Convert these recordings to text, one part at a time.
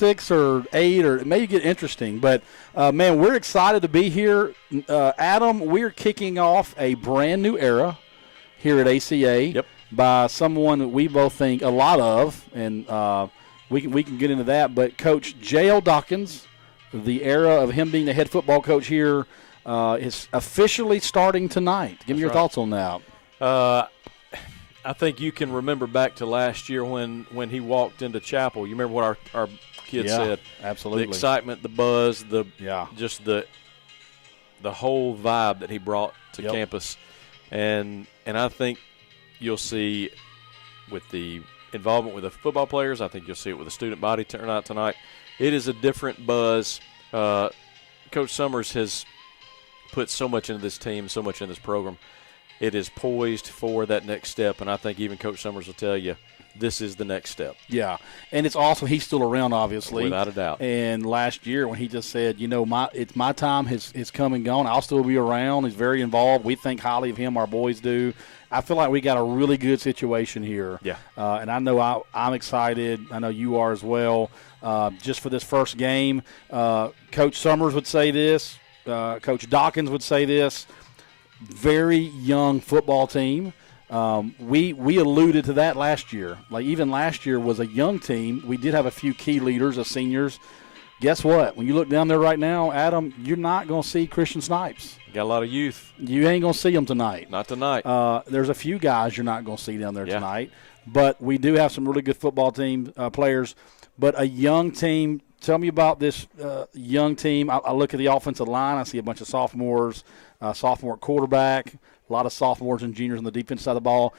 6 or 8, or it may get interesting. But, man, we're excited to be here. Adam, we're kicking off a brand-new era here at ACA by someone that we both think a lot of, and we can get into that. But Coach J.L. Dawkins, the era of him being the head football coach here, is officially starting tonight. Give me your thoughts on that. I think you can remember back to last year when he walked into chapel. You remember what our kids said. Absolutely. The excitement, the buzz, just the whole vibe that he brought to campus. And I think you'll see with the involvement with the football players, I think you'll see it with the student body turnout tonight. It is a different buzz. Coach Summers has put so much into this team, so much in this program. It is poised for that next step, and I think even Coach Summers will tell you this is the next step. Yeah, and it's also he's still around, obviously. Without a doubt. And last year when he just said, it's my time has come and gone. I'll still be around. He's very involved. We think highly of him. Our boys do. I feel like we got a really good situation here. Yeah. And I know I'm excited. I know you are as well. Just for this first game, Coach Summers would say this. Coach Dawkins would say this. Very young football team. We alluded to that last year. Like, even last year was a young team. We did have a few key leaders, as seniors. Guess what? When you look down there right now, Adam, you're not going to see Christian Snipes. Got a lot of youth. You ain't going to see them tonight. Not tonight. There's a few guys you're not going to see down there tonight. But we do have some really good football team players. But a young team. Tell me about this young team. I look at the offensive line. I see a bunch of sophomores, sophomore quarterback, a lot of sophomores and juniors on the defense side of the ball.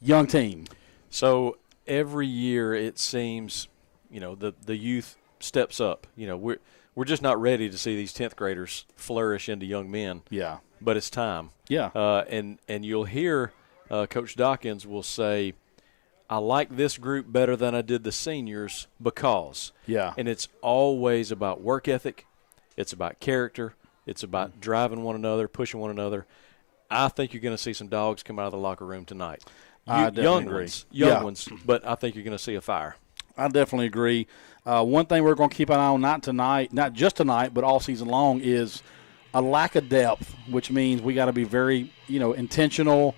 Young team. So every year it seems, the youth steps up. We're just not ready to see these 10th graders flourish into young men. Yeah. But it's time. Yeah. And you'll hear Coach Dawkins will say, I like this group better than I did the seniors because. Yeah. And it's always about work ethic. It's about character. It's about driving one another, pushing one another. I think you're going to see some dogs come out of the locker room tonight. I definitely agree. Young ones, but I think you're going to see a fire. I definitely agree. One thing we're going to keep an eye on, not just tonight, but all season long, is a lack of depth, which means we got to be very, intentional.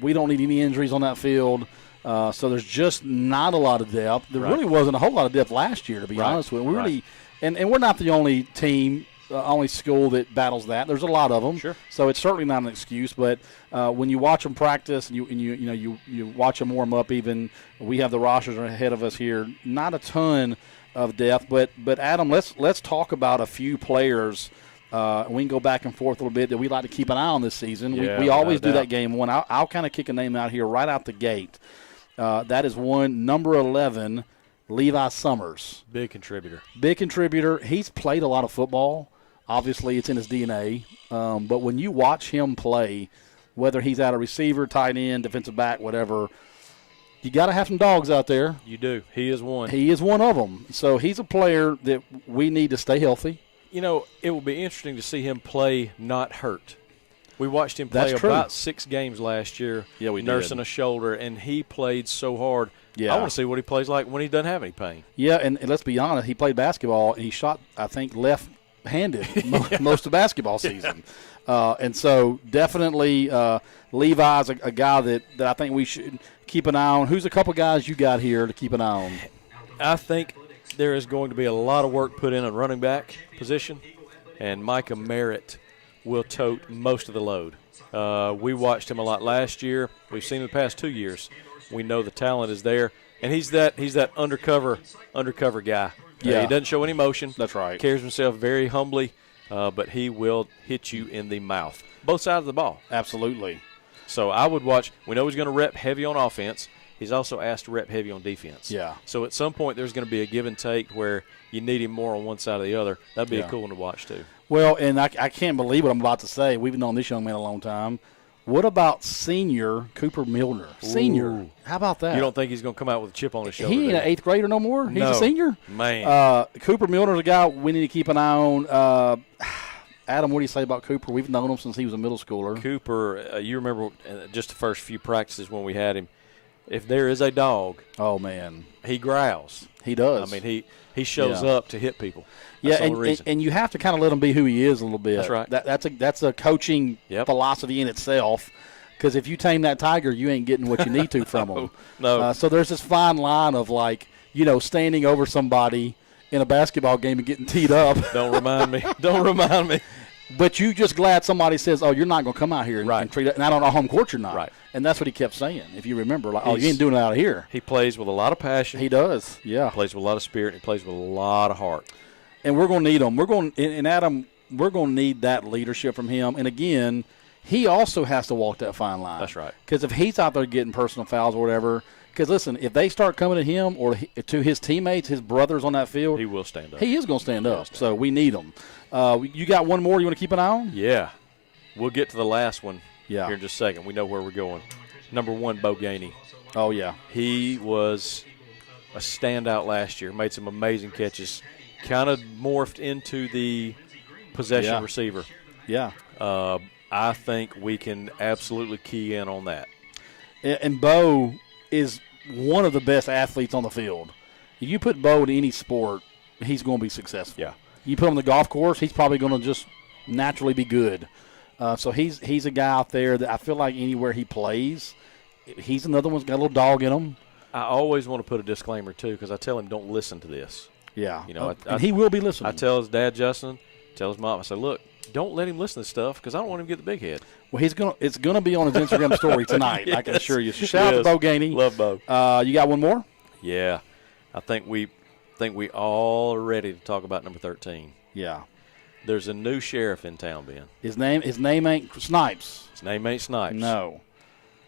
We don't need any injuries on that field. So there's just not a lot of depth. There really wasn't a whole lot of depth last year, to be honest with you. We really, and we're not the only team, only school that battles that. There's a lot of them. Sure. So it's certainly not an excuse. But when you watch them practice and you watch them warm up, even we have the rosters ahead of us here. Not a ton of depth, but Adam, let's talk about a few players. We can go back and forth a little bit that we like to keep an eye on this season. Yeah, we always do that game one. I'll kind of kick a name out here right out the gate. That is one, number 11, Levi Summers. Big contributor. He's played a lot of football. Obviously, it's in his DNA. But when you watch him play, whether he's at a receiver, tight end, defensive back, whatever, you got to have some dogs out there. You do. He is one. He is one of them. So he's a player that we need to stay healthy. It will be interesting to see him play not hurt. We watched him play about 6 games last year, nursing a shoulder, and he played so hard. Yeah. I want to see what he plays like when he doesn't have any pain. Yeah, and let's be honest, he played basketball, and he shot, I think, left-handed most of basketball season. And so definitely Levi's a guy that I think we should keep an eye on. Who's a couple guys you got here to keep an eye on? I think there is going to be a lot of work put in on running back position, and Micah Merritt will tote most of the load. We watched him a lot last year. We've seen him the past 2 years. We know the talent is there, and he's that undercover guy. Yeah. He doesn't show any emotion. That's right. Carries himself very humbly, but he will hit you in the mouth. Both sides of the ball. Absolutely. So I would watch. We know he's going to rep heavy on offense. He's also asked to rep heavy on defense. Yeah. So at some point there's going to be a give and take where you need him more on one side or the other. That'd be a cool one to watch too. Well, and I can't believe what I'm about to say. We've known this young man a long time. What about senior Cooper Milner? Senior. Ooh. How about that? You don't think he's going to come out with a chip on his shoulder? He ain't an 8th grader no more? He's a senior? Man. Cooper Milner's a guy we need to keep an eye on. Adam, what do you say about Cooper? We've known him since he was a middle schooler. Cooper, you remember just the first few practices when we had him. If there is a dog, oh man, he growls. He does. I mean, he shows up to hit people. That's the only reason. And you have to kind of let him be who he is a little bit. That's right. That's a coaching philosophy in itself. Because if you tame that tiger, you ain't getting what you need to from him. No. So there's this fine line of, like, standing over somebody in a basketball game and getting teed up. Don't remind me. Don't remind me. But you just glad somebody says, "Oh, you're not going to come out here and treat it." And I don't know home court you're not. Right. And that's what he kept saying. If you remember, like, "Oh, you ain't doing it out of here." He plays with a lot of passion. He does. Yeah. He plays with a lot of spirit. He plays with a lot of heart. And we're going to need him. And Adam, we're going to need that leadership from him. And again, he also has to walk that fine line. That's right. Because if he's out there getting personal fouls or whatever, because listen, if they start coming at him or to his teammates, his brothers on that field, he will stand up. He is going to stand up. So we need him. You got one more you want to keep an eye on? Yeah. We'll get to the last one here in just a second. We know where we're going. Number 1, Bo Gainey. Oh, yeah. He was a standout last year, made some amazing catches, kind of morphed into the possession receiver. Yeah. I think we can absolutely key in on that. And Bo is one of the best athletes on the field. If you put Bo in any sport, he's going to be successful. Yeah. You put him on the golf course, he's probably going to just naturally be good. So he's a guy out there that I feel like anywhere he plays, he's another one's got a little dog in him. I always want to put a disclaimer, too, because I tell him don't listen to this. Yeah. And he will be listening. I tell his dad, Justin, tell his mom, I say, look, don't let him listen to stuff because I don't want him to get the big head. Well, it's gonna be on his Instagram story tonight. Yes. I can assure you. So shout out to Bo Gainey. Love Bo. You got one more? Yeah, I think we all are ready to talk about number 13. Yeah. There's a new sheriff in town, Ben. His name ain't Snipes. His name ain't Snipes. No.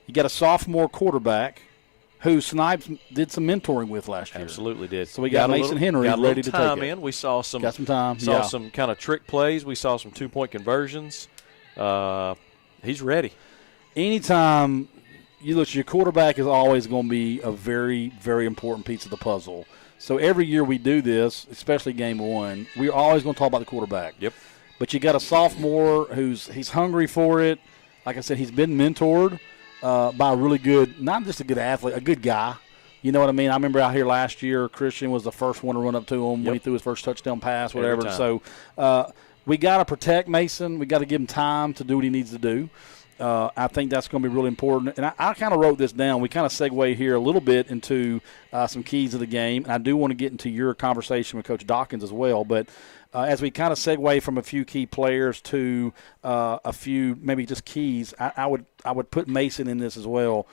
You got a sophomore quarterback who Snipes did some mentoring with last year. Absolutely did. So we got Mason Henry ready to take it. We saw some. Got some time. Saw some kind of trick plays. We saw some 2-point conversions. He's ready. Anytime you look, your quarterback is always going to be a very, very important piece of the puzzle. So every year we do this, especially game 1, we're always going to talk about the quarterback. Yep. But you got a sophomore he's hungry for it. Like I said, he's been mentored by a really good, not just a good athlete, a good guy. You know what I mean? I remember out here last year, Christian was the first one to run up to him when he threw his first touchdown pass, whatever. So we got to protect Mason. We got to give him time to do what he needs to do. I think that's going to be really important. And I kind of wrote this down. We kind of segue here a little bit into some keys of the game. And I do want to get into your conversation with Coach Dawkins as well. But as we kind of segue from a few key players to a few maybe just keys, I would put Mason in this as well.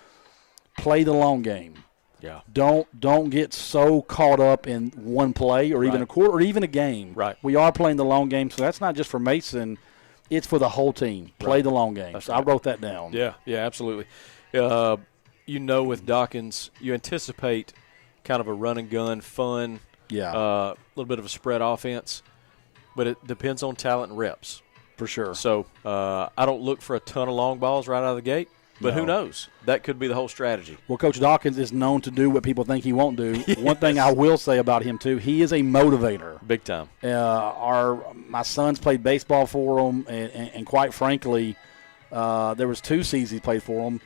Play the long game. Yeah. Don't get so caught up in one play or even a quarter or even a game. Right. We are playing the long game, so that's not just for Mason. It's for the whole team. Play the long game. So I wrote that down. Yeah, absolutely. With Dawkins, you anticipate kind of a run and gun, fun, a little bit of a spread offense, but it depends on talent and reps. For sure. So I don't look for a ton of long balls right out of the gate. But who knows? That could be the whole strategy. Well, Coach Dawkins is known to do what people think he won't do. Yes. One thing I will say about him, too, he is a motivator. Big time. My sons played baseball for him, and quite frankly, there was 2 seasons he played for him.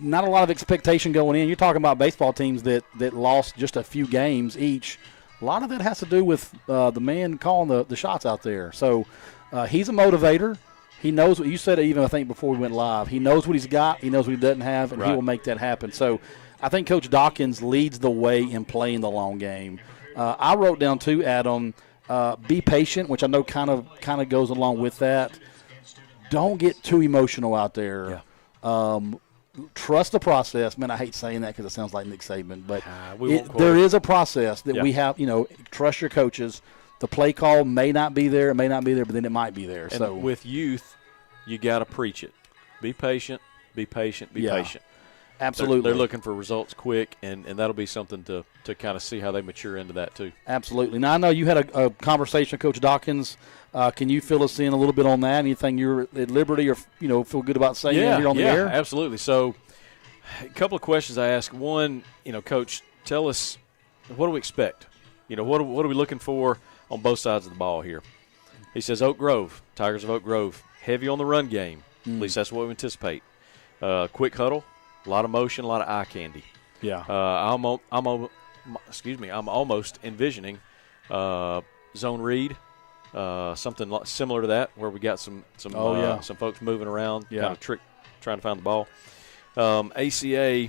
Not a lot of expectation going in. You're talking about baseball teams that lost just a few games each. A lot of that has to do with the man calling the shots out there. So he's a motivator. He knows what you said, even I think before we went live. He knows what he's got. He knows what he doesn't have, and he will make that happen. So I think Coach Dawkins leads the way in playing the long game. I wrote down too, Adam, be patient, which I know kind of goes along with that. Don't get too emotional out there. Yeah. Trust the process. Man, I hate saying that because it sounds like Nick Saban, but there is a process that we have. Trust your coaches. The play call may not be there, but then it might be there. And with youth, you got to preach it. Be patient, be patient, be patient. Absolutely. They're looking for results quick, and that'll be something to kind of see how they mature into that too. Absolutely. Now, I know you had a conversation with Coach Dawkins. Can you fill us in a little bit on that? Anything you're at liberty or feel good about saying here on the air? Yeah, absolutely. So a couple of questions I ask. One, Coach, tell us, what do we expect? What are we looking for on both sides of the ball here? He says Oak Grove, Tigers of Oak Grove, heavy on the run game. At least that's what we anticipate. Quick huddle, a lot of motion, a lot of eye candy. Yeah. I'm I'm almost envisioning zone read, something similar to that, where we got some folks moving around, kind of trying to find the ball. ACA,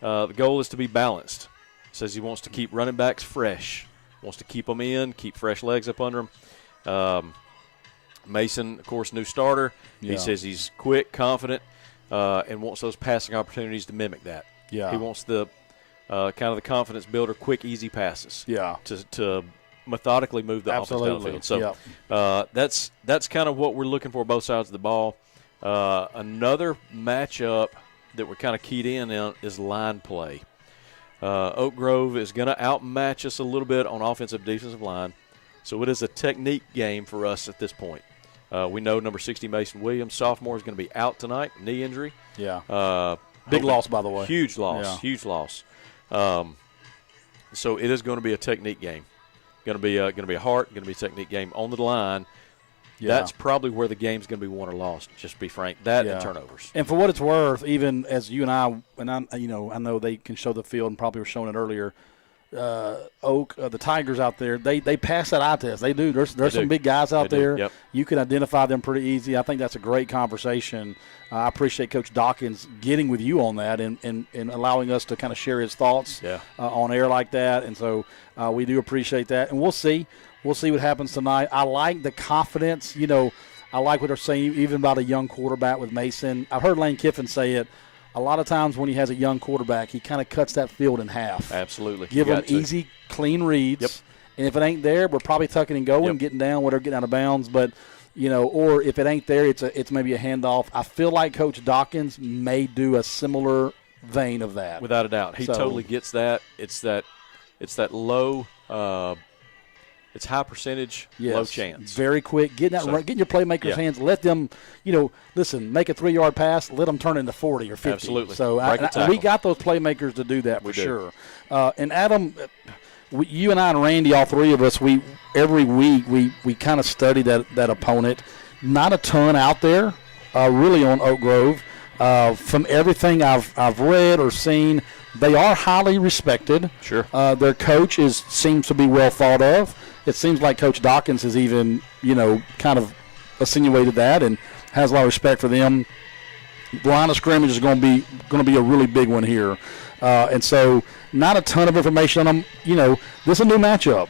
the goal is to be balanced. Says he wants to keep running backs fresh, wants to keep them in, keep fresh legs up under them. Mason, of course, new starter. Yeah. He says he's quick, confident, and wants those passing opportunities to mimic that. Yeah. He wants the kind of the confidence builder, quick, easy passes. Yeah. To methodically move the offense down the field. So that's kind of what we're looking for, both sides of the ball. Another matchup that we're kind of keyed in on is line play. Oak Grove is going to outmatch us a little bit on offensive, defensive line. So it is a technique game for us at this point. We know number 60, Mason Williams, sophomore, is going to be out tonight, knee injury. Yeah. Big loss, by the way. Huge loss, huge loss. So it is going to be a technique game. Going to be a heart, going to be a technique game on the line. Yeah. That's probably where the game's going to be won or lost, just to be frank. That and turnovers. And for what it's worth, even as you and I know they can show the field and probably were showing it earlier, the Tigers out there, they pass that eye test. They do. There's some big guys out there. Yep. You can identify them pretty easy. I think that's a great conversation. I appreciate Coach Dawkins getting with you on that and allowing us to kind of share his thoughts on air like that. And so we do appreciate that. And we'll see. We'll see what happens tonight. I like the confidence. I like what they're saying even about a young quarterback with Mason. I've heard Lane Kiffin say it. A lot of times when he has a young quarterback, he kind of cuts that field in half. Absolutely. Give him easy, clean reads. Yep. And if it ain't there, we're probably tucking and going, getting down, whatever, getting out of bounds. But, or if it ain't there, it's maybe a handoff. I feel like Coach Dawkins may do a similar vein of that. Without a doubt. He totally gets that. It's that low it's high percentage, low chance. Very quick. Getting your playmakers' hands. Let them, listen, make a 3-yard pass. Let them turn into 40 or 50. Absolutely. So we got those playmakers to do that for sure. And Adam, you and I and Randy, all three of us, every week we kind of study that opponent. Not a ton out there, really, on Oak Grove. From everything I've read or seen, they are highly respected. Sure. Their coach seems to be well thought of. It seems like Coach Dawkins has even, kind of insinuated that and has a lot of respect for them. The line of scrimmage is going to be a really big one here, and so not a ton of information on them. This is a new matchup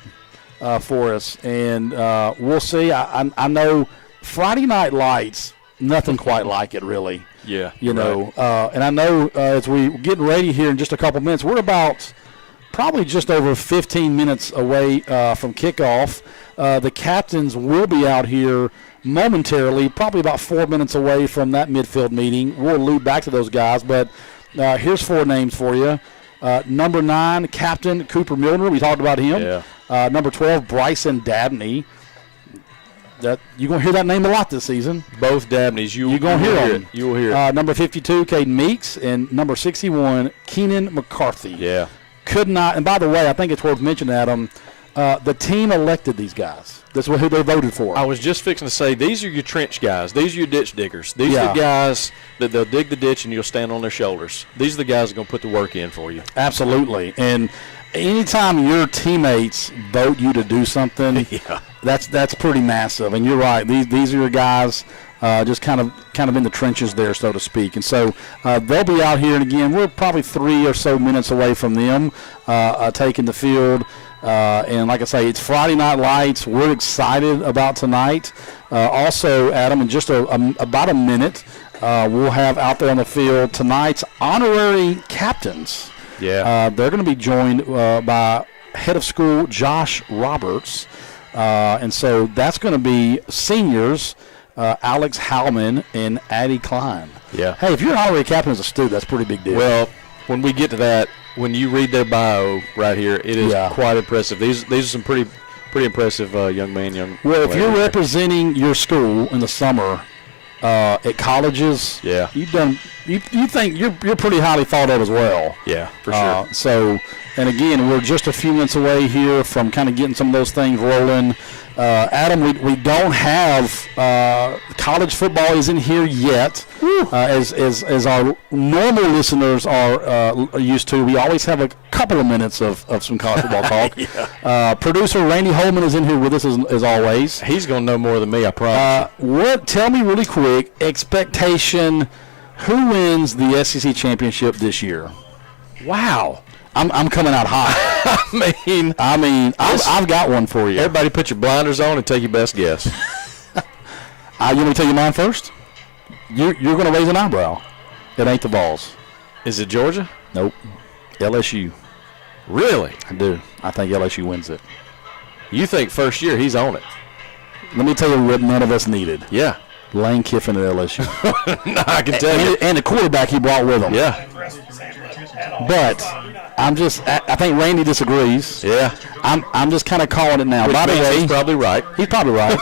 for us, and we'll see. I know Friday Night Lights, nothing quite like it really. Yeah. And I know as we're getting ready here in just a couple minutes, we're about probably just over 15 minutes away from kickoff. The captains will be out here momentarily, probably about 4 minutes away from that midfield meeting. We'll allude back to those guys, but here's 4 names for you. Number 9, Captain Cooper Milner. We talked about him. Yeah. Number 12, Bryson Dabney. You're going to hear that name a lot this season. Both Dabneys. You're going to hear them. You will hear it. Number 52, Caden Meeks, and number 61, Keenan McCarthy. Yeah. Could not, and by the way, I think it's worth mentioning, Adam, the team elected these guys. That's who they voted for. I was just fixing to say, these are your trench guys. These are your ditch diggers. These are the guys that they'll dig the ditch and you'll stand on their shoulders. These are the guys that are going to put the work in for you. Absolutely. And anytime your teammates vote you to do something, that's pretty massive. And you're right. These are your guys just kind of in the trenches there, so to speak. And so they'll be out here, and again, we're probably 3 or so minutes away from them taking the field. And like I say, it's Friday Night Lights. We're excited about tonight. Also, Adam, in just about a minute, we'll have out there on the field tonight's honorary captains. Yeah. They're going to be joined by head of school Josh Roberts. And so that's going to be seniors Alex Howman and Addie Klein. Yeah. Hey, if you're an honorary captain as a student, that's a pretty big deal. Well, when we get to that, when you read their bio right here, it is quite impressive. These are some pretty impressive young men. Well, if you're representing your school in the summer at colleges, you think you're pretty highly thought of as well. Yeah, for sure. So And again, we're just a few minutes away here from kind of getting some of those things rolling. Adam, we don't have college football isn't here yet, as our normal listeners are used to. We always have a couple of minutes of some college football talk. Yeah. Producer Randy Holman is in here with us as always. He's going to know more than me, I promise. Tell me really quick, expectation, who wins the SEC championship this year? Wow. I'm coming out hot. I mean, I've got one for you. Everybody put your blinders on and take your best guess. You want me to tell you mine first? You're going to raise an eyebrow. It ain't the Vols. Is it Georgia? Nope. LSU. Really? I do. I think LSU wins it. You think first year he's on it? Let me tell you what none of us needed. Yeah. Lane Kiffin at LSU. No, I can tell you. And the quarterback he brought with him. Yeah. But I think Randy disagrees. Yeah. I'm just kind of calling it now. By the way, he's probably right. He's probably right.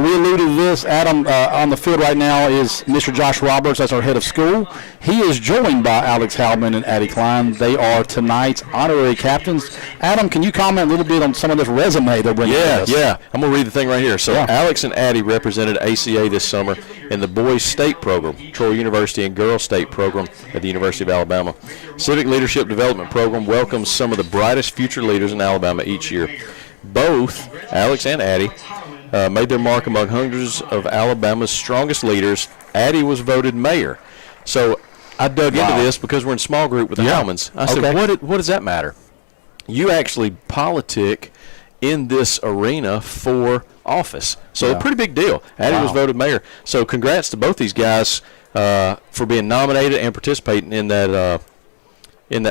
We alluded to this. Adam, on the field right now is Mr. Josh Roberts. That's our head of school. He is joined by Alex Halman and Addie Klein. They are tonight's honorary captains. Adam, can you comment a little bit on some of this resume they're bringing us? Yeah. I'm going to read the thing right here. So Alex and Addie represented ACA this summer in the boys state program, Troy University, and girls state program at the University of Alabama. Civic Leadership Development Program welcomes some of the brightest future leaders in Alabama each year. Both Alex and Addie made their mark among hundreds of Alabama's strongest leaders. Addie was voted mayor. So I dug into this because we're in small group with the Halmans. I said, what does that matter? You actually politic in this arena for office. So a pretty big deal. Addie was voted mayor. So congrats to both these guys for being nominated and participating in that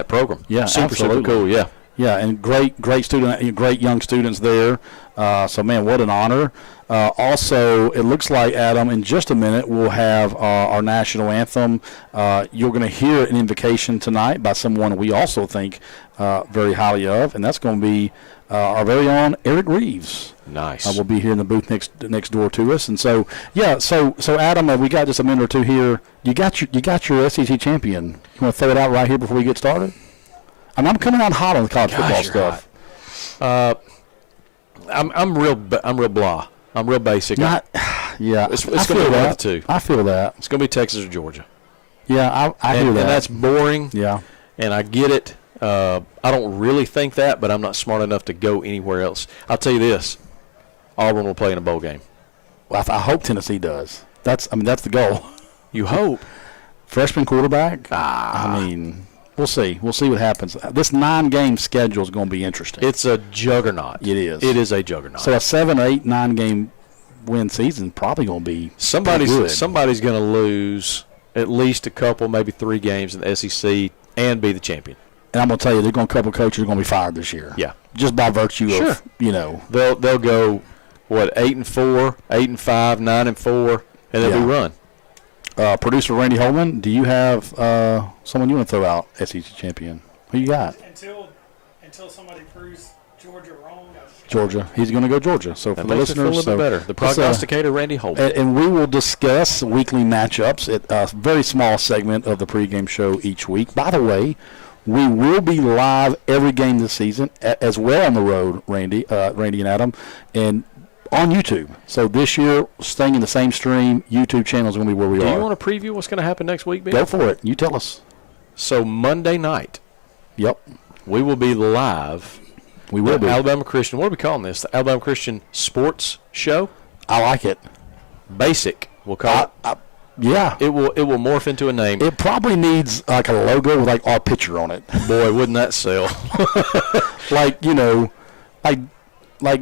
program. Yeah, super cool. Yeah. Yeah, and great young students there. So, man, what an honor. Also, it looks like, Adam, in just a minute we'll have our national anthem. You're going to hear an invocation tonight by someone we also think very highly of, and that's going to be our very own Eric Reeves. Nice. Will be here in the booth next door to us. And so, so Adam, we got just a minute or two here. You got your SEC champion. You want to throw it out right here before we get started? I'm coming out hot on the college football stuff. I'm real blah. I'm real basic. Yeah, it's going to be one of the two. I feel that. It's going to be Texas or Georgia. Yeah, I hear that. And that's boring. Yeah. And I get it. I don't really think that, but I'm not smart enough to go anywhere else. I'll tell you this. Auburn will play in a bowl game. Well, I hope Tennessee does. That's the goal. You hope. Freshman quarterback? I mean, we'll see. We'll see what happens. This 9-game schedule is going to be interesting. It's a juggernaut. It is. It is a juggernaut. So a 7, 8, 9-game win season probably going to be somebody's going to lose at least a couple, maybe 3 games in the SEC and be the champion. And I'm going to tell you, they're going to a couple of coaches are going to be fired this year. Yeah. Just by virtue of, They'll go, 8-4, 8-5, 9-4, and they'll be run. Producer Randy Holman, do you have someone you want to throw out, SEC champion? Who you got? Until somebody proves Georgia wrong. Georgia. He's going to go Georgia. So for the listeners, a little bit better. The prognosticator, Randy Holman. And we will discuss weekly matchups at a very small segment of the pregame show each week. By the way, we will be live every game this season, as well on the road, Randy and Adam, and on YouTube. So this year, staying in the same stream, YouTube channel is going to be where we are. Do you want to preview what's going to happen next week, Ben? Go for it. You tell us. So Monday night. Yep. We will be live. We will be. Alabama Christian. What are we calling this? The Alabama Christian Sports Show? I like it. Basic. We'll call it. Yeah. It will morph into a name. It probably needs like a logo with like our picture on it. Boy, wouldn't that sell? like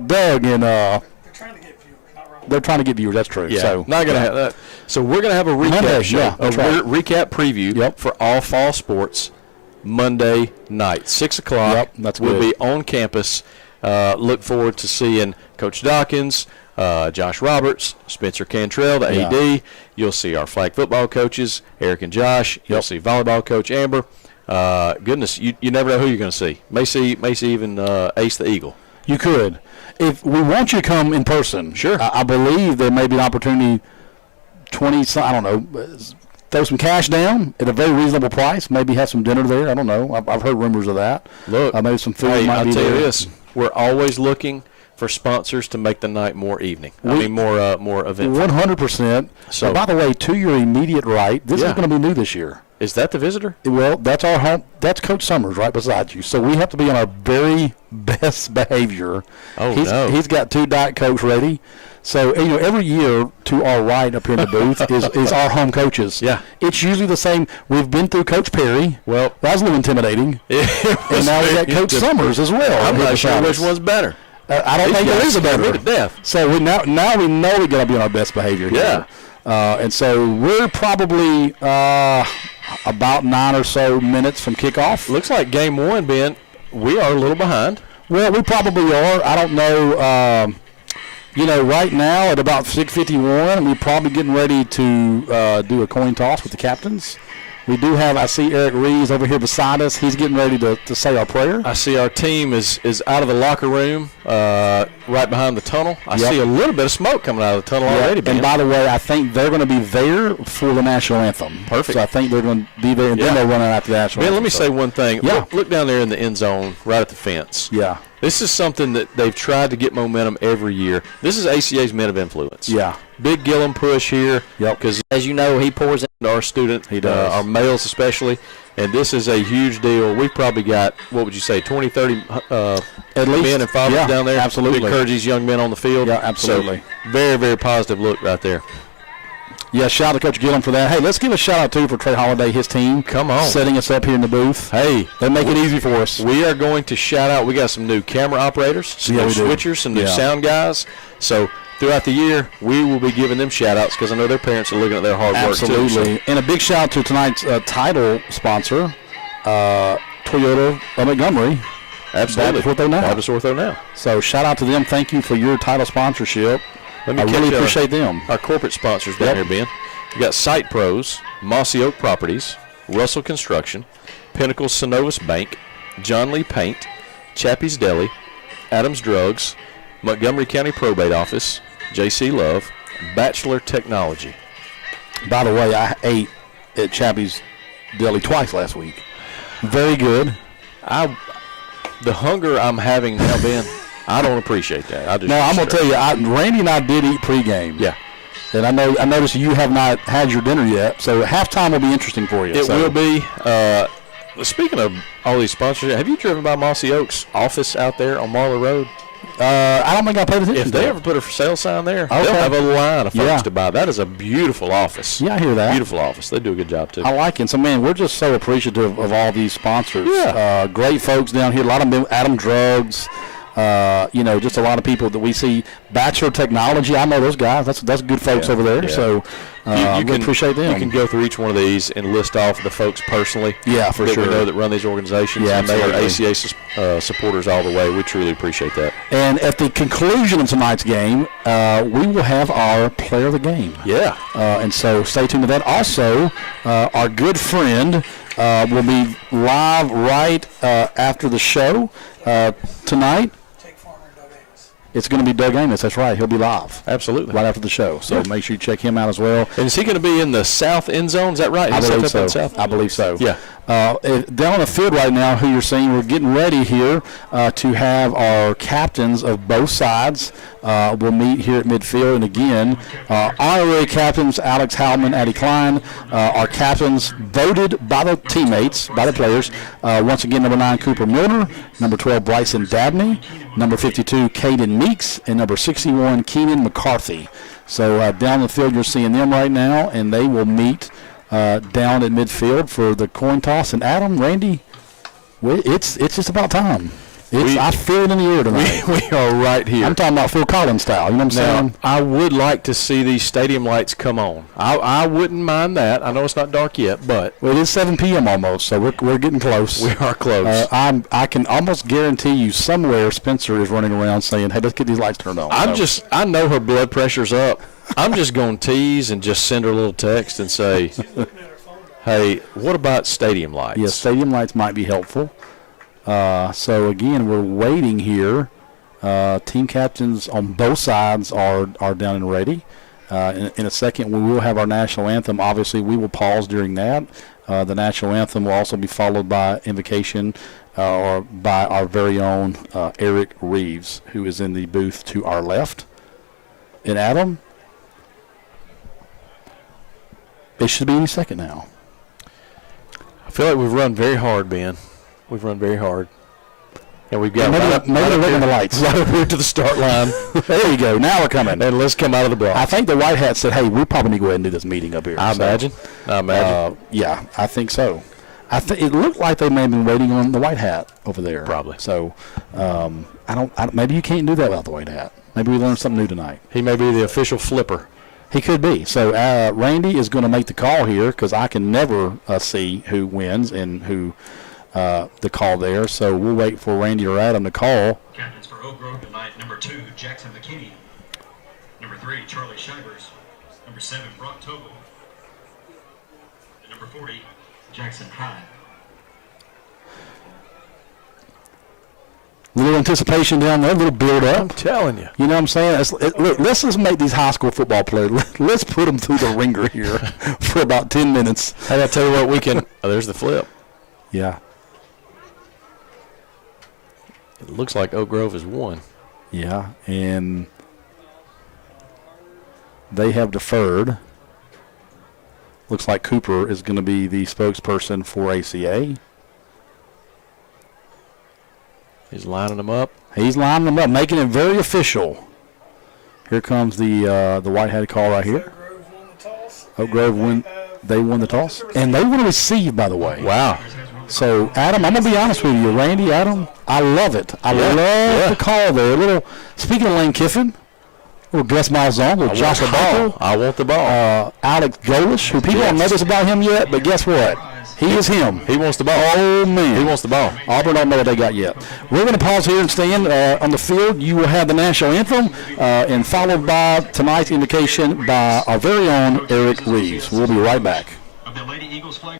Doug and they're trying to get viewers. That's true. Yeah, so not gonna have that. So we're gonna have a recap Monday, show, yeah, recap preview for all fall sports Monday night, 6 o'clock. Yep, that's we'll good. be on campus. Look forward to seeing Coach Dawkins, Josh Roberts, Spencer Cantrell, the AD. You'll see our flag football coaches, Eric and Josh. You'll see volleyball coach Amber. Goodness, you never know who you're going to see. May see even Ace the Eagle. You could. If we want you to come in person, sure. I believe there may be an opportunity. 30 throw some cash down at a very reasonable price. Maybe have some dinner there. I don't know. I've heard rumors of that. Look, maybe some food might I'll be tell there. you this: we're always looking for sponsors to make the night more more eventful. 100%. So, and by the way, to your immediate right, this is going to be new this year. Is that the visitor? Well, that's our home. That's Coach Summers right beside you. So we have to be on our very best behavior. Oh, no. He's got 2 Diet Cokes ready. So, every year to our right up here in the booth is our home coaches. Yeah. It's usually the same. We've been through Coach Perry. Well, that was a little intimidating. And now we got Coach Summers as well. I'm not sure which one's better. I don't think there is a better. To death. So now we know we got to be on our best behavior here. Yeah. And so we're probably about 9 or so minutes from kickoff. Looks like game 1, Ben. We are a little behind. Well, we probably are. I don't know. Right now at about 6:51, we're probably getting ready to do a coin toss with the captains. We do have, I see Eric Reeves over here beside us. He's getting ready to say our prayer. I see our team is out of the locker room right behind the tunnel. I see a little bit of smoke coming out of the tunnel already, Ben. And by the way, I think they're going to be there for the national anthem. Perfect. So I think they're going to be there, and then they're running out the national anthem. Ben, let me say one thing. Yeah. Look down there in the end zone right at the fence. Yeah. This is something that they've tried to get momentum every year. This is ACA's Men of Influence. Yeah. Big Gillum push here. Yep. Because, as you know, he pours into our student. He does. Our males especially. And this is a huge deal. We've probably got, what would you say, 20, 30 at least men and fathers down there. Absolutely. To encourage these young men on the field. Yeah, absolutely. So, very, very positive look right there. Yeah, shout out to Coach Gillum for that. Hey, let's give a shout out too for Trey Holiday, his team. Come on. Setting us up here in the booth. Hey, they make it easy for us. We are going to shout out. We got some new camera operators, some new switchers, some new sound guys. So throughout the year, we will be giving them shout outs because I know their parents are looking at their hard work too. Absolutely. And a big shout out to tonight's title sponsor, Toyota Montgomery. Absolutely. Baptist Ortho Now. So shout out to them. Thank you for your title sponsorship. I really appreciate them. Our corporate sponsors down here, Ben. We got Site Pros, Mossy Oak Properties, Russell Construction, Pinnacle Synovus Bank, John Lee Paint, Chappie's Deli, Adams Drugs, Montgomery County Probate Office, J.C. Love, Bachelor Technology. By the way, I ate at Chappie's Deli twice last week. Very good. The hunger I'm having now, Ben, I don't appreciate that. I'm going to tell you, Randy and I did eat pregame. Yeah. And I noticed you have not had your dinner yet, so halftime will be interesting for you. It will be. Speaking of all these sponsors, have you driven by Mossy Oak's office out there on Marler Road? I don't think I paid attention to If they ever put a for sale sign there, they'll have a line of folks to buy. That is a beautiful office. Yeah, I hear that. Beautiful office. They do a good job, too. I like it. So, man, we're just so appreciative of all these sponsors. Yeah. Great folks down here. A lot of them, Adam Drugs. Just a lot of people that we see. Bachelor Technology, I know those guys. That's good folks over there. Yeah. So you can appreciate them. You can go through each one of these and list off the folks personally. Yeah, for sure. We know that run these organizations. Yeah, and they are ACA supporters all the way. We truly appreciate that. And at the conclusion of tonight's game, we will have our player of the game. Yeah. And so stay tuned to that. Also, our good friend will be live right after the show tonight. It's going to be Doug Amos. That's right. He'll be live. Absolutely. Right after the show. So make sure you check him out as well. And is he going to be in the south end zone? Is that right? I believe so. I believe so. Yeah. Down on the field right now, who you're seeing, we're getting ready here to have our captains of both sides. We'll meet here at midfield. And again, honorary captains, Alex Howman, Addie Klein, our captains voted by the teammates, by the players. Once again, number 9, Cooper Milner, number 12, Bryson Dabney, number 52, Caden Meeks, and number 61, Keenan McCarthy. So down the field, you're seeing them right now, and they will meet down at midfield for the coin toss. And Adam, Randy, it's just about time. I feel it in the air tonight. We are right here. I'm talking about Phil Collins style. You know what I'm saying? I would like to see these stadium lights come on. I wouldn't mind that. I know it's not dark yet, but it is 7 p.m. almost, so we're getting close. We are close. I can almost guarantee you somewhere Spencer is running around saying, "Hey, let's get these lights turned on." I know her blood pressure's up. I'm just going to tease and just send her a little text and say, "Hey, what about stadium lights?" Yeah, stadium lights might be helpful. So again, we're waiting here. Team captains on both sides are down and ready. In a second, we will have our national anthem. Obviously, we will pause during that. The national anthem will also be followed by invocation or by our very own Eric Reeves, who is in the booth to our left. And Adam, it should be any second now. I feel like we've run very hard, Ben. We've run very hard. And we've got maybe they're the lights. Right up here to the start line. There you go. Now we're coming. And let's come out of the block. I think the White Hat said, hey, we probably need to go ahead and do this meeting up here. I imagine. Yeah, I think so. It looked like they may have been waiting on the White Hat over there. Probably. So maybe you can't do that without the White Hat. Maybe we learned something new tonight. He may be the official flipper. He could be. So Randy is going to make the call here because I can never see who wins and who the call there. So we'll wait for Randy or Adam to call. Captains for Oak Grove tonight, number 2, Jackson McKinney. Number 3, Charlie Shivers. Number 7, Brock Tobel. And number 40, Jackson Hyde. Little anticipation down there, a little build up. I'm telling you. You know what I'm saying? Look, let's just make these high school football players. Let's put them through the ringer here for about 10 minutes. Hey, I tell you what, we can. Oh, there's the flip. Yeah. It looks like Oak Grove has won. Yeah, and they have deferred. Looks like Cooper is going to be the spokesperson for ACA. He's lining them up. He's lining them up, making it very official. Here comes the White Hat call right here. Oak Grove won. They won the toss, and they want to receive. By the way. Wow. So Adam, I'm gonna be honest with you, Randy, Adam, I love it. I love the call there. A little. Speaking of Lane Kiffin, little Gus Malzahn, little Joshua Ball. I want the ball. Alex Golish, who people don't know this about him yet, but guess what? He is him. He wants the ball. Oh, man. He wants the ball. Auburn don't know what they got yet. We're going to pause here and stand on the field. You will have the national anthem and followed by tonight's invocation by our very own Eric Reeves. We'll be right back. Of the Lady Eagles flag.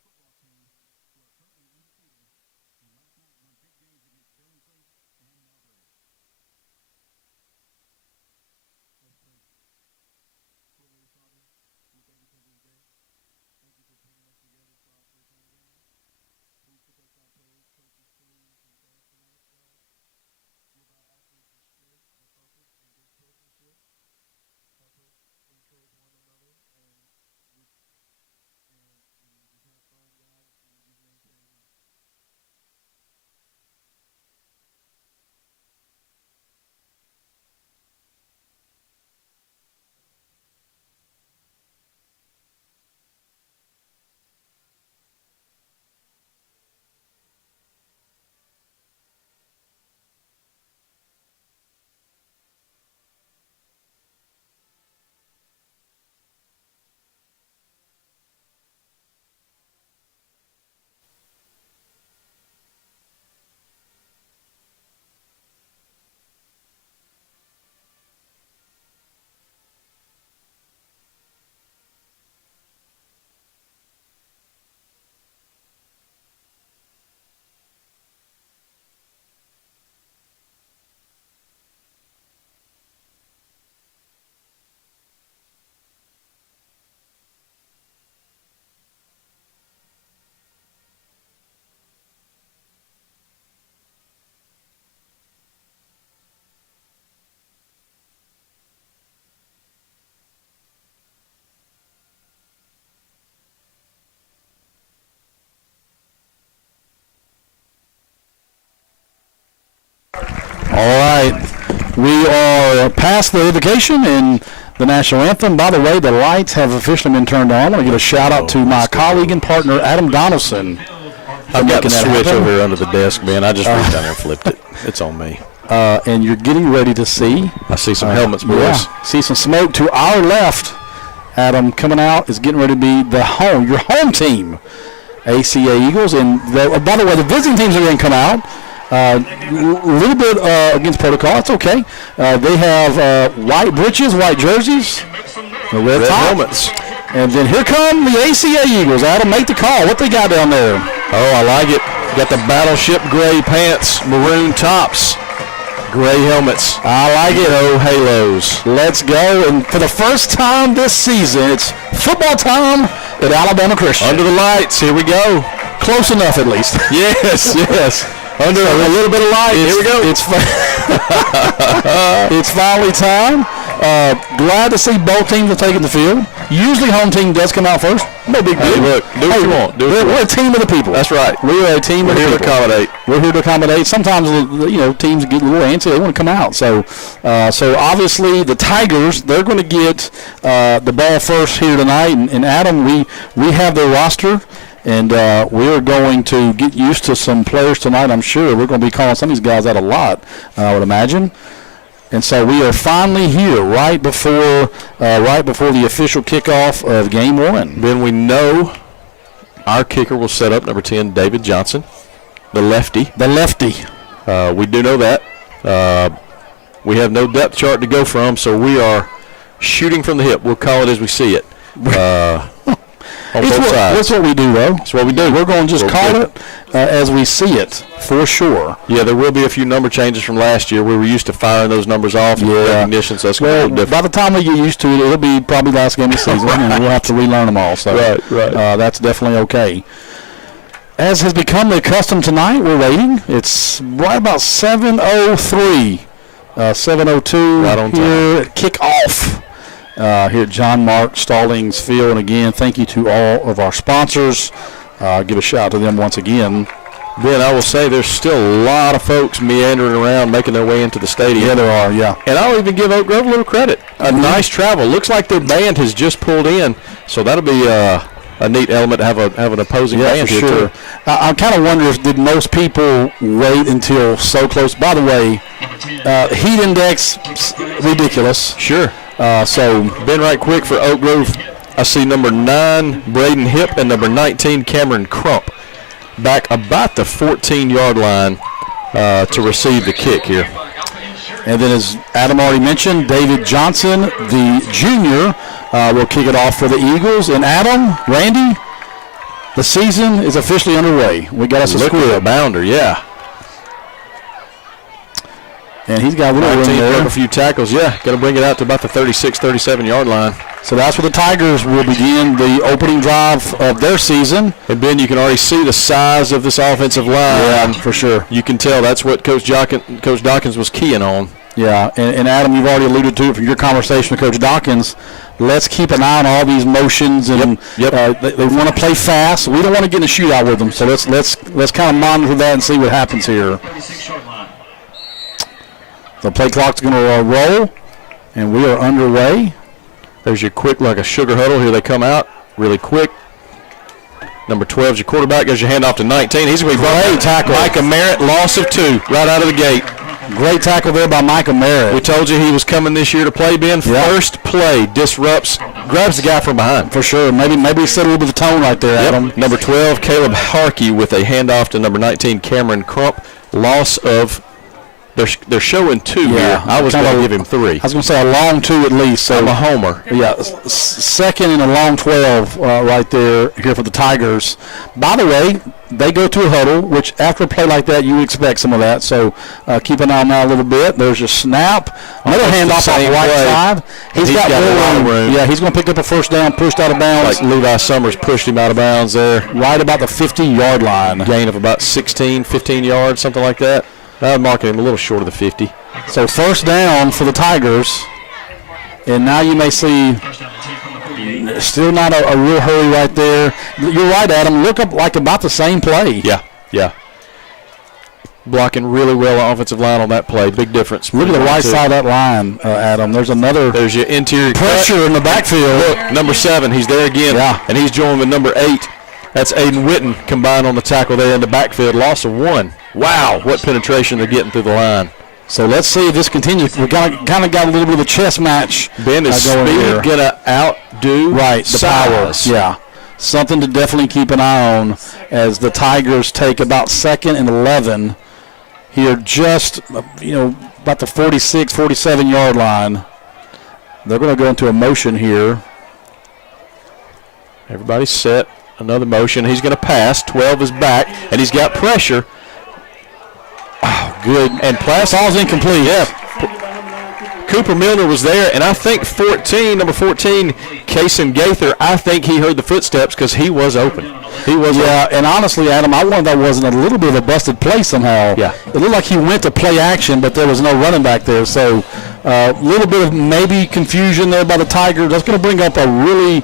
All right. We are past the invocation and the national anthem. By the way, the lights have officially been turned on. I want to give a shout-out to my colleague and partner, Adam Donaldson. I've got the switch over here under the desk, man. I just reached down there and flipped it. It's on me. And you're getting ready to see. I see some helmets, boys. Yeah, see some smoke to our left. Adam coming out is getting ready to be your home team, ACA Eagles. And by the way, the visiting teams are going to come out. A little bit against protocol. It's okay. They have white breeches, white jerseys, the red helmets. And then here come the ACA Eagles. Adam, make the call. What they got down there? Oh, I like it. Got the battleship gray pants, maroon tops. Gray helmets. I like it. No halos. Let's go. And for the first time this season, it's football time at Alabama Christian. Under the lights. Here we go. Close enough, at least. Yes, yes. Under a little bit of light. Here we go. It's finally time. Glad to see both teams are taking the field. Usually home team does come out first. No big deal. Hey, look, do what you want. We're a team of the people. That's right. We are a team of the people. We're here to accommodate. We're here to accommodate. Sometimes, teams get a little antsy. They want to come out. So obviously the Tigers, they're going to get the ball first here tonight. And Adam, we have their roster. And we're going to get used to some players tonight, I'm sure. We're going to be calling some of these guys out a lot, I would imagine. And so we are finally here right before the official kickoff of Game 1. Then we know our kicker will set up number 10, David Johnson, the lefty. The lefty. We do know that. We have no depth chart to go from, so we are shooting from the hip. We'll call it as we see it. On both sides. That's what we do, though. That's what we do. We're going to just call it as we see it, for sure. Yeah, there will be a few number changes from last year. We were used to firing those numbers off in recognition, so that's going to be different. By the time we get used to it, it'll be probably last game of the season, and we'll have to relearn them all. So right. That's definitely okay. As has become the custom tonight, we're waiting. It's right about 7:03, 7:02 right on here at kickoff. Here at John Mark Stallings Field. And again, thank you to all of our sponsors. Give a shout out to them once again. Ben, I will say there's still a lot of folks meandering around making their way into the stadium. Yeah, there are, yeah. And I'll even give Oak Grove a little credit. Nice travel. Looks like their band has just pulled in, so that'll be a neat element to have an opposing band for here, sure. too. I kind of wonder if did most people wait until so close. By the way, heat index, ridiculous. Sure. So, Ben, right quick for Oak Grove, I see number 9, Braden Hipp, and number 19, Cameron Crump, back about the 14-yard line to receive the kick here. And then, as Adam already mentioned, David Johnson, the junior, will kick it off for the Eagles. And Adam, Randy, the season is officially underway. We got us a square. A bounder, yeah. And he's got a little room there. A few tackles, yeah. Got to bring it out to about the 36, 37-yard line. So that's where the Tigers will begin the opening drive of their season. And, Ben, you can already see the size of this offensive line. Yeah, for sure. You can tell that's what Coach Dawkins was keying on. Yeah, and Adam, you've already alluded to it from your conversation with Coach Dawkins. Let's keep an eye on all these motions, and they want to play fast. We don't want to get in a shootout with them, so let's kind of monitor that and see what happens here. The play clock's going to roll, and we are underway. There's your quick, like a sugar huddle. Here they come out really quick. Number 12 is your quarterback. Gives your hand off to 19. He's going to be great tackle. Micah Merritt, loss of 2 right out of the gate. Great tackle there by Micah Merritt. We told you he was coming this year to play, Ben. Yep. First play, disrupts, grabs the guy from behind. For sure. Maybe set a little bit of tone right there, Adam. Number 12, Caleb Harkey with a handoff to number 19, Cameron Crump. Loss of, they're showing 2 here. I was going to give him 3. I was going to say a long 2 at least. So I'm a homer. Yeah, second and a long 12 right there here for the Tigers. By the way, they go to a huddle, which after a play like that, you expect some of that. So keep an eye on that a little bit. There's your snap. Another handoff on the right side. He's got a lot of room. Yeah, he's going to pick up a first down, pushed out of bounds. Like Levi Summers pushed him out of bounds there. Right about the 50-yard line. Gain of about 16, 15 yards, something like that. I'm marking him a little short of the 50. So first down for the Tigers. And now you may see still not a real hurry right there. You're right, Adam. Look up like about the same play. Yeah. Blocking really well offensive line on that play. Big difference. Look at the right side of that line, Adam. There's your interior pressure cut in the backfield. Look, number 7, he's there again. Yeah. And he's joined with number 8. That's Aiden Witten combined on the tackle there in the backfield. Loss of 1. Wow, what penetration they're getting through the line. So let's see if this continues. We kind of got a little bit of a chess match. Ben, is speed going to outdo the power? Yeah. Something to definitely keep an eye on as the Tigers take about 2nd and 11 here, just, about the 46, 47-yard line. They're going to go into a motion here. Everybody's set. Another motion. He's going to pass. 12 is back, and he's got pressure. Oh, good. And Ball's incomplete. Yeah. Defended by number 9, Cooper. Cooper Milner was there, and I think number 14, Kason Gaither, I think he heard the footsteps because he was open. He was open. And honestly, Adam, I wonder that wasn't a little bit of a busted play somehow. Yeah. It looked like he went to play action, but there was no running back there. So a little bit of maybe confusion there by the Tigers. That's going to bring up a really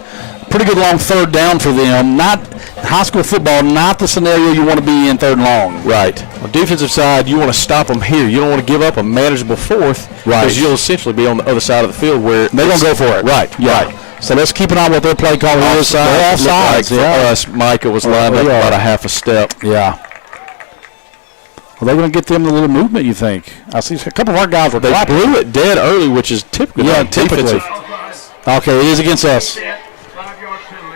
pretty good long third down for them. Not high school football, not the scenario you want to be in third and long. Right. On the defensive side, you want to stop them here. You don't want to give up a manageable fourth. Right. Because you'll essentially be on the other side of the field where They're going to go for it. Right. Yeah. Right. So let's keep an eye on what their play call is. Offside. Offsides, Like for us, Micah was lined up about a half a step. Yeah. Are they going to get them a little movement, you think? I see a couple of our guys were They dropping. blew it dead early, which is typically defensive. Okay, it is against us.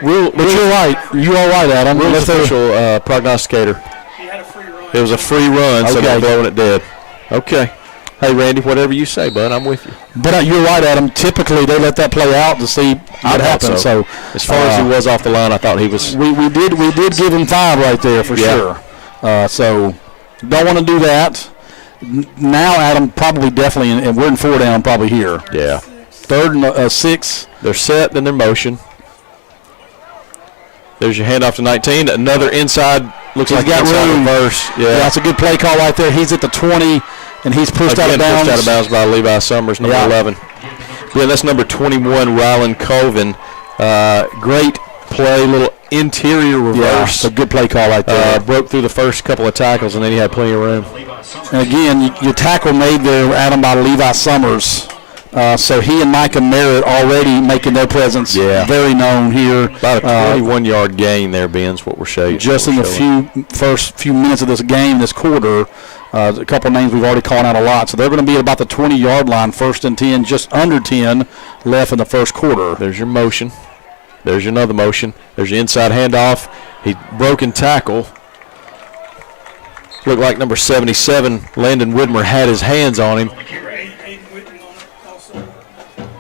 But you're right. You are right, Adam. Real Let's official prognosticator. He had a free run. It was a free run, so they're Okay. blowing it dead. Okay. Hey, Randy, whatever you say, bud, I'm with you. But you're right, Adam. Typically, they let that play out to see what happens. So as far as he was off the line, I thought he was. we did give him 5 right there for Yeah. sure. So don't want to do that. Now, Adam, probably definitely, and we're in 4 down probably here. Yeah. 3rd and 6. They're set, then they're motion. There's your handoff to 19. Another inside. Looks He's like got inside room. reverse. Yeah. That's a good play call right there. He's at the 20, and he's pushed out of Again, bounds. pushed out of bounds by Levi Summers, number 11. Yeah, that's number 21, Rylan Colvin. Great play, little interior reverse. Yeah, a good play call right there. Broke through the first couple of tackles, and then he had plenty of room. And again, your tackle made there, Adam, by Levi Summers. So he and Micah Merritt already making their presence very known here. About a 21-yard gain there, Ben's what we're showing. Just in the first few minutes of this game, this quarter, a couple of names we've already called out a lot. So they're going to be at about the 20-yard line, 1st and 10, just under 10 left in the first quarter. There's your motion. There's your another motion. There's your inside handoff. He broken tackle. Looked like number 77, Landon Whitmer, had his hands on him.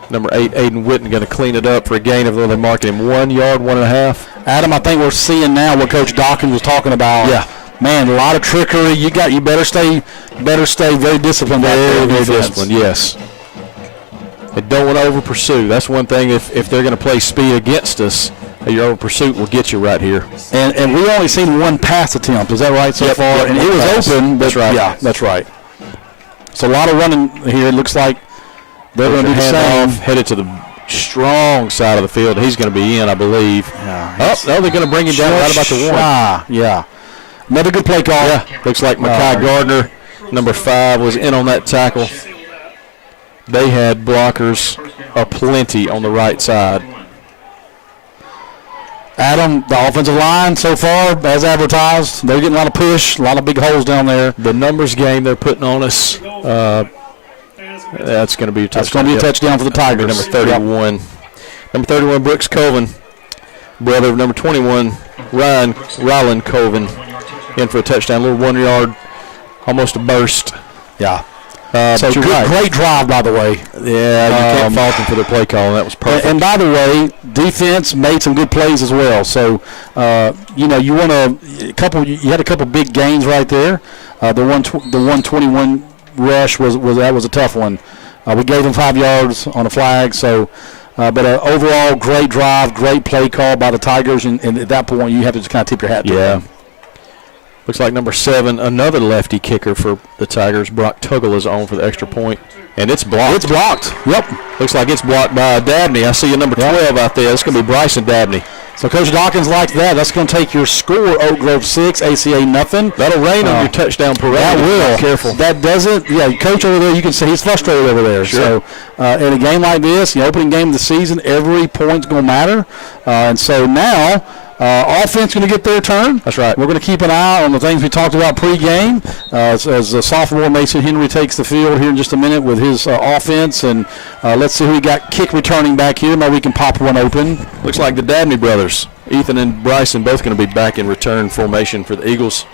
Number 8, Aiden Witten, going to clean it up for a gain of, they marked him 1 yard, 1.5. Adam, I think we're seeing now what Coach Dawkins was talking about. Yeah. Man, a lot of trickery. You better stay very disciplined. Very disciplined, yes. They don't want to over pursue. That's one thing. If they're going to play speed against us, your over pursuit will get you right here. And we only seen one pass attempt. Is that right so far? Yep, and it was pass. open. That's right. Yeah, that's right. So a lot of running here. It looks like they're going to do the same. Headed to the strong side of the field. He's going to be in, I believe. Yeah, no, they're going to bring him down right about the 1. Yeah. Another good play call. Yeah. Looks like Makai Gardner, number 5, was in on that tackle. They had blockers aplenty on the right side. Adam, the offensive line so far, as advertised, they're getting a lot of push, a lot of big holes down there. The numbers game they're putting on us, that's going to be a touchdown. That's going to be a touchdown for the Tigers. Number 31. Number 31, Brooks Colvin, brother of number 21, Rylan Colvin, in for a touchdown. A little 1 yard, almost a burst. Yeah. So great drive, by the way. Yeah, you can't fault them for their play call. That was perfect. And by the way, defense made some good plays as well. So, you had a couple big gains right there. The 121 rush was a tough one. We gave them 5 yards on a flag. So, but overall, great drive, great play call by the Tigers. And at that point, you have to just kind of tip your hat to them. Looks like number 7, another lefty kicker for the Tigers. Brock Tuggle is on for the extra point. And it's blocked. It's blocked. Yep. Looks like it's blocked by Dabney. I see a number 12 out there. It's going to be Bryson Dabney. So Coach Dawkins likes that. That's going to take your score, Oak Grove 6, ACA nothing. That'll rain on your touchdown parade. That will. Careful. That doesn't. Yeah, Coach over there, you can see he's frustrated over there. Sure. So in a game like this, opening game of the season, every point's going to matter. And so now offense going to get their turn. That's right. We're going to keep an eye on the things we talked about pregame as the sophomore Mason Henry takes the field here in just a minute with his offense. And let's see who we got kick returning back here. Maybe we can pop one open. Looks like the Dabney brothers, Ethan and Bryson, both going to be back in return formation for the Eagles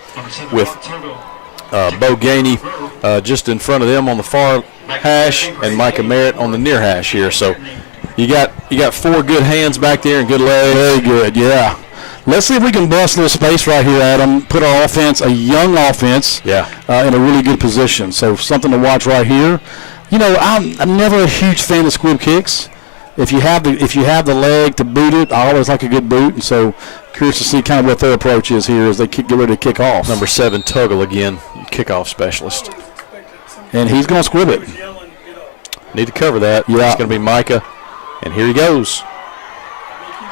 with Bo Gainey just in front of them on the far hash and Micah Merritt on the near hash here. So you got 4 good hands back there and good legs. Very good, yeah. let's see if we can bust a little space right here, Adam. Put our offense, a young offense, in a really good position. So something to watch right here. You know, I'm never a huge fan of squib kicks. If you have the leg to boot it, I always like a good boot. And so curious to see kind of what their approach is here as they get ready to kick off. Number 7, Tuggle again, kickoff specialist. And he's going to squib it. Need to cover that. Yeah. It's going to be Micah. And here he goes.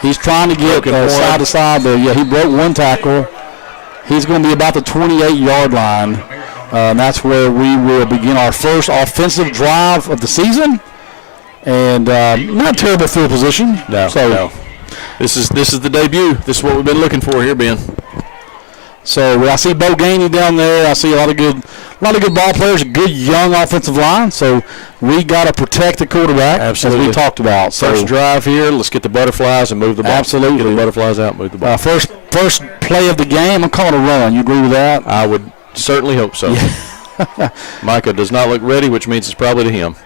He's trying to get side to side there. Yeah, he broke one tackle. He's going to be about the 28-yard line. And that's where we will begin our first offensive drive of the season. And not terrible field position. No. This is the debut. This is what we've been looking for here, Ben. So I see Bo Gainey down there. I see a lot of good ball players, a good young offensive line. So we got to protect the quarterback, absolutely, as we talked about. So first drive here. Let's get the butterflies and move the ball. Absolutely, get the butterflies out, move the ball. First play of the game. I'm calling a run. You agree with that? I would certainly hope so. Yeah. Micah does not look ready, which means it's probably to him.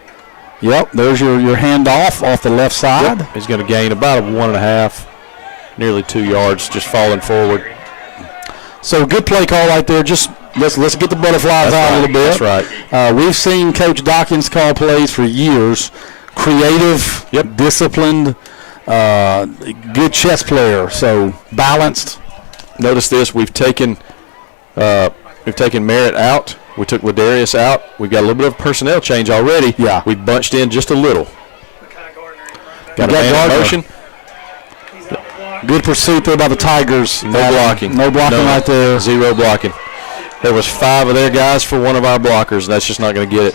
Yep. There's your handoff off the left side. Yep. He's going to gain about a 1.5, nearly 2 yards, just falling forward. So good play call right there. Just let's get the butterflies out a little bit. That's right. We've seen Coach Dawkins call plays for years. Creative, disciplined, good chess player. So balanced. Notice this: we've taken Merritt out. We took Ladarius out. We've got a little bit of personnel change already. Yeah. We bunched in just a little. Got a man in motion. Good pursuit there by the Tigers. No blocking. No blocking right there. 0 blocking. There was 5 of their guys for one of our blockers, and that's just not going to get it.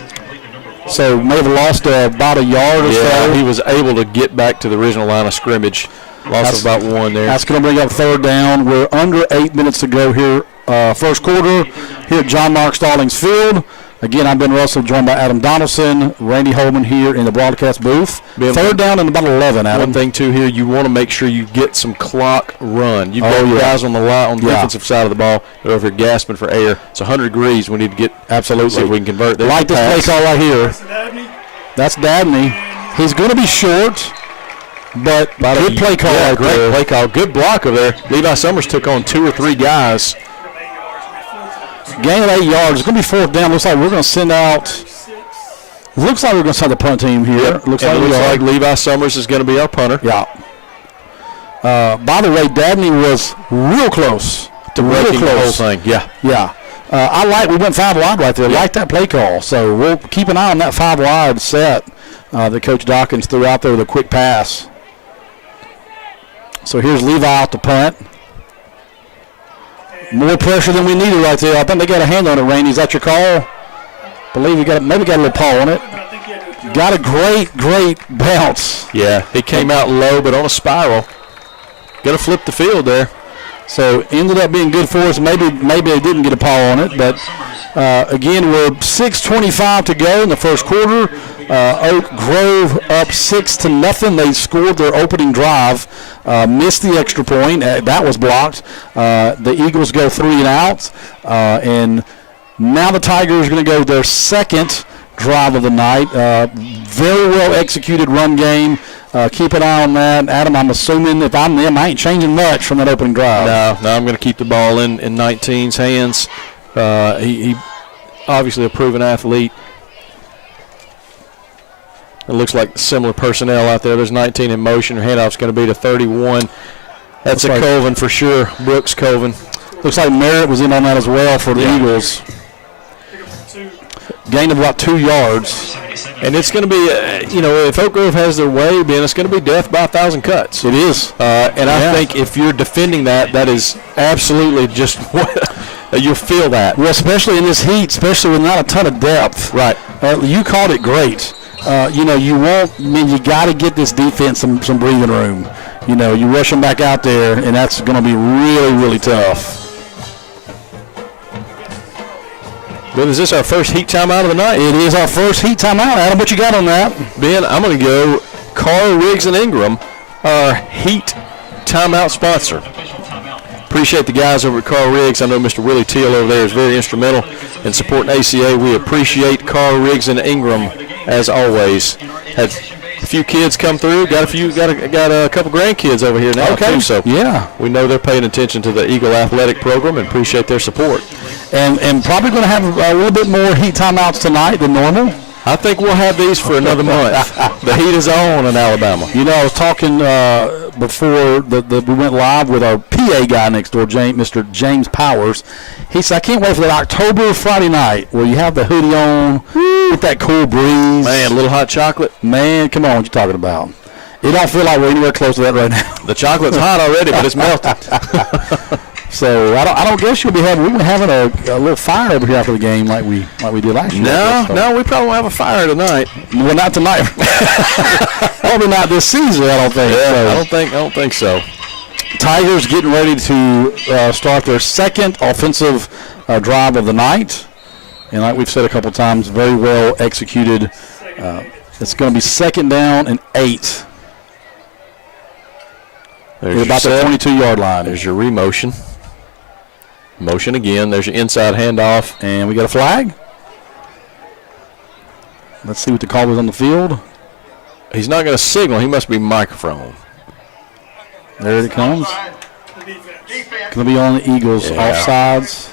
So may have lost about a yard or so. Yeah, he was able to get back to the original line of scrimmage. Lost about 1 there. That's going to bring up third down. We're under 8 minutes to go here. First quarter here at John Mark Stallings Field. Again, I'm Ben Russell, joined by Adam Donaldson, Randy Holman here in the broadcast booth. Third down and about 11, Adam. One thing, too, here, you want to make sure you get some clock run. You've got guys on the line, on the defensive side of the ball, or if you're gasping for air. It's 100 degrees. We need to get absolutely see if we can convert. There's like this play call right here. That's Dabney. He's going to be short, but good play call right great there. Play call. Good block over there. Levi Summers took on 2 or 3 guys. Gain of 8 yards. It's going to be fourth down. Looks like we're going to send out. Looks like we're going to send the punt team here. Yep. Looks like Levi Summers is going to be our punter. Yeah. By the way, Dabney was real close to breaking the whole thing. Yeah. Yeah. We went 5 wide right there. Like that play call. So we'll keep an eye on that 5 wide set that Coach Dawkins threw out there with a quick pass. So here's Levi out to punt. More pressure than we needed right there. I think they got a hand on it, Randy. Is that your call? Believe you maybe got a little paw on it. Got a great bounce. Yeah, it came out low, but on a spiral. Got to flip the field there. So ended up being good for us. Maybe they didn't get a paw on it, but again, we're 6:25 to go in the first quarter. Oak Grove up 6-0. They scored their opening drive, missed the extra point. That was blocked. The Eagles go 3 and out, and now the Tigers are going to go their second drive of the night. Very well executed run game. Keep an eye on that. Adam, I'm assuming if I'm them, I ain't changing much from that opening drive. No, I'm going to keep the ball in 19's hands. He obviously a proven athlete. It looks like similar personnel out there. There's 19 in motion. Her handoff's going to be to 31. That's a Colvin for sure. Brooks Colvin. Looks like Merritt was in on that as well for the Eagles. Gain of about 2 yards. And it's going to be, if Oak Grove has their way, Ben, it's going to be death by 1,000 cuts. It is. And I think if you're defending that is absolutely just you'll feel that. Well, especially in this heat, especially with not a ton of depth. Right. You called it great. You got to get this defense some breathing room. You rush them back out there, and that's going to be really, really tough. Ben, is this our first heat timeout of the night? It is our first heat timeout. Adam, what you got on that? Ben, I'm going to go Carl Riggs and Ingram, our heat timeout sponsor. Appreciate the guys over at Carl Riggs. I know Mr. Willie Teal over there is very instrumental in supporting ACA. We appreciate Carl Riggs and Ingram, as always. Had a few kids come through. Got a couple grandkids over here now too. So yeah, we know they're paying attention to the Eagle Athletic program and appreciate their support. And probably going to have a little bit more heat timeouts tonight than normal. I think we'll have these for another month. The heat is on in Alabama. You know, I was talking before we went live with our PA guy next door, Mr. James Powers. He said, I can't wait for that October Friday night where you have the hoodie on, with that cool breeze. Man, a little hot chocolate. Man, come on, what you talking about? It don't feel like we're anywhere close to that right now. The chocolate's hot already, but it's melted. So I don't guess you'll be having a little fire over here after the game like we did last year. No, we probably won't have a fire tonight. Well, not tonight. Probably not this season. I don't think. Yeah, I don't think so. Tigers getting ready to start their second offensive drive of the night, and like we've said a couple times, very well executed. It's going to be 2nd down and 8. There's about the 22-yard line. There's your remotion. Motion again. There's your inside handoff. And we got a flag. Let's see what the call was on the field. He's not going to signal. He must be microphone. There it comes. Going to be on the Eagles offsides.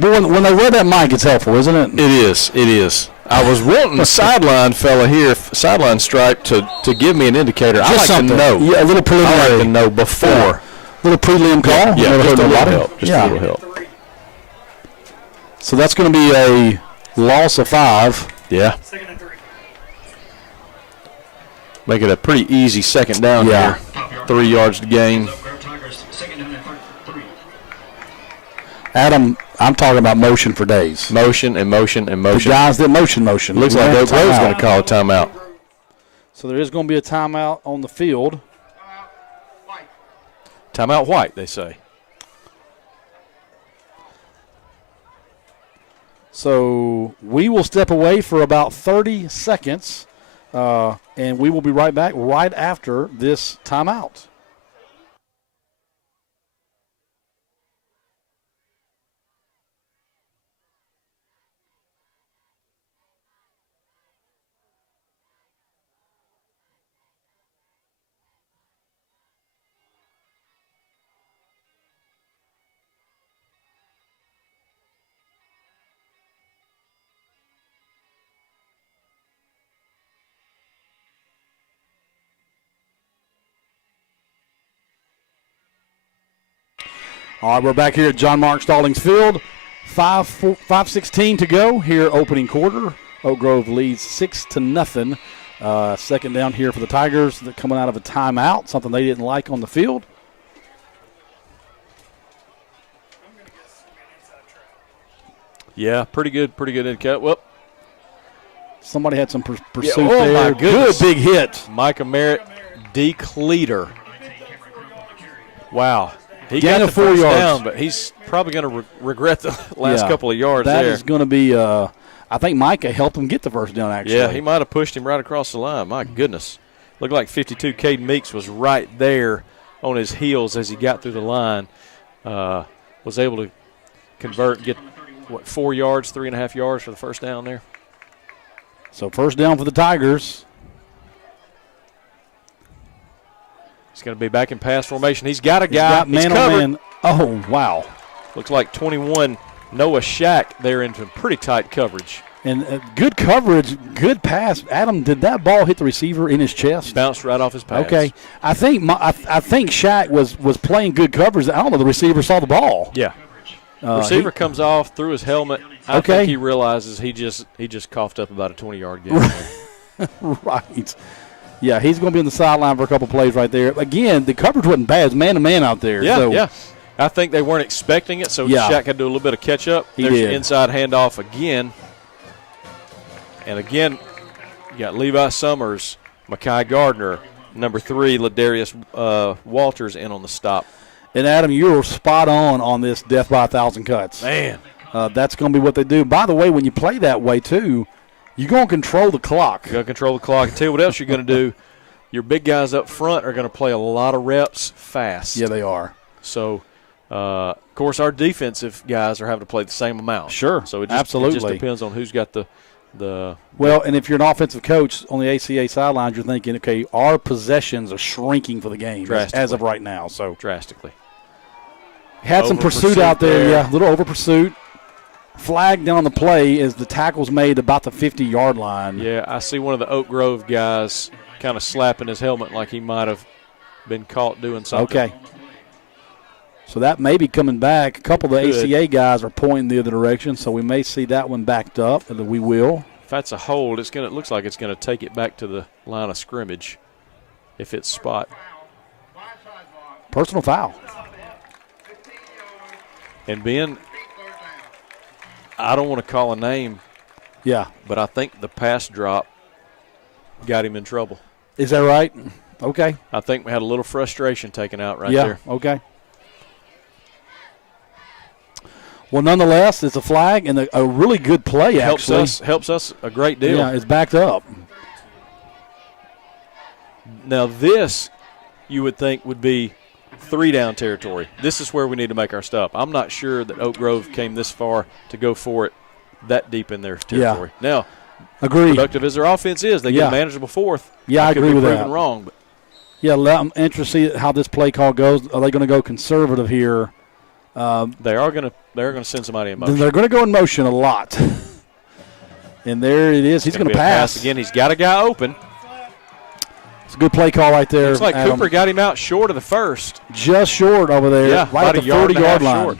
But when they wear that mic, it's helpful, isn't it? It is. I was wanting the sideline fella here, sideline stripe, to give me an indicator. Just I like something. to know. Yeah, a little preliminary. I like to know before. Yeah. Little prelim call. Yeah, just a little help. Just a little help. So that's going to be a loss of 5. Yeah. 2nd and 3. Make it a pretty easy 2nd down here. 3 yards to gain. Adam, I'm talking about motion for days. Motion and motion and motion. The guys that motion. Looks like Oak Grove's going to call a timeout. So there is going to be a timeout on the field. Timeout white, they say. So we will step away for about 30 seconds, and we will be right back right after this timeout. All right, we're back here at John Mark Stallings Field. 5:16 to go here, opening quarter. Oak Grove leads 6-0. 2nd down here for the Tigers. They're coming out of a timeout, something they didn't like on the field. Yeah, pretty good in cut. Whoop. Somebody had some pursuit oh there. My goodness. Good big hit. Micah Merritt, decleater. Wow. He Gain got of the 4 first yards. down, but he's probably going to regret the last couple of yards That there. is going to be, I think Micah helped him get the first down, actually. Yeah, he might have pushed him right across the line. My goodness. Looked like 52 Caden Meeks was right there on his heels as he got through the line. Was able to convert and get, 4 yards, 3.5 yards for the first down there. So first down for the Tigers. He's going to be back in pass formation. He's got a guy. He's covered. Man. Oh, wow. Looks like 21 Noah Shack there into pretty tight coverage. And good coverage, good pass. Adam, did that ball hit the receiver in his chest? Bounced right off his pass. Okay. I think Shack was playing good coverage. I don't know the receiver saw the ball. Yeah. Receiver comes off through his helmet. I think he realizes he just coughed up about a 20-yard gain. Right. Yeah, he's going to be on the sideline for a couple plays right there. Again, the coverage wasn't bad. It's man-to-man out there. Yeah, so. yeah. I think they weren't expecting it, so Shaq had to do a little bit of catch-up. There's your inside handoff again. And again, you got Levi Summers, Makai Gardner, number 3, Ladarius Walters in on the stop. And, Adam, you're spot on this death by 1,000 cuts. Man. That's going to be what they do. By the way, when you play that way, too, you're going to control the clock. You're going to control the clock. And tell you what else you're going to do. Your big guys up front are going to play a lot of reps fast. Yeah, they are. So, of course, our defensive guys are having to play the same amount. Sure, So it absolutely just depends on who's got the Well, and if you're an offensive coach on the ACA sidelines, you're thinking, okay, our possessions are shrinking for the game as of right now. So drastically. Had some pursuit out there, yeah, a little over pursuit. Flag down on the play as the tackle's made about the 50-yard line. Yeah, I see one of the Oak Grove guys kind of slapping his helmet like he might have been caught doing something. Okay. So that may be coming back. A couple of the ACA guys are pointing the other direction, so we may see that one backed up, and we will. If that's a hold, it looks like it's going to take it back to the line of scrimmage if it's spot. Personal foul. And Ben, I don't want to call a name. Yeah. But I think the pass drop got him in trouble. Is that right? Okay. I think we had a little frustration taken out there. Yeah, okay. Well, nonetheless, it's a flag and a really good play, actually. Helps us a great deal. Yeah, it's backed up. Now this, you would think, would be 3-down territory. This is where we need to make our stop. I'm not sure that Oak Grove came this far to go for it that deep in their territory. Yeah. Now, agreed. Productive as their offense is, they get a manageable fourth. Yeah, I agree with that. Wrong, but yeah, I'm interested to see how this play call goes. Are they going to go conservative here? They're going to send somebody in motion. They're going to go in motion a lot. And there it is. He's going to pass. Again, he's got a guy open. It's a good play call right there. Looks like Adam. Cooper got him out short of the first. Just short over there. Yeah, right at the 40-yard line. Short.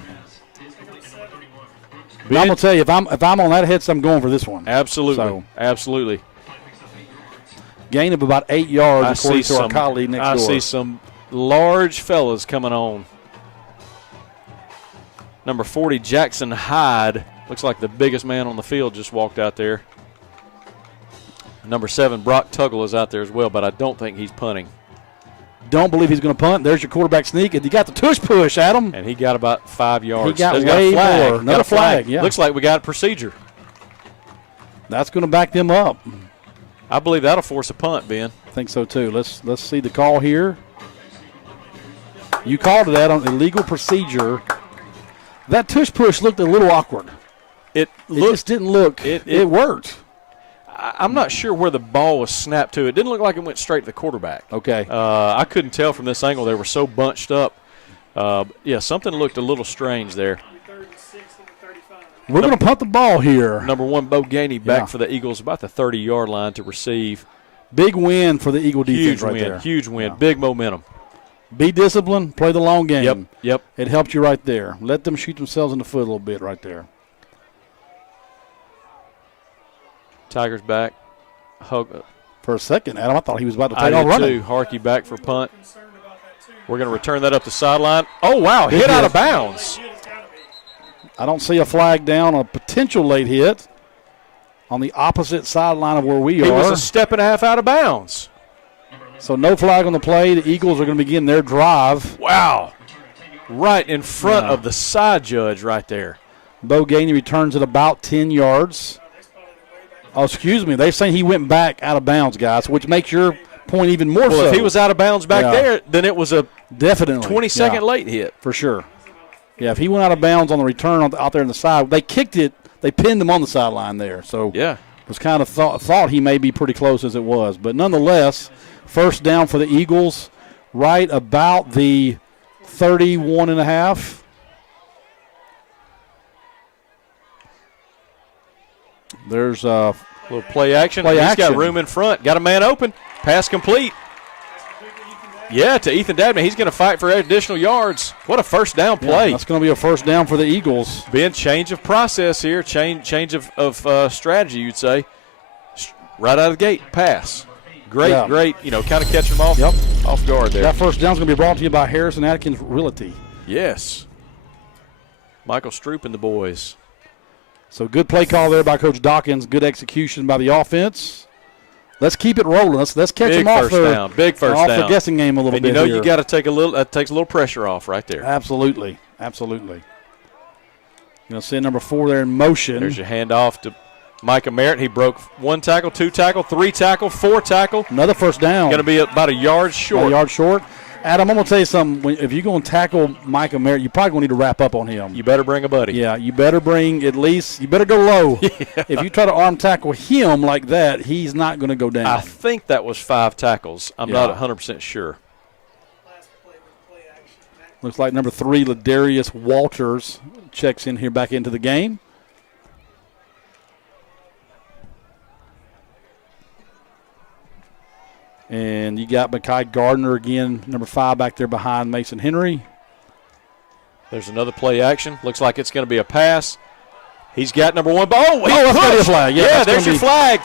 I'm going to tell you, if I'm on that hit, I'm going for this one. Absolutely. So, absolutely. Gain of about 8 yards, according to our colleague next door. I see some large fellas coming on. Number 40, Jackson Hyde. Looks like the biggest man on the field just walked out there. Number 7, Brock Tuggle is out there as well, but I don't think he's punting. Don't believe he's going to punt. There's your quarterback sneak. And you got the tush push, Adam. And he got about 5 yards. He got way more. Another flag, yeah. Looks like we got a procedure. That's going to back them up. I believe that'll force a punt, Ben. I think so, too. Let's see the call here. You called that on illegal procedure. That tush push looked a little awkward. It just didn't look. It worked. I'm not sure where the ball was snapped to. It didn't look like it went straight to the quarterback. Okay. I couldn't tell from this angle. They were so bunched up. Yeah, something looked a little strange there. We're going to punt the ball here. Number 1, Bo Gainey back for the Eagles, about the 30-yard line to receive. Big win for the Eagle defense there. Huge win. Big momentum. Be disciplined. Play the long game. Yep. It helped you right there. Let them shoot themselves in the foot a little bit right there. Tigers back. For a second, Adam, I thought he was about to take off running. Harkey back for punt. We're going to return that up the sideline. Oh, wow, hit out of bounds. I don't see a flag down, a potential late hit on the opposite sideline of where we are. He was a step and a half out of bounds. So no flag on the play. The Eagles are going to begin their drive. Wow. Right in front of the side judge right there. Bo Gainey returns at about 10 yards. Oh, excuse me. They're saying he went back out of bounds, guys, which makes your point even more so. Well, if he was out of bounds back there, then it was a definitely 20-second late hit. For sure. Yeah, if he went out of bounds on the return out there on the side, they kicked it. They pinned him on the sideline there. So yeah, it was kind of thought he may be pretty close as it was. But nonetheless, first down for the Eagles right about the 31.5. There's a little play action. He's got room in front. Got a man open. Pass complete. Yeah, to Ethan Dadman. He's going to fight for additional yards. What a first down play. Yeah, that's going to be a first down for the Eagles. Ben, change of process here. Change of strategy, you'd say. Right out of the gate, pass. Great, kind of catch them off guard there. That first down is going to be brought to you by Harrison Atkins Realty. Yes. Michael Stroop and the boys. So good play call there by Coach Dawkins. Good execution by the offense. Let's keep it rolling. Let's catch them off Big first down. The guessing game a little bit. And you got to take that takes a little pressure off right there. Absolutely. You're going to see number 4 there in motion. There's your handoff to Micah Merritt. He broke 1 tackle, 2 tackle, 3 tackle, 4 tackle. Another first down. Going to be about a yard short. A yard short. Adam, I'm going to tell you something. If you're going to tackle Micah Merritt, you're probably going to need to wrap up on him. You better bring a buddy. Yeah, you better bring at least – you better go low. Yeah. If you try to arm tackle him like that, he's not going to go down. I think that was 5 tackles. I'm not 100% sure. Looks like number 3, Ladarius Walters, checks in here back into the game. And you got Mekhi Gardner again, number 5 back there behind Mason Henry. There's another play action. Looks like it's going to be a pass. He's got number 1. Oh, that's going to be a flag. Yeah, there's your flag.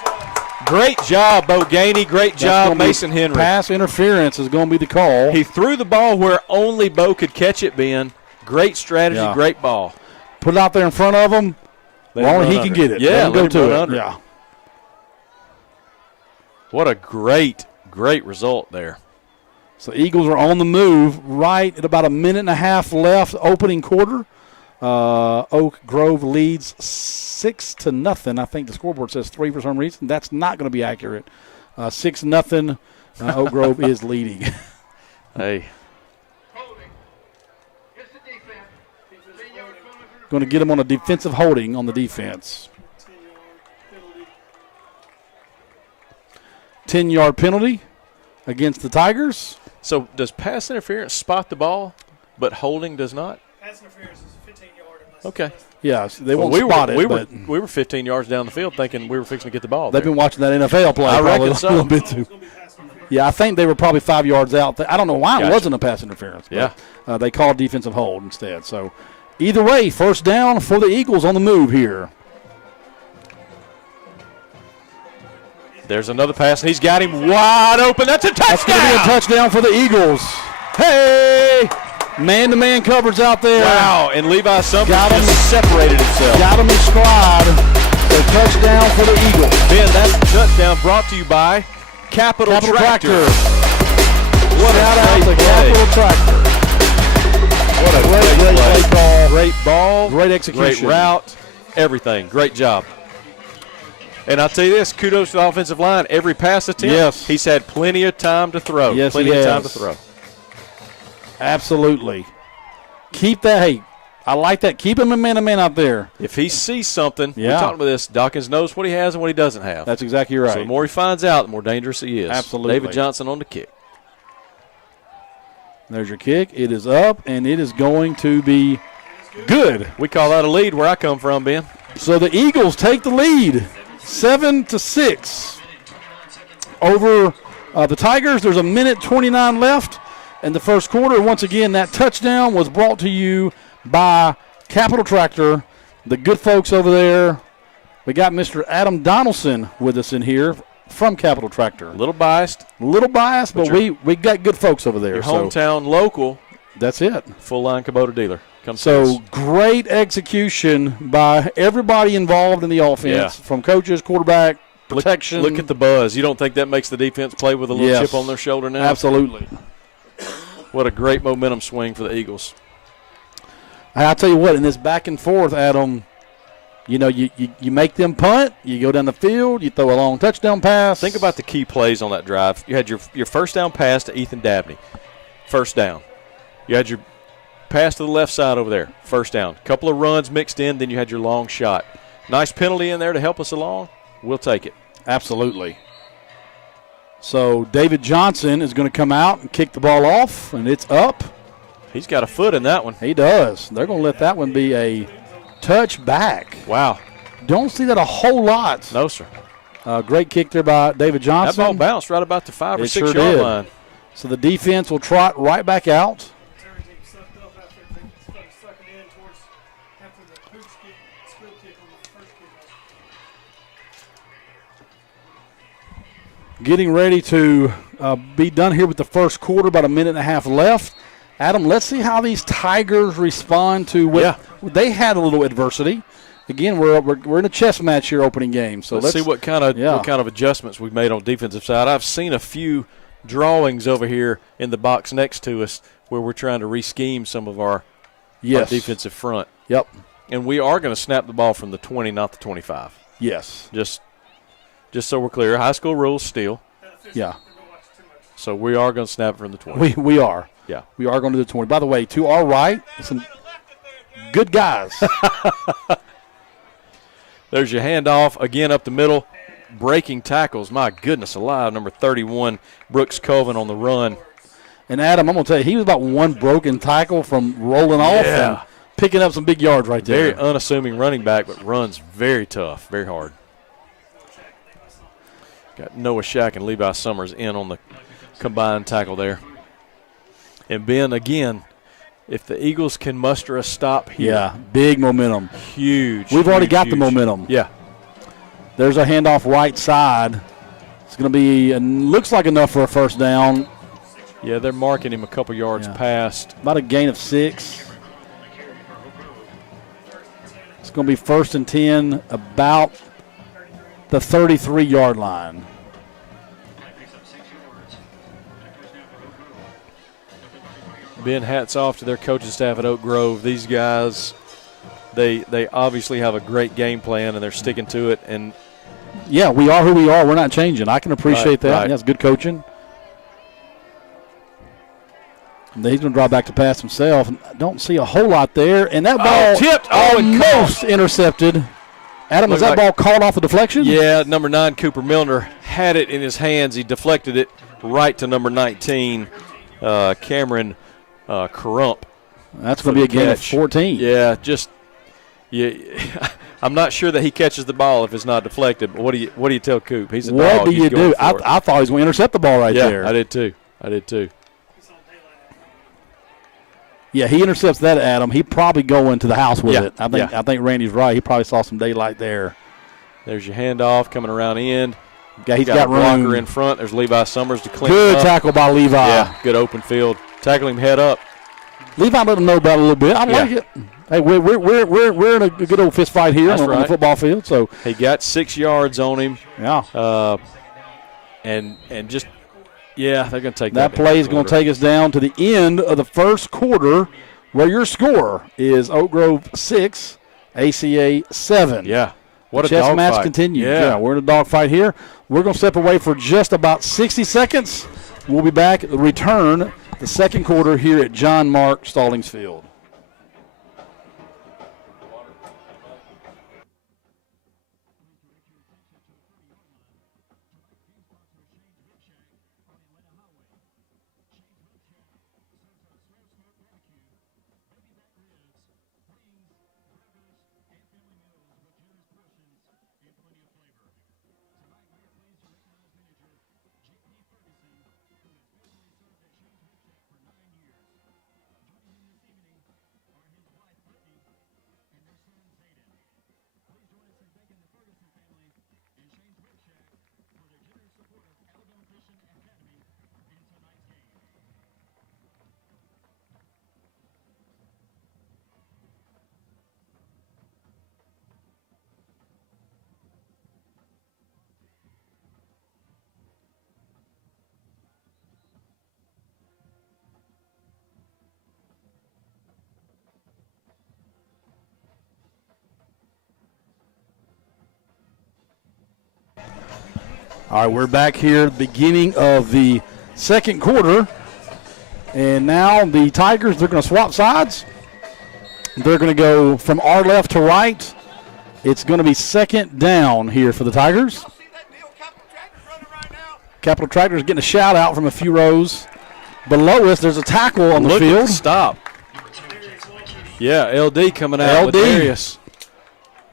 Great job, Bo Gainey. Great job, Mason Henry. Pass interference is going to be the call. He threw the ball where only Bo could catch it, Ben. Great strategy, great ball. Put it out there in front of him. Only he can get it. Yeah, go to it. Under. Yeah. What a great result there. So Eagles are on the move right at about a minute and a half left, opening quarter. Oak Grove leads 6-0. I think the scoreboard says 3 for some reason. That's not going to be accurate. 6-0. Oak Grove is leading. Hey. Going to get him on a defensive holding on the defense. 10-yard penalty against the Tigers. So does pass interference spot the ball, but holding does not? Pass interference is 15-yard. Okay. Yeah, they won't spot it. We were 15 yards down the field thinking we were fixing to get the ball. They've been watching that NFL play. I reckon so. A little bit too. Yeah, I think they were probably 5 yards out. I don't know why it wasn't a pass interference. But, they called defensive hold instead. So either way, first down for the Eagles on the move here. There's another pass, and he's got him wide open. That's a touchdown. That's going to be a touchdown for the Eagles. Hey! Man-to-man coverage out there. Wow, and Levi Summers just separated himself. Got him in stride. The touchdown for the Eagles. Ben, that touchdown brought to you by Capital Tractor. What Shout out to Capital Tractor. What a great ball. Great ball. Great execution. Great route. Everything. Great job. And I'll tell you this, kudos to the offensive line. Every pass attempt, he's had plenty of time to throw. Yes, plenty of time to throw. Absolutely. Keep that. Hey, I like that. Keep him a man-to-man out there. If he sees something, we talked about this, Dawkins knows what he has and what he doesn't have. That's exactly right. So the more he finds out, the more dangerous he is. Absolutely. David Johnson on the kick. There's your kick. It is up, and it is going to be good. We call that a lead where I come from, Ben. So the Eagles take the lead, 7-6 over the Tigers. There's a minute 29 left in the first quarter. Once again, that touchdown was brought to you by Capital Tractor, the good folks over there. We got Mr. Adam Donaldson with us in here from Capital Tractor. A little biased, but we got good folks over there. Your hometown local. That's it. Full line Kubota dealer. So great execution by everybody involved in the offense, from coaches, quarterback, protection. Look at the buzz. You don't think that makes the defense play with a little chip on their shoulder now? Absolutely. What a great momentum swing for the Eagles. I'll tell you what, in this back and forth, Adam, you know, you make them punt, you go down the field, you throw a long touchdown pass. Think about the key plays on that drive. You had your first down pass to Ethan Dabney, first down. You had your pass to the left side over there, first down. Couple of runs mixed in, then you had your long shot. Nice penalty in there to help us along. We'll take it. Absolutely. So David Johnson is going to come out and kick the ball off, and it's up. He's got a foot in that one. He does. They're going to let that one be a touchback. Wow. Don't see that a whole lot. No, sir. Great kick there by David Johnson. That ball bounced right about the 5 or 6 yard line. So the defense will trot right back out. Getting ready to be done here with the first quarter, about a minute and a half left. Adam, let's see how these Tigers respond to what they had a little adversity. Again, we're in a chess match here, opening game. So let's see what kind of adjustments we've made on defensive side. I've seen a few drawings over here in the box next to us where we're trying to re-scheme some of our defensive front. Yep. And we are going to snap the ball from the 20, not the 25. Yes. Just so we're clear, high school rules still. Yeah. So we are going to snap it from the 20. We are. Yeah. We are going to do the 20. By the way, to our right, some good guys. There's your handoff again up the middle. Breaking tackles. My goodness alive. Number 31, Brooks Coven on the run. And Adam, I'm going to tell you, he was about one broken tackle from rolling off and picking up some big yards right there. Very unassuming running back, but runs very tough, very hard. Got Noah Shack and Levi Summers in on the combined tackle there. And Ben, again, if the Eagles can muster a stop here. Yeah, big momentum. Huge. We've already got the momentum. Yeah. There's a handoff right side. It's going to be, looks like enough for a first down. Yeah, they're marking him a couple yards past. About a gain of 6. It's going to be 1st and 10, about the 33-yard line. Ben, hats off to their coaching staff at Oak Grove. These guys, they obviously have a great game plan, and they're sticking to it. And yeah, we are who we are. We're not changing. I can appreciate that. Right. Yeah, it's good coaching. And he's going to draw back to pass himself. Don't see a whole lot there. And that ball tipped. Almost intercepted. Adam, was that ball called off a deflection? Yeah, number 9, Cooper Milner, had it in his hands. He deflected it right to number 19, Cameron Crump. That's going to be a gain of 14. Yeah, I'm not sure that he catches the ball if it's not deflected. But what do you tell Coop? He's a dog. What do you do? I thought he was going to intercept the ball right there. Yeah, I did too. Yeah, he intercepts that, Adam. He probably going to the house with it. I think Randy's right. He probably saw some daylight there. There's your handoff coming around end. Yeah, he's got a blocker room in front. There's Levi Summers to clean Good up. tackle by Levi. Yeah, good open field. Tackle him head up. Levi let him know about it a little bit. I like it. Hey, we're in a good old fist fight here on the football field. So he got 6 yards on him. Yeah. And just. Yeah, they're going to take that play is going to take us down to the end of the first quarter, where your score is Oak Grove 6, ACA 7. Yeah, what a chess dog match fight. continues. Yeah, we're in a dog fight here. We're going to step away for just about 60 seconds. We'll be back at the return, the second quarter here at John Mark Stallings Field. All right, we're back here at the beginning of the second quarter. And now the Tigers, they're going to swap sides. They're going to go from our left to right. It's going to be second down here for the Tigers. Capital Tractors getting a shout out from a few rows below us. There's a tackle on the field. Stop. Yeah, LD coming out with Darius.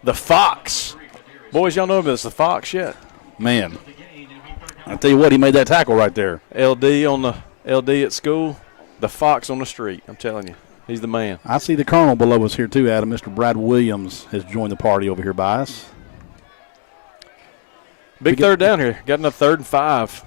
The Fox. Boys, y'all know him as the Fox yet? Man. I tell you what, he made that tackle right there. LD at school, the Fox on the street. I'm telling you, he's the man. I see the Colonel below us here too, Adam. Mr. Brad Williams has joined the party over here by us. Big third down here. Got enough 3rd and 5.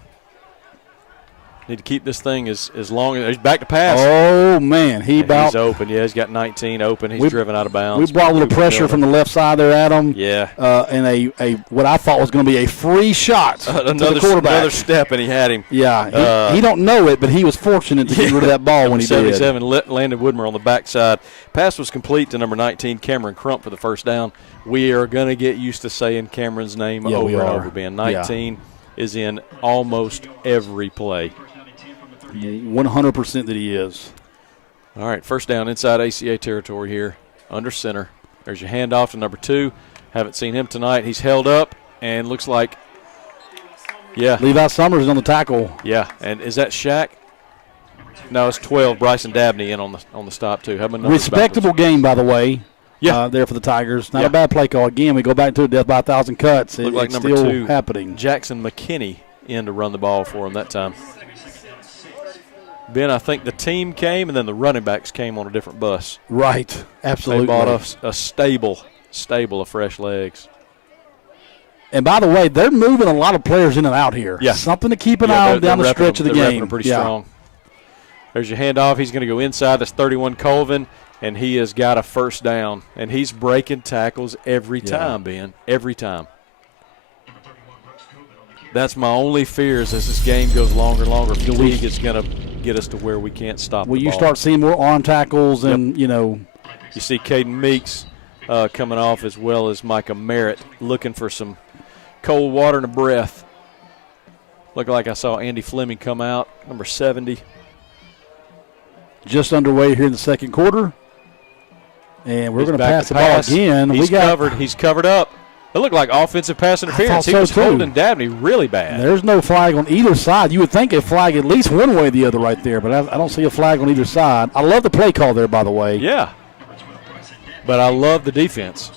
Need to keep this thing as long as he's back to pass. Oh, man. He's open. Yeah, he's got 19 open. He's driven out of bounds. We brought a little pressure from the left side there, Adam. Yeah. And a what I thought was going to be a free shot to the quarterback. Another step, and he had him. Yeah. He don't know it, but he was fortunate to get rid of that ball when he 77 landed Woodmer on the backside. Pass was complete to number 19, Cameron Crump, for the first down. We are going to get used to saying Cameron's name over and over, Ben. 19 is in almost every play. 100% that he is. All right, first down inside ACA territory here, under center. There's your handoff to number 2. Haven't seen him tonight. He's held up and looks like, yeah. Levi Summers is on the tackle. Yeah, and is that Shaq? No, it's 12. Bryson Dabney in on the stop too. Respectable game, by the way. Yeah, there for the Tigers. Not a bad play call. Again, we go back to it, death by 1,000 cuts. Looked like it's number still 2 happening. Jackson McKinney in to run the ball for him that time. Ben, I think the team came and then the running backs came on a different bus. Right, absolutely. They bought a stable of fresh legs. And by the way, they're moving a lot of players in and out here. Yeah. Something to keep an eye on down the stretch of the game. Them pretty strong. There's your handoff. He's going to go inside. That's 31 Colvin, and he has got a first down. And he's breaking tackles every time, Ben. Every time. That's my only fear is as this game goes longer and longer, fatigue is going to get us to where we can't stop the ball. You start seeing more arm tackles and, You see Caden Meeks coming off as well as Micah Merritt looking for some cold water and a breath. Looked like I saw Andy Fleming come out, number 70. Just underway here in the second quarter. And we're going to pass the ball again. He's covered up. It looked like offensive pass interference. He was holding Dabney really bad. There's no flag on either side. You would think a flag at least one way or the other right there, but I don't see a flag on either side. I love the play call there, by the way. Yeah. But I love the defense.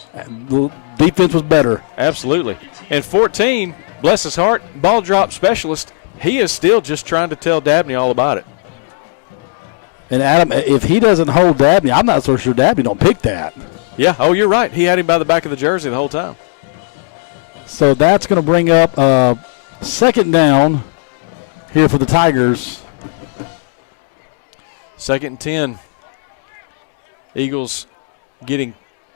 The defense was better. Absolutely. And 14, bless his heart, ball drop specialist, he is still just trying to tell Dabney all about it. And, Adam, if he doesn't hold Dabney, I'm not so sure Dabney don't pick that. Yeah, you're right. He had him by the back of the jersey the whole time. So that's going to bring up second down here for the Tigers. 2nd and 10. Eagles getting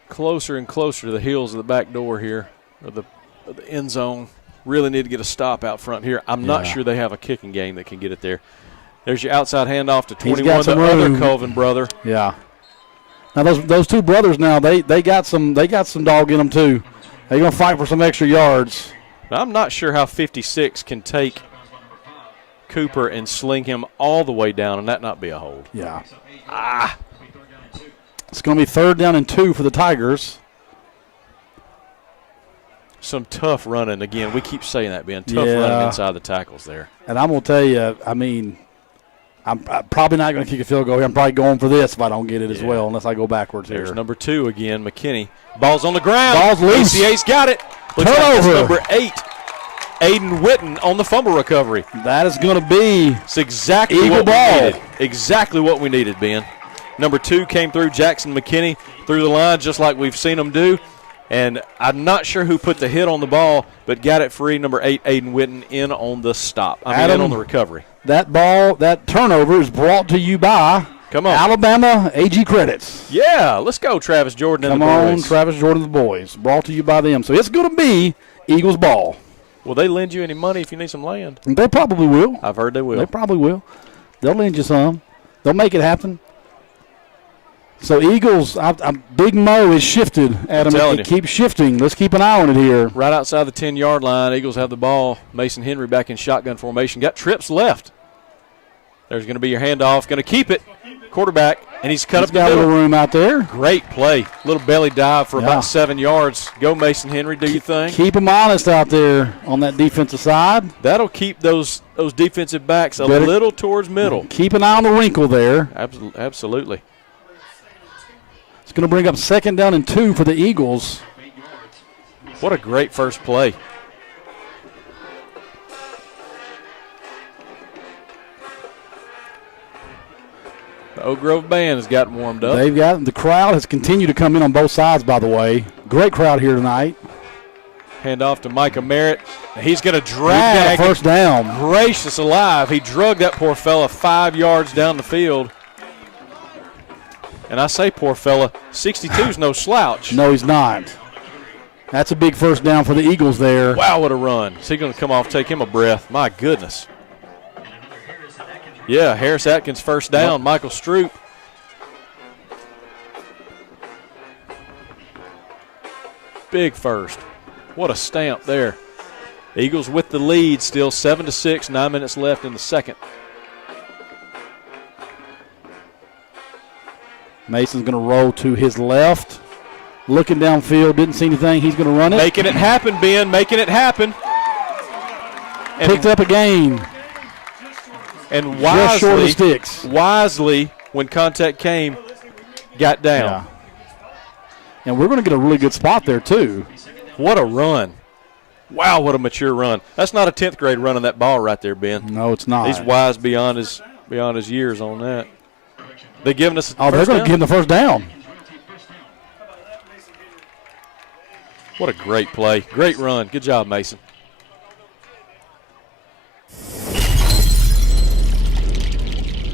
closer and closer to the heels of the back door here, of the end zone. Really need to get a stop out front here. I'm not sure they have a kicking game that can get it there. There's your outside handoff to 21, the other Colvin brother. Yeah. Now those two brothers now they got some dog in them too. They're gonna fight for some extra yards. I'm not sure how 56 can take Cooper and sling him all the way down and that not be a hold. Yeah. It's gonna be 3rd down and 2 for the Tigers. Some tough running again. We keep saying that, Ben. Tough running inside the tackles there. And I'm gonna tell you, I'm probably not going to kick a field goal here. I'm probably going for this if I don't get it as well, unless I go backwards here. There's number 2 again, McKinney. Ball's on the ground. Ball's loose. ACA's got it. Turnover. Number 8, Aiden Witten on the fumble recovery. That is going to be it's exactly Eagle what ball. we needed. Exactly what we needed, Ben. Number 2 came through, Jackson McKinney, through the line just like we've seen him do. And I'm not sure who put the hit on the ball, but got it free. Number 8, Aiden Witten, in on the stop. In on the recovery. That turnover is brought to you by Alabama AG Credits. Yeah, let's go, Travis Jordan and the boys. Come on, Travis Jordan and the boys. Brought to you by them. So it's going to be Eagles ball. Will they lend you any money if you need some land? They probably will. I've heard they will. They probably will. They'll lend you some. They'll make it happen. So Eagles, Big Mo is shifted, Adam. It keeps shifting. Let's keep an eye on it here. Right outside the 10-yard line, Eagles have the ball. Mason Henry back in shotgun formation. Got trips left. There's going to be your handoff. Going to keep it. Quarterback, and he's cut up the middle. Got a little room out there. Great play. Little belly dive for about 7 yards. Go, Mason Henry. Do your thing. Keep them honest out there on that defensive side. That'll keep those defensive backs a little towards middle. Keep an eye on the wrinkle there. Absolutely. It's going to bring up 2nd down and 2 for the Eagles. What a great first play. The Oak Grove Band has gotten warmed up. The crowd has continued to come in on both sides, by the way. Great crowd here tonight. Hand off to Micah Merritt. He's going to drag. First down. Gracious alive. He drug that poor fella 5 yards down the field. And I say poor fella, 62's no slouch. No, he's not. That's a big first down for the Eagles there. Wow, what a run. Is he going to come off, take him a breath? My goodness. Yeah, Harris Atkins first down. Michael Stroop. Big first. What a stamp there. Eagles with the lead still 7-6, 9 minutes left in the second. Mason's going to roll to his left. Looking downfield, didn't see anything. He's going to run it. Making it happen, Ben. Making it happen. And picked up a gain. And just short of sticks. Wisely, when contact came, got down. Yeah. And we're going to get a really good spot there, too. What a run. Wow, what a mature run. That's not a 10th grade running that ball right there, Ben. No, it's not. He's wise beyond his years on that. They're giving us they're going to give him the first down. What a great play. Great run. Good job, Mason.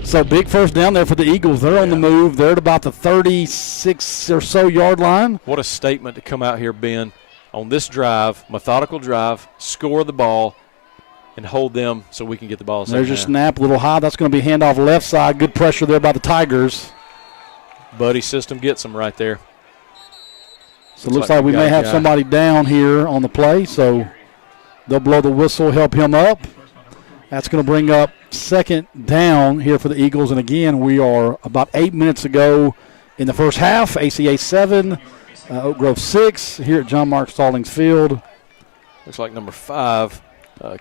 So big first down there for the Eagles. They're on the move. They're at about the 36 or so yard line. What a statement to come out here, Ben, on this drive, methodical drive, score the ball, and hold them so we can get the ball. There's your snap, a little high. That's going to be handoff left side. Good pressure there by the Tigers. Buddy system gets them right there. So it looks like we may have somebody down here on the play, so they'll blow the whistle, help him up. That's going to bring up second down here for the Eagles. And, again, we are about 8 minutes ago in the first half. ACA 7, Oak Grove 6 here at John Mark Stallings Field. Looks like number 5,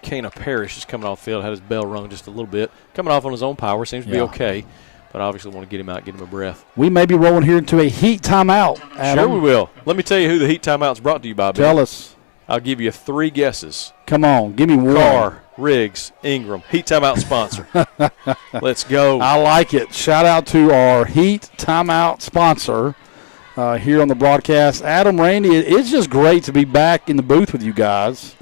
Kana Parrish, is coming off the field. Had his bell rung just a little bit. Coming off on his own power. Seems to be okay. But obviously want to get him out, get him a breath. We may be rolling here into a heat timeout, Adam. Sure we will. Let me tell you who the heat timeout is brought to you by. Tell us. I'll give you 3 guesses. Come on, give me one. Carr, Riggs, Ingram. Heat timeout sponsor. Let's go. I like it. Shout out to our heat timeout sponsor here on the broadcast. Adam, Randy, it's just great to be back in the booth with you guys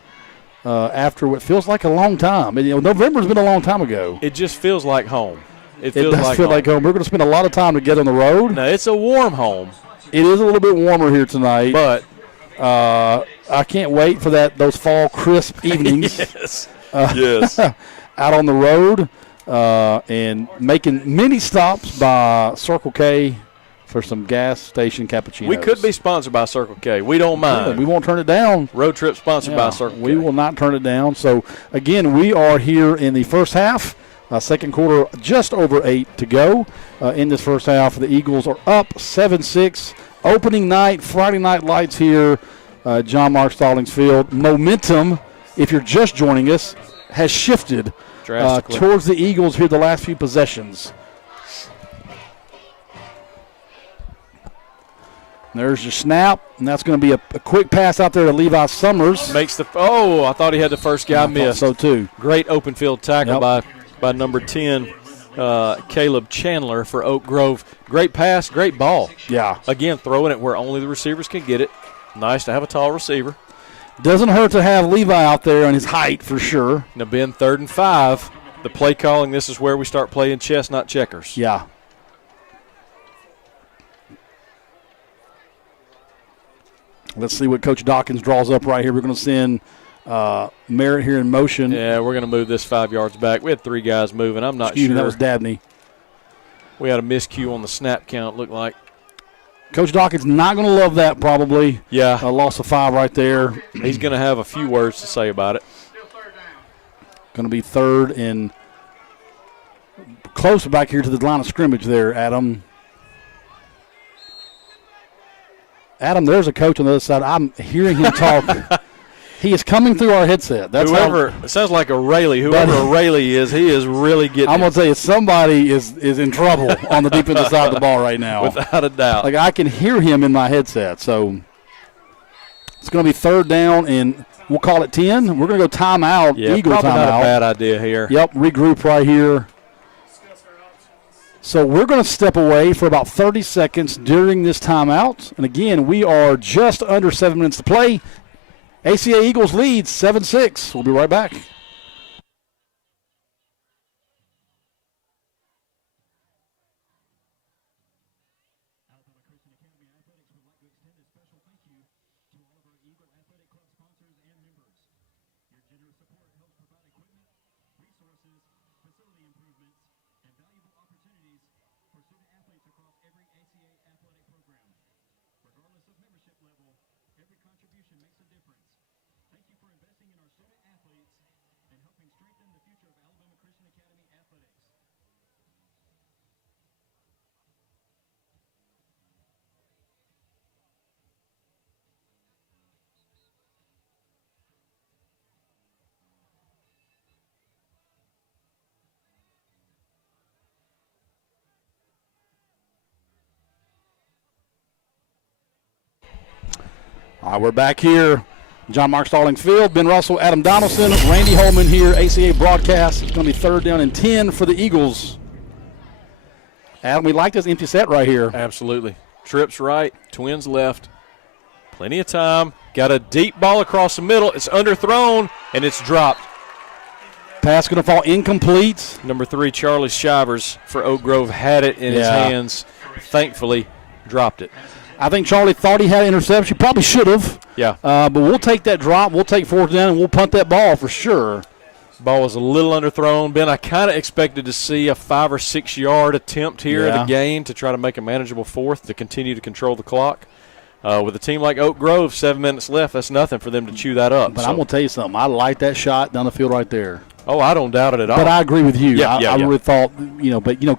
after what feels like a long time. November's been a long time ago. It just feels like home. It does feel like home. We're going to spend a lot of time together on the road. Now, it's a warm home. It is a little bit warmer here tonight. But I can't wait for those fall crisp evenings. Yes. Yes. Out on the road and making many stops by Circle K for some gas station cappuccinos. We could be sponsored by Circle K. We don't mind. We won't turn it down. Road trip sponsored by Circle K. We will not turn it down. So, again, we are here in the first half. Second quarter, just over 8 to go in this first half. The Eagles are up 7-6. Opening night, Friday night lights here, John Mark Stallings Field. Momentum, if you're just joining us, has shifted towards the Eagles here the last few possessions. There's your snap, and that's going to be a quick pass out there to Levi Summers. I thought he had the first guy missed. So, too. Great open field tackle by number 10, Caleb Chandler for Oak Grove. Great pass, great ball. Yeah. Again, throwing it where only the receivers can get it. Nice to have a tall receiver. Doesn't hurt to have Levi out there on his height for sure. Now, Ben, 3rd and 5. The play calling, this is where we start playing chess, not checkers. Yeah. Let's see what Coach Dawkins draws up right here. We're going to send Merritt here in motion. Yeah, we're going to move this 5 yards back. We had 3 guys moving. I'm not sure. That was Dabney. We had a miscue on the snap count, looked like. Coach Dawkins not going to love that probably. Yeah. A loss of 5 right there. He's going to have a few words to say about it. Going to be 3rd and close back here to the line of scrimmage there, Adam. Adam, there's a coach on the other side. I'm hearing him talk. He is coming through our headset. It sounds like a Rayleigh. Whoever a Rayleigh is, he is really getting I'm going to tell you, somebody is in trouble on the defensive side of the ball right now. Without a doubt. Like, I can hear him in my headset. So it's going to be 3rd down, and we'll call it 10. We're going to go timeout, Eagle probably timeout. Not a bad idea here. Yep, regroup right here. So we're going to step away for about 30 seconds during this timeout. And, again, we are just under 7 minutes to play. ACA Eagles leads 7-6. We'll be right back. All right, we're back here. John Mark Starling Field, Ben Russell, Adam Donaldson, Randy Holman here, ACA broadcast. It's going to be 3rd down and 10 for the Eagles. Adam, we like this empty set right here. Absolutely. Trips right, Twins left. Plenty of time. Got a deep ball across the middle. It's underthrown, and it's dropped. Pass going to fall incomplete. Number 3, Charlie Shivers for Oak Grove, had it in his hands. Thankfully, dropped it. I think Charlie thought he had an interception. Probably should have. Yeah. But we'll take that drop. We'll take 4th down, and we'll punt that ball for sure. Ball was a little underthrown. Ben, I kind of expected to see a 5 or 6 yard attempt here at a gain to try to make a manageable 4th to continue to control the clock. With a team like Oak Grove, 7 minutes left, that's nothing for them to chew that up. But I'm going to tell you something. I like that shot down the field right there. Oh, I don't doubt it at all. But I agree with you. I really thought,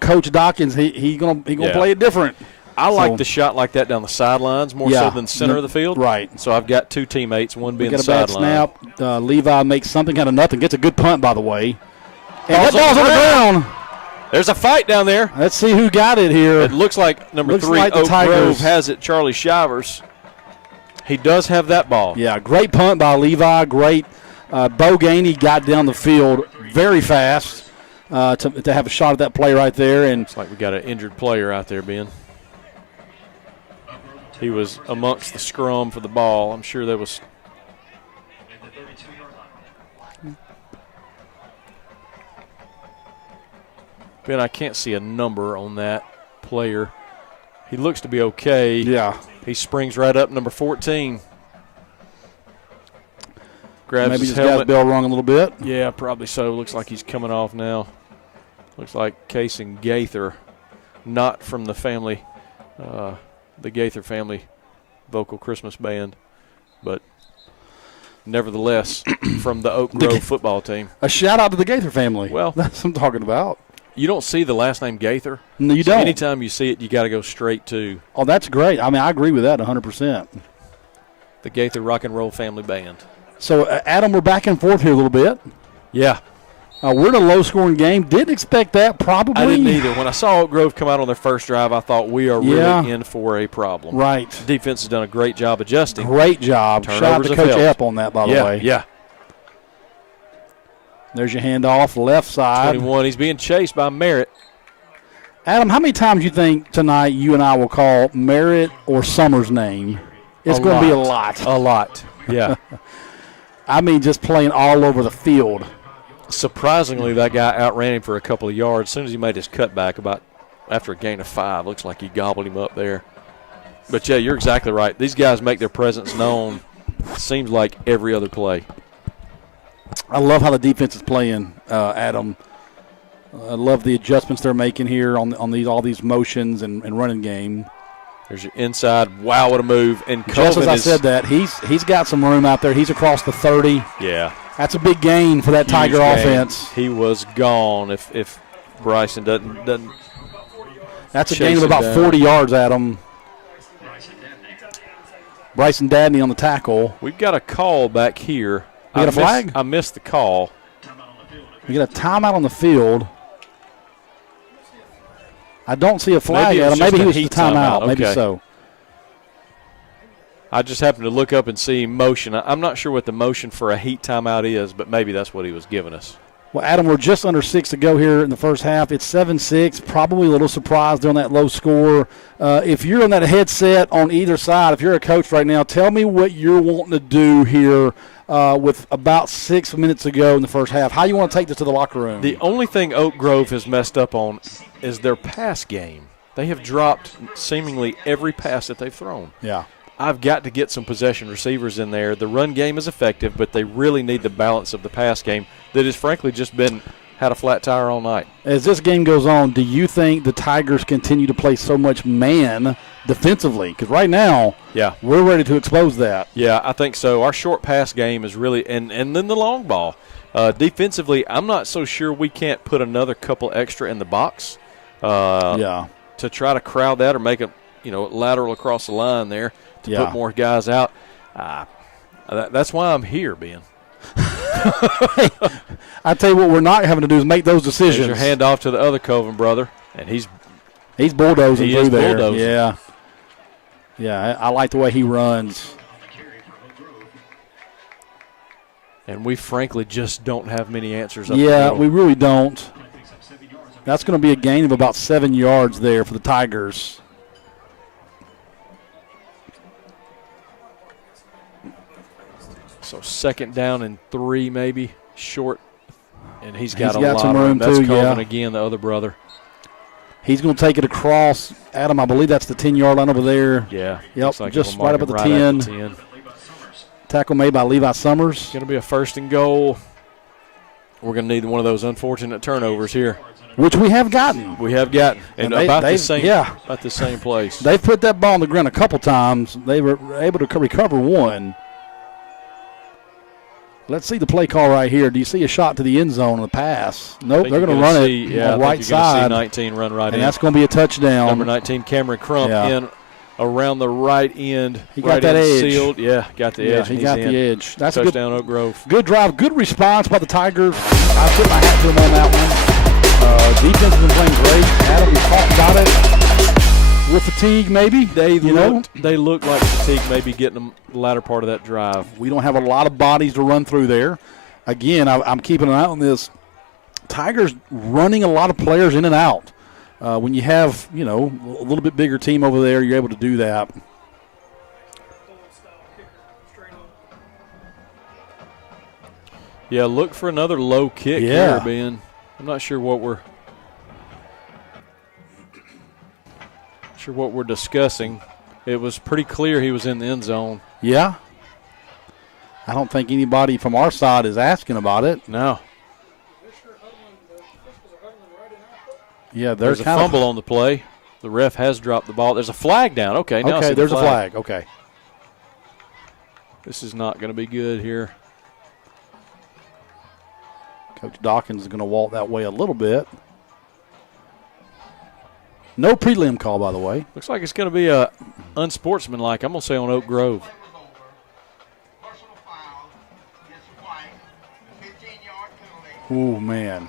Coach Dawkins, he gonna play it different. I like the shot like that down the sidelines more so than center of the field. Right. So I've got 2 teammates, one being the sideline. sideline. Snap. Levi makes something out of nothing. Gets a good punt, by the way. And that ball's on the ground. There's a fight down there. Let's see who got it here. It looks like number 3, Oak Grove, has it, Charlie Shivers. He does have that ball. Yeah, great punt by Levi. Great. Bo Gainey got down the field very fast to have a shot at that play right there. And it's like we got an injured player out there, Ben. He was amongst the scrum for the ball. I'm sure there was. Ben, I can't see a number on that player. He looks to be okay. Yeah. He springs right up, number 14. Grabs maybe his just got his bell rung a little bit. Yeah, probably so. Looks like he's coming off now. Looks like Case and Gaither, not from the family, the Gaither family vocal Christmas band, but nevertheless from the Oak Grove football team. A shout out to the Gaither family. Well, that's what I'm talking about. You don't see the last name Gaither. No, you don't. Anytime you see it, you got to go straight to. Oh, that's great. I mean, I agree with that 100%. The Gaither Rock and Roll Family Band. So, Adam, we're back and forth here a little bit. Yeah. We're in a low-scoring game. Didn't expect that, probably. I didn't either. When I saw Oak Grove come out on their first drive, I thought we are really in for a problem. Right. The defense has done a great job adjusting. Great job. Shout out to Coach Epp on that, by the way. Yeah. There's your handoff, left side. 21. He's being chased by Merritt. Adam, how many times do you think tonight you and I will call Merritt or Summers' name? It's going to be a lot. A lot, yeah. I mean, just playing all over the field. Surprisingly, that guy outran him for a couple of yards. As soon as he made his cutback, about after a gain of 5, looks like he gobbled him up there. But, yeah, you're exactly right. These guys make their presence known, seems like every other play. I love how the defense is playing, Adam. I love the adjustments they're making here on all these motions and running game. There's your inside. Wow, what a move. And just as I said that, he's got some room out there. He's across the 30. Yeah. That's a big gain for that Tiger offense. He was gone if Bryson doesn't. That's a gain of about 40 yards, Adam. Bryson Dadney on the tackle. We've got a call back here. We got a flag? I missed the call. We got a timeout on the field. I don't see a flag, Adam. Maybe he was the timeout. Maybe so. I just happened to look up and see motion. I'm not sure what the motion for a heat timeout is, but maybe that's what he was giving us. Well, Adam, we're just under 6 to go here in the first half. It's 7-6. Probably a little surprised on that low score. If you're on that headset on either side, if you're a coach right now, tell me what you're wanting to do here with about 6 minutes to go in the first half. How you want to take this to the locker room? The only thing Oak Grove has messed up on is their pass game. They have dropped seemingly every pass that they've thrown. Yeah. I've got to get some possession receivers in there. The run game is effective, but they really need the balance of the pass game that has frankly just had a flat tire all night. As this game goes on, do you think the Tigers continue to play so much man defensively? Because right now, we're ready to expose that. Yeah, I think so. Our short pass game is really – and then the long ball. Defensively, I'm not so sure we can't put another couple extra in the box to try to crowd that or make a lateral across the line there to put more guys out. That's why I'm here, Ben. Hey, I tell you what, we're not having to do is make those decisions. There's your handoff to the other Coven brother, and he's bulldozing through there. Bulldozing. Yeah, I like the way he runs. And we frankly just don't have many answers up the Yeah, middle. we really don't. That's going to be a gain of about 7 yards there for the Tigers. So 2nd down and 3 maybe, short. And he's got a got lot some of room That's too, Colvin yeah. again, the other brother. He's going to take it across. Adam, I believe that's the 10-yard line over there. Yeah. Yep, looks like just we'll right mark up at him the right 10. at the 10. Tackle made by Levi Summers. Going to be a 1st and goal. We're going to need one of those unfortunate turnovers here. Which we have gotten. We have gotten, and And about they've the same place. They've put that ball on the ground a couple times. They were able to recover one. Let's see the play call right here. Do you see a shot to the end zone on the pass? Nope, they're going to run it on the right side. See 19 run right in. And that's going to be a touchdown. Number 19, Cameron Crump, in around the right end. He got that edge. Sealed. Yeah, got the edge. He got the edge. That's a touchdown, Oak Grove. good drive. Good response by the Tigers. I tip my hat to them on that one. Defense has been playing great. Adam, you got it. With fatigue, maybe. They look like fatigue maybe getting them the latter part of that drive. We don't have a lot of bodies to run through there. Again, I'm keeping an eye on this. Tigers running a lot of players in and out. When you have, a little bit bigger team over there, you're able to do that. Yeah, look for another low kick here, Ben. I'm not sure what we're discussing. It was pretty clear he was in the end zone. Yeah. I don't think anybody from our side is asking about it. No. Yeah, there's a fumble on the play. The ref has dropped the ball. There's a flag down. Okay, now okay, there's a flag. Okay. This is not going to be good here. Coach Dawkins is going to walk that way a little bit. No prelim call, by the way. Looks like it's going to be a unsportsmanlike. I'm going to say on Oak Grove. Oh, man.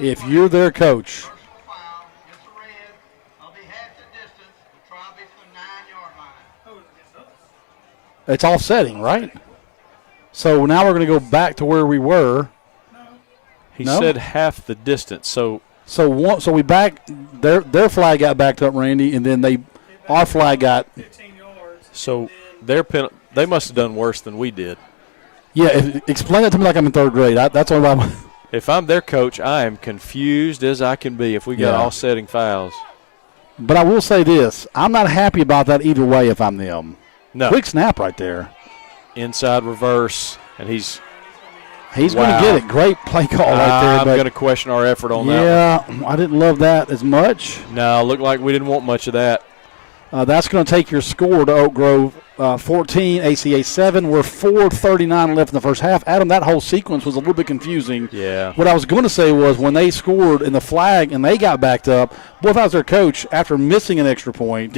If you're their coach, it's offsetting, right? So now we're going to go back to where we were. He said half the distance. So we back their flag got backed up, Randy, and then our flag got. 15 yards. So they must have done worse than we did. Yeah, explain that to me like I'm in third grade. That's all I'm. If I'm their coach, I am confused as I can be if we got offsetting fouls. But I will say this. I'm not happy about that either way if I'm them. No. Quick snap right there. Inside reverse, and he's going to get it. Great play call right there. I'm going to question our effort on that one. Yeah, I didn't love that as much. No, looked like we didn't want much of that. That's going to take your score to Oak Grove 14, ACA 7. We're 4:39 left in the first half. Adam, that whole sequence was a little bit confusing. Yeah. What I was going to say was when they scored in the flag and they got backed up, boy, if I was their coach, after missing an extra point,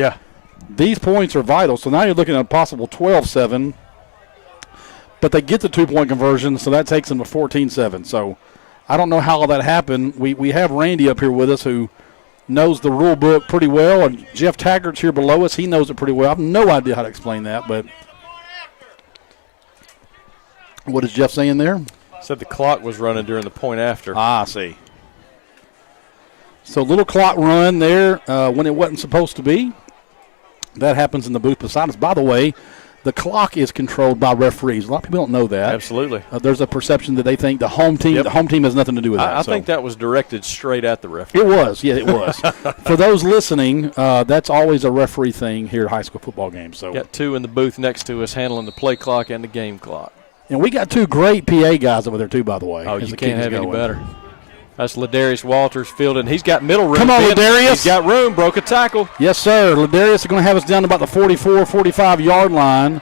these points are vital. So now you're looking at a possible 12-7. But they get the 2-point conversion, so that takes them to 14-7. So I don't know how all that happened. We have Randy up here with us who knows the rule book pretty well, and Jeff Taggart's here below us. He knows it pretty well. I have no idea how to explain that, but what is Jeff saying there? Said the clock was running during the point after. I see. So little clock run there when it wasn't supposed to be. That happens in the booth beside us. By the way, the clock is controlled by referees. A lot of people don't know that. Absolutely. There's a perception that they think the home team has nothing to do with that. I think that was directed straight at the referee. It was. Yeah, it was. For those listening, that's always a referee thing here at high school football games. So got two in the booth next to us handling the play clock and the game clock. And we got two great PA guys over there, too, by the way. Oh, you can't have any better. That's Ladarius Walters fielding. He's got middle room. Come on, Ladarius. He's got room. Broke a tackle. Yes, sir. Ladarius is going to have us down to about the 44, 45-yard line.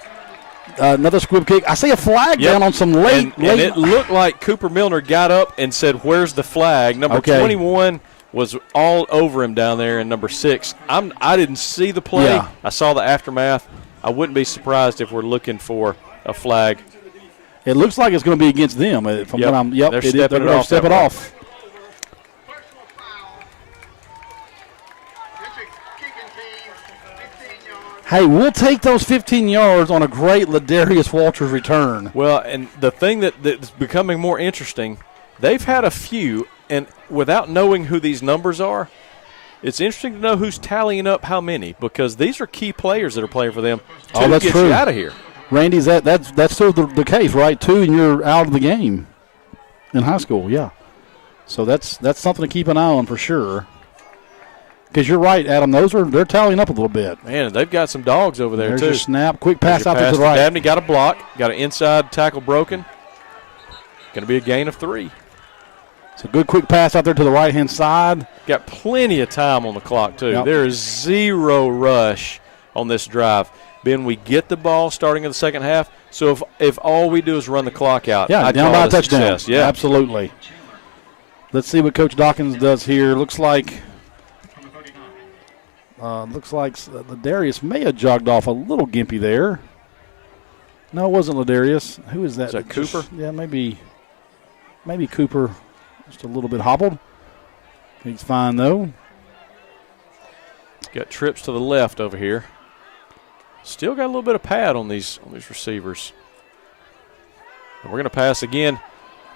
Another squib kick. I see a flag down on some late. And it looked like Cooper Milner got up and said, "Where's the flag?" Number 21 was all over him down there, and number 6. I didn't see the play. Yeah. I saw the aftermath. I wouldn't be surprised if we're looking for a flag. It looks like it's going to be against them. They're stepping it off. Step it off. Hey, we'll take those 15 yards on a great Ladarius Walters return. Well, and the thing that's becoming more interesting, they've had a few, and without knowing who these numbers are, it's interesting to know who's tallying up how many, because these are key players that are playing for them to that's get true. you out of here. Randy, that's still the case, right? 2 and you're out of the game in high school, yeah. So that's something to keep an eye on for sure. Because you're right, Adam. They're tallying up a little bit. Man, they've got some dogs over there, There's too. your snap. Quick pass out there to the There's right. Dabney got a block. Got an inside tackle broken. Going to be a gain of 3. It's a good quick pass out there to the right-hand side. Got plenty of time on the clock, too. Yep. There is 0 rush on this drive. Ben, we get the ball starting in the second half, so if all we do is run the clock out, Yeah, I'd down call by a it touchdown. success. Yeah, absolutely. Let's see what Coach Dawkins does here. Looks like Ladarius may have jogged off a little gimpy there. No, it wasn't Ladarius. Who is that? Is that Cooper? Yeah, maybe Cooper. Just a little bit hobbled. He's fine though. Got trips to the left over here. Still got a little bit of pad on these receivers. And we're going to pass again.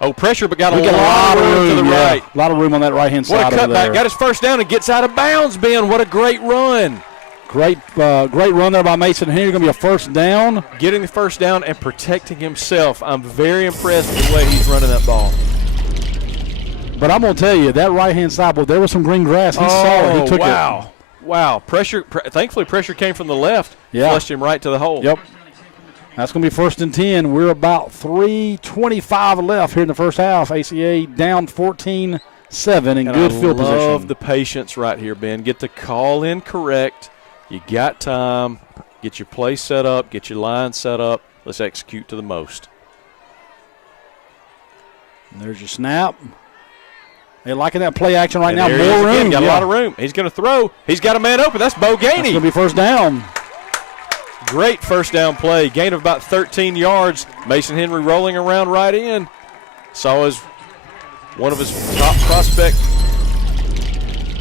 Oh, pressure, but got a lot of room to the right. A lot of room on that right-hand side. What a cutback. Got his first down and gets out of bounds, Ben. What a great run. Great run there by Mason Henry. Going to be a first down. Getting the first down and protecting himself. I'm very impressed with the way he's running that ball. But I'm going to tell you, that right-hand side, well, there was some green grass. He saw it. He took it. Wow. Thankfully, pressure came from the left. Yeah. Flushed him right to the hole. Yep. That's going to be 1st and 10. We're about 3:25 left here in the first half. ACA down 14-7 in good field position. I love the patience right here, Ben. Get the call in correct. You got time. Get your play set up. Get your line set up. Let's execute to the most. And there's your snap. They're liking that play action right now. More room. Got a lot of room. He's going to throw. He's got a man open. That's Bo Gainey. That's going to be first down. Great first down play. Gain of about 13 yards. Mason Henry rolling around right in. Saw one of his top prospect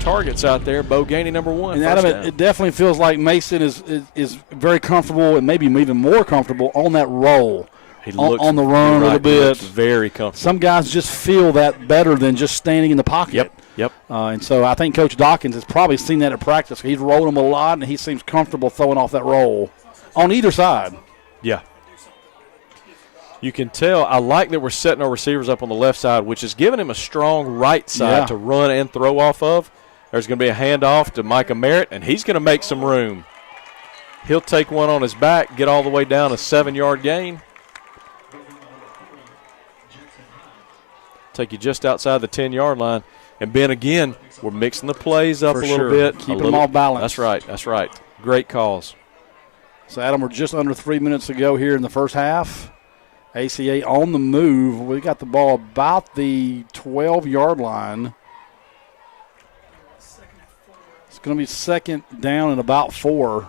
targets out there. Bo Gainey, number 1. And Adam, it definitely feels like Mason is very comfortable and maybe even more comfortable on that roll. He looks on the run a little bit. He looks very comfortable. Some guys just feel that better than just standing in the pocket. Yep. And so I think Coach Dawkins has probably seen that at practice. He's rolling them a lot, and he seems comfortable throwing off that roll on either side. Yeah. You can tell. I like that we're setting our receivers up on the left side, which is giving him a strong right side to run and throw off of. There's going to be a handoff to Micah Merritt, and he's going to make some room. He'll take one on his back, get all the way down a 7-yard gain. Take you just outside the 10-yard line. And, Ben, again, we're mixing the plays up a little bit. Keeping them all balanced. That's right. Great calls. So, Adam, we're just under 3 minutes to go here in the first half. ACA on the move. We got the ball about the 12-yard line. It's going to be second down and about 4.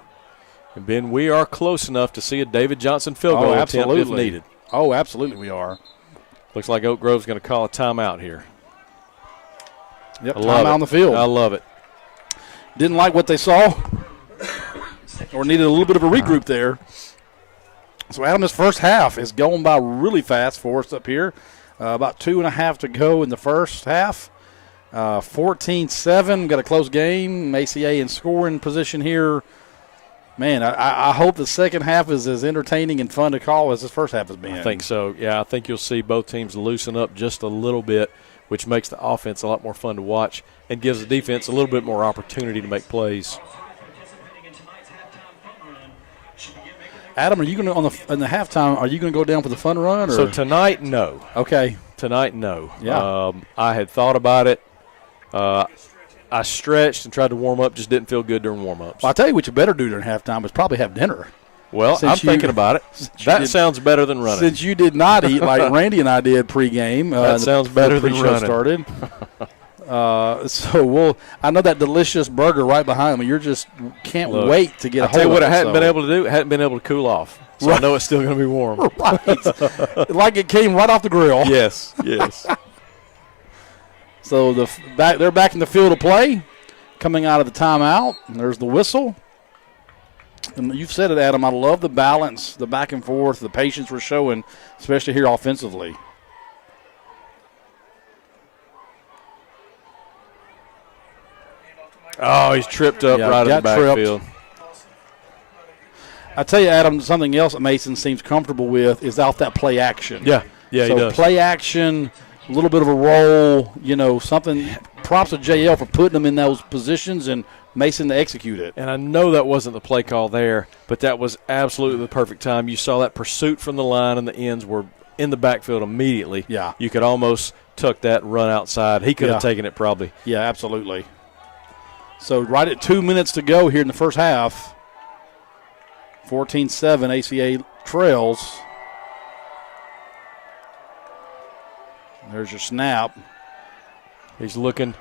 And, Ben, we are close enough to see a David Johnson field goal attempt if needed. Oh, absolutely we are. Looks like Oak Grove's going to call a timeout here. Yep, timeout on the field. I love it. Didn't like what they saw or needed a little bit of a regroup there. So, Adam, this first half is going by really fast for us up here. About 2.5 to go in the first half. 14-7, got a close game. ACA in scoring position here. Man, I hope the second half is as entertaining and fun to call as this first half has been. I think so. Yeah, I think you'll see both teams loosen up just a little bit, which makes the offense a lot more fun to watch and gives the defense a little bit more opportunity to make plays. Adam, are you going to in the halftime? Are you going to go down for the fun run? Or? So tonight, no. Okay. Tonight, no. Yeah. I had thought about it. I stretched and tried to warm up, just didn't feel good during warm-ups. Well, I'll tell you what you better do during halftime is probably have dinner. Well, I'm thinking about it. That sounds better than running. Since you did not eat like Randy and I did pregame. That sounds better than running. Started. So I know that delicious burger right behind me. You're just can't wait to get a hold of it. I'll tell you what I hadn't been able to do. I hadn't been able to cool off. So I know it's still going to be warm. Right. Like it came right off the grill. Yes. So they're back in the field of play, coming out of the timeout. And there's the whistle. And you've said it, Adam. I love the balance, the back and forth, the patience we're showing, especially here offensively. Oh, he's tripped up right in the backfield. I tell you, Adam, something else that Mason seems comfortable with is off that play action. Yeah, so he does. Play action, a little bit of a roll, something. Props to JL for putting them in those positions and Mason to execute it. And I know that wasn't the play call there, but that was absolutely the perfect time. You saw that pursuit from the line, and the ends were in the backfield immediately. Yeah. You could almost tuck that and run outside. He could have taken it probably. Yeah, absolutely. So right at 2 minutes to go here in the first half. 14-7, ACA trails. There's your snap. He's looking.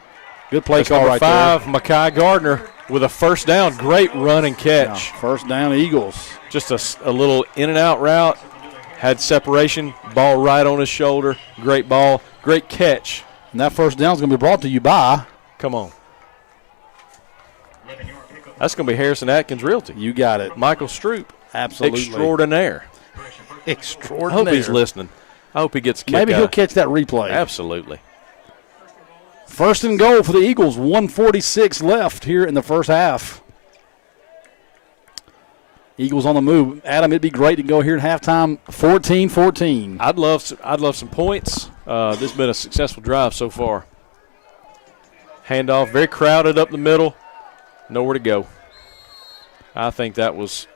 Good play call number right 5, there. Mekhi Gardner with a first down. Great run and catch. Yeah, first down, Eagles. Just a little in and out route. Had separation. Ball right on his shoulder. Great ball. Great catch. And that first down is going to be brought to you by. Come on. That's going to be Harrison Atkins Realty. You got it. Michael Stroop. Absolutely. Extraordinaire. Extraordinaire. I hope he's listening. I hope he gets a kick Maybe out. he'll catch that replay. Absolutely. First and goal for the Eagles. 1:46 left here in the first half. Eagles on the move. Adam, it'd be great to go here at halftime 14-14. I'd love some points. This has been a successful drive so far. Handoff, very crowded up the middle. Nowhere to go. I think that was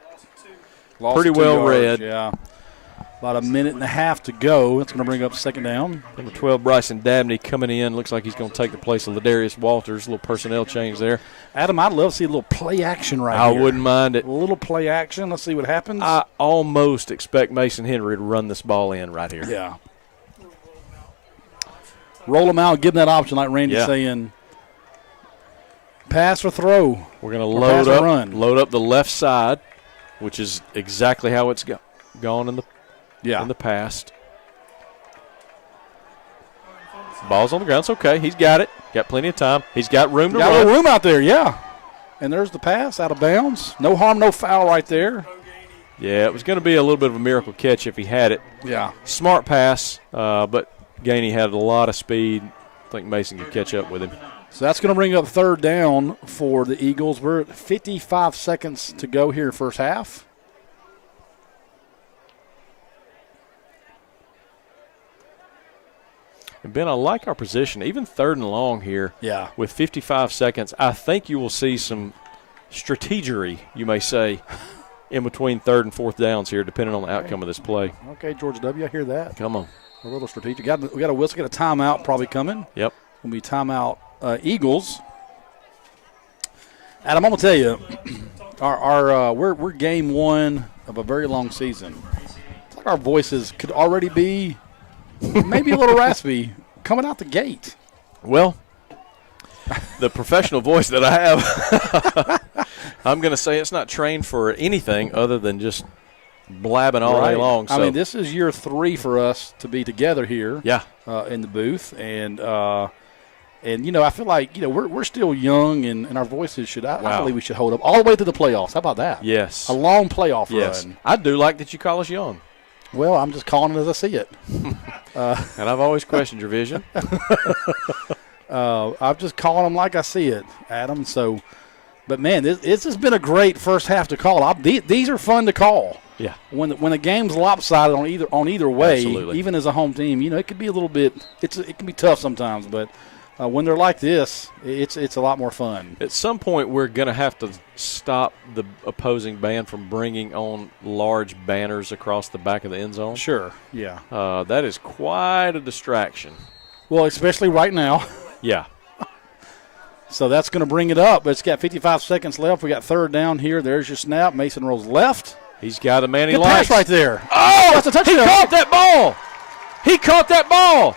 pretty well read. Yeah. About a minute and a half to go. That's going to bring up second down. Number 12, Bryson Dabney coming in. Looks like he's going to take the place of Ladarius Walters. A little personnel change there. Adam, I'd love to see a little play action here. I wouldn't mind it. A little play action. Let's see what happens. I almost expect Mason Henry to run this ball in right here. Yeah. Roll them out, give them that option like Randy's saying. Pass or throw. We're going to load up the left side, which is exactly how it's gone in the past. Ball's on the ground. It's okay. He's got it. Got plenty of time. He's got room to run. Got a little room out there, yeah. And there's the pass out of bounds. No harm, no foul right there. Yeah, it was going to be a little bit of a miracle catch if he had it. Yeah. Smart pass, but Gainey had a lot of speed. I think Mason could catch up with him. So that's going to bring up third down for the Eagles. We're at 55 seconds to go here in first half. And, Ben, I like our position, even third and long here. Yeah. With 55 seconds, I think you will see some strategery, you may say, in between third and fourth downs here, depending on the outcome of this play. Okay, George W., I hear that. Come on. A little strategic. We got a whistle, got a timeout probably coming. Yep. Going to be timeout Eagles. Adam, I'm going to tell you, we're game one of a very long season. It's like our voices could already be maybe a little raspy coming out the gate. Well, the professional voice that I have, I'm going to say it's not trained for anything other than just blabbing all day long. So. I mean, this is year 3 for us to be together here in the booth. And I feel like, we're still young and our voices I believe we should hold up all the way to the playoffs. How about that? Yes. A long playoff run. I do like that you call us young. Well, I'm just calling it as I see it. And I've always questioned your vision. I'm just calling them like I see it, Adam. So, but, man, this has been a great first half to call. These are fun to call. Yeah. When the game's lopsided on either way, Absolutely. even as a home team, it could be a little bit it can be tough sometimes, but when they're like this, it's a lot more fun. At some point, we're going to have to stop the opposing band from bringing on large banners across the back of the end zone. Sure, yeah. That is quite a distraction. Well, especially right now. Yeah. So that's going to bring it up. But it's got 55 seconds left. We got third down here. There's your snap. Mason rolls left. He's got a man he Good likes. pass right there. Oh, that's a touchdown. He caught that ball. He caught that ball.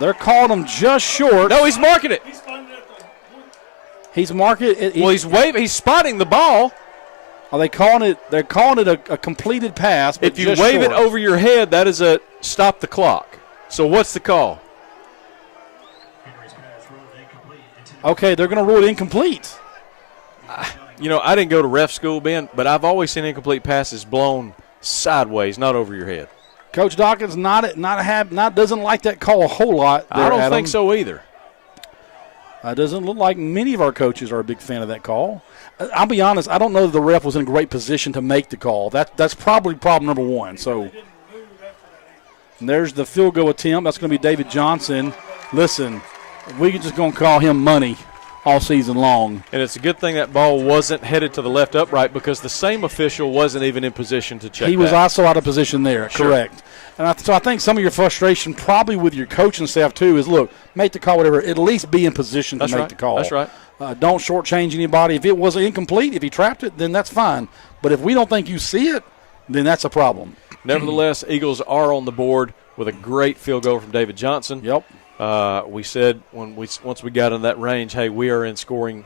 They're calling him just short. No, he's marking it. He's marking it. He's waving. He's spotting the ball. Are they calling it? They're calling it a completed pass. But if you wave it over your head, that is a stop the clock. So what's the call? Okay, they're going to rule it incomplete. I didn't go to ref school, Ben, but I've always seen incomplete passes blown sideways, not over your head. Coach Dawkins doesn't like that call a whole lot. I don't think so either. Doesn't look like many of our coaches are a big fan of that call. I'll be honest, I don't know that the ref was in a great position to make the call. That's probably problem number one. So and there's the field goal attempt. That's going to be David Johnson. Listen, we're just going to call him money all season long. And it's a good thing that ball wasn't headed to the left upright because the same official wasn't even in position to check He was that. also out of position there, Sure. correct. And so I think some of your frustration probably with your coaching staff too is, look, make the call, whatever, at least be in position to make the call. That's right. Don't shortchange anybody. If it was incomplete, if he trapped it, then that's fine. But if we don't think you see it, then that's a problem. Nevertheless, Eagles are on the board with a great field goal from David Johnson. Yep. We said once we got in that range, hey, we are in scoring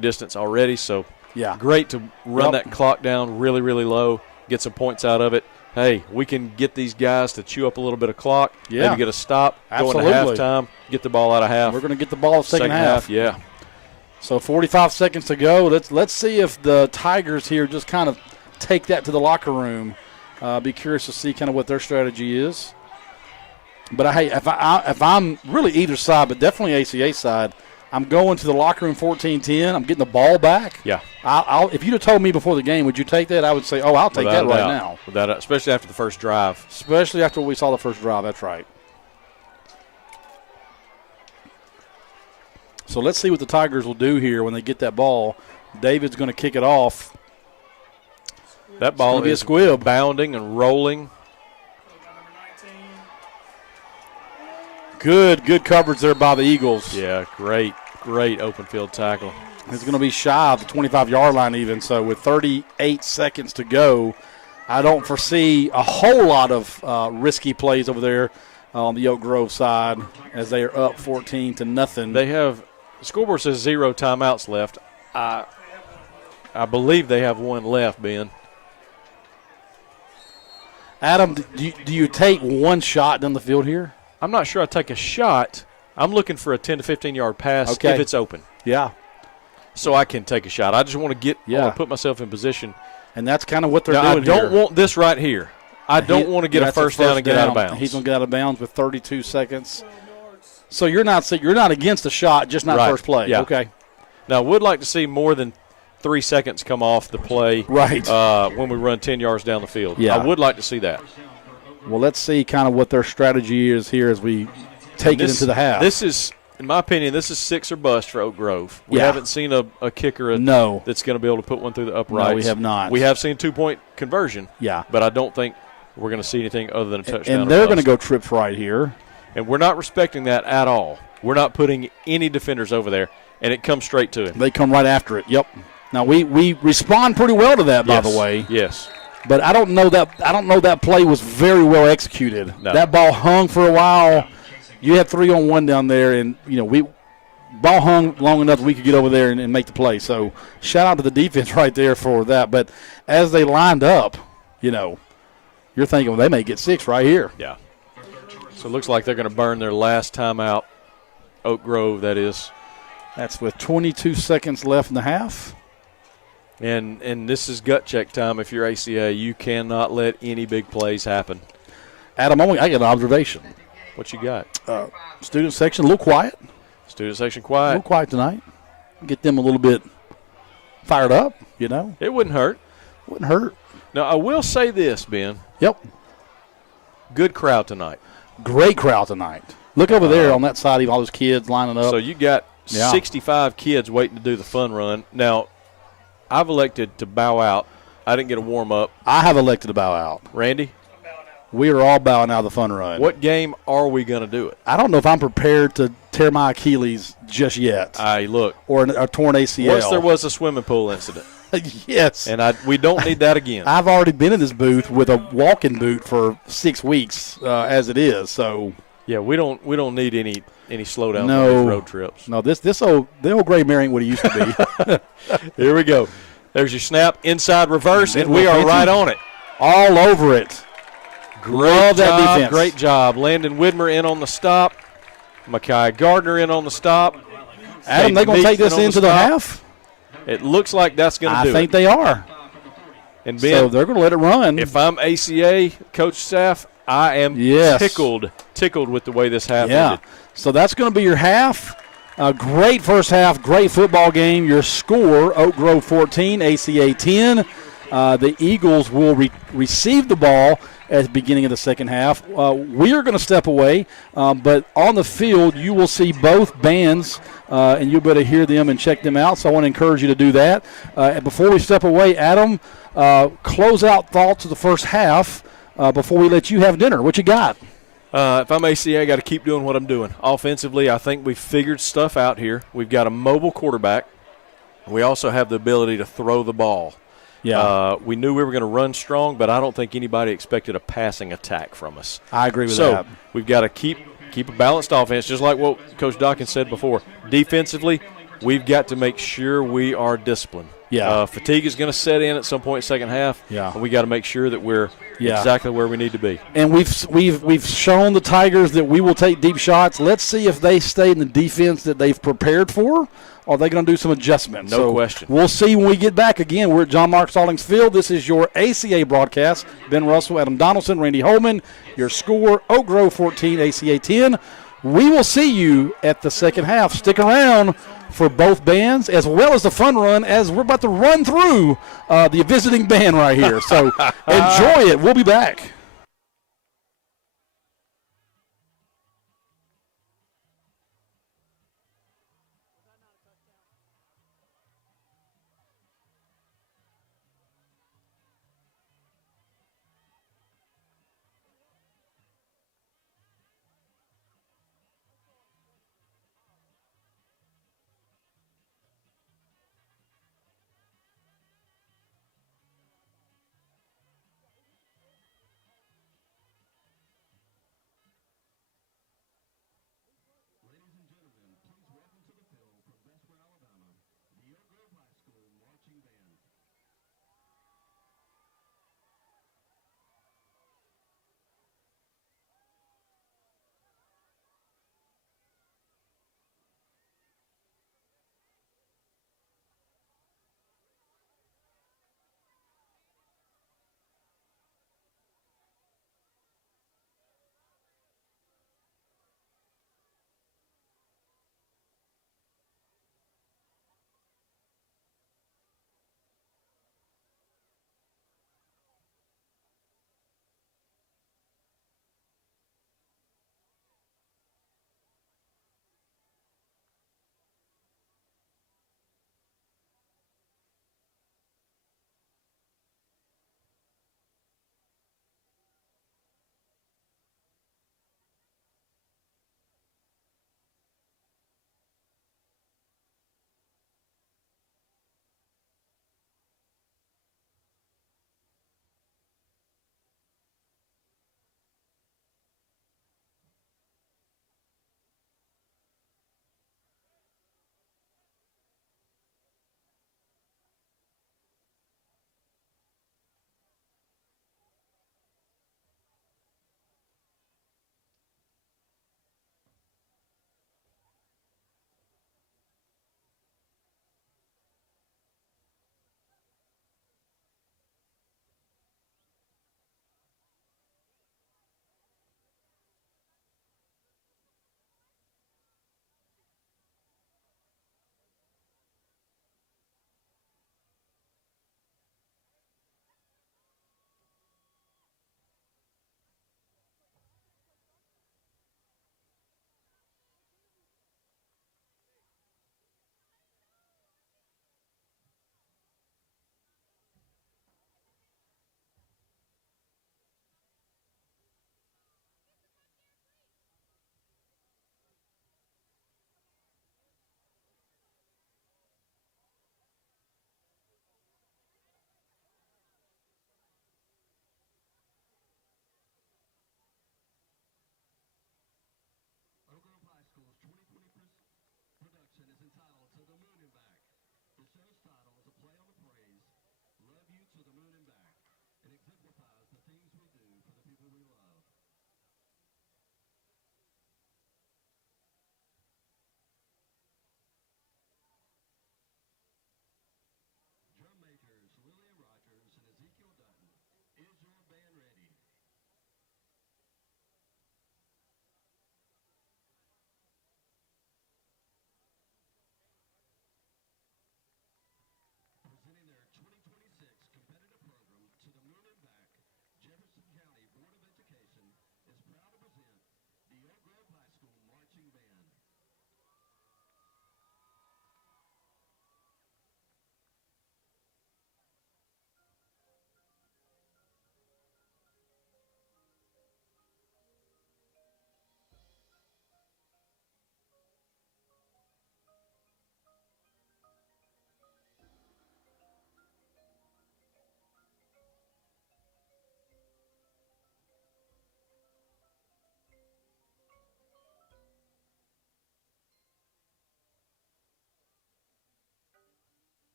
distance already. So yeah, great to run that clock down really, really low, get some points out of it. Hey, we can get these guys to chew up a little bit of clock, maybe get a stop, Absolutely. go into halftime, get the ball out of half. We're going to get the ball second half. Yeah. So 45 seconds to go. Let's see if the Tigers here just kind of take that to the locker room. Be curious to see kind of what their strategy is. But hey, if I'm really either side, but definitely ACA side, I'm going to the locker room 14-10. I'm getting the ball back. Yeah. If you'd have told me before the game, would you take that? I would say, I'll take that right now. Especially after the first drive. Especially after we saw the first drive. That's right. So let's see what the Tigers will do here when they get that ball. David's going to kick it off. That ball is bounding and rolling. Good coverage there by the Eagles. Yeah, great open field tackle. It's going to be shy of the 25-yard line even. So with 38 seconds to go, I don't foresee a whole lot of risky plays over there on the Oak Grove side as they are up 14-0. They have the scoreboard says 0 timeouts left. I believe they have one left, Ben. Adam, do you take one shot down the field here? I'm not sure I take a shot. I'm looking for a 10 to 15-yard pass if it's open. Yeah. So I can take a shot. I just want to put myself in position. And that's kind of what they're now, doing I don't want this right here. I don't want to get a first down and get out of bounds. He's going to get out of bounds with 32 seconds. So you're not against the shot, just not first play. Yeah. Okay. Now, I would like to see more than 3 seconds come off the play when we run 10 yards down the field. Yeah. I would like to see that. Well, let's see kind of what their strategy is here as we take it into the half. This is, in my opinion, this is 6 or bust for Oak Grove. We haven't seen a kicker that's going to be able to put one through the uprights. No, we have not. We have seen 2-point conversion. Yeah. But I don't think we're going to see anything other than a touchdown. And they're going to go trips right here. And we're not respecting that at all. We're not putting any defenders over there, and it comes straight to him. They come right after it. Yep. Now we respond pretty well to that, by the way. Yes. But I don't know that play was very well executed. No. That ball hung for a while. You had 3-on-1 down there, and ball hung long enough that we could get over there and make the play. So shout out to the defense right there for that. But as they lined up, you're thinking, well, they may get 6 right here. Yeah. So it looks like they're going to burn their last timeout. Oak Grove, that is. That's with 22 seconds left in the half. And this is gut check time. If you're ACA, you cannot let any big plays happen. Adam, I got an observation. What you got? Student section, a little quiet. Student section A quiet. little quiet tonight. Get them a little bit fired up, It wouldn't hurt. Wouldn't hurt. Now, I will say this, Ben. Yep. Good crowd tonight. Great crowd tonight. Look over there on that side, all those kids lining up. So you got 65 kids waiting to do the fun run. Now, I've elected to bow out. I didn't get a warm-up. I have elected to bow out. Randy? We are all bowing out of the fun run. What game are we going to do it? I don't know if I'm prepared to tear my Achilles just yet. Look. Or a torn ACL. Once there was a swimming pool incident. Yes. And we don't need that again. I've already been in this booth with a walking boot for 6 weeks as it is. So yeah, we don't need any slowdown on these road trips. No, the old Gray Mare ain't what it used to be. Here we go. There's your snap, inside reverse, and we are right on it. All over it. Great job, great job. Landon Widmer in on the stop. Makai Gardner in on the stop. Adam, they going to take this into the half? It looks like that's going to do it. I think they are. And Ben, so they're going to let it run. If I'm ACA coach staff, I am tickled with the way this half ended. So that's going to be your half. Great first half, great football game. Your score, Oak Grove 14, ACA 10. The Eagles will receive the ball at the beginning of the second half. We are going to step away, but on the field you will see both bands, and you'll be able to hear them and check them out. So I want to encourage you to do that. And before we step away, Adam, close out thoughts of the first half before we let you have dinner. What you got? If I'm ACA, I got to keep doing what I'm doing. Offensively, I think we've figured stuff out here. We've got a mobile quarterback. We also have the ability to throw the ball. Yeah. We knew we were going to run strong, but I don't think anybody expected a passing attack from us. I agree with that. So we've got to keep a balanced offense, just like what Coach Dawkins said before. Defensively, we've got to make sure we are disciplined. Yeah. Fatigue is going to set in at some point in the second half. Yeah. And we got to make sure that we're exactly where we need to be. And we've shown the Tigers that we will take deep shots. Let's see if they stay in the defense that they've prepared for. Or are they going to do some adjustments? No question. We'll see when we get back. Again, we're at John Mark Stallings Field. This is your ACA broadcast. Ben Russell, Adam Donaldson, Randy Holman. Your score, Oak Grove 14, ACA 10. We will see you at the second half. Stick around for both bands as well as the fun run as we're about to run through the visiting band right here. So enjoy it. We'll be back.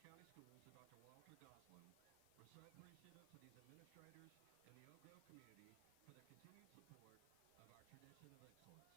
County Schools and Dr. Walter Goslin. We're so appreciative to these administrators and the Oak Grove community for their continued support of our tradition of excellence.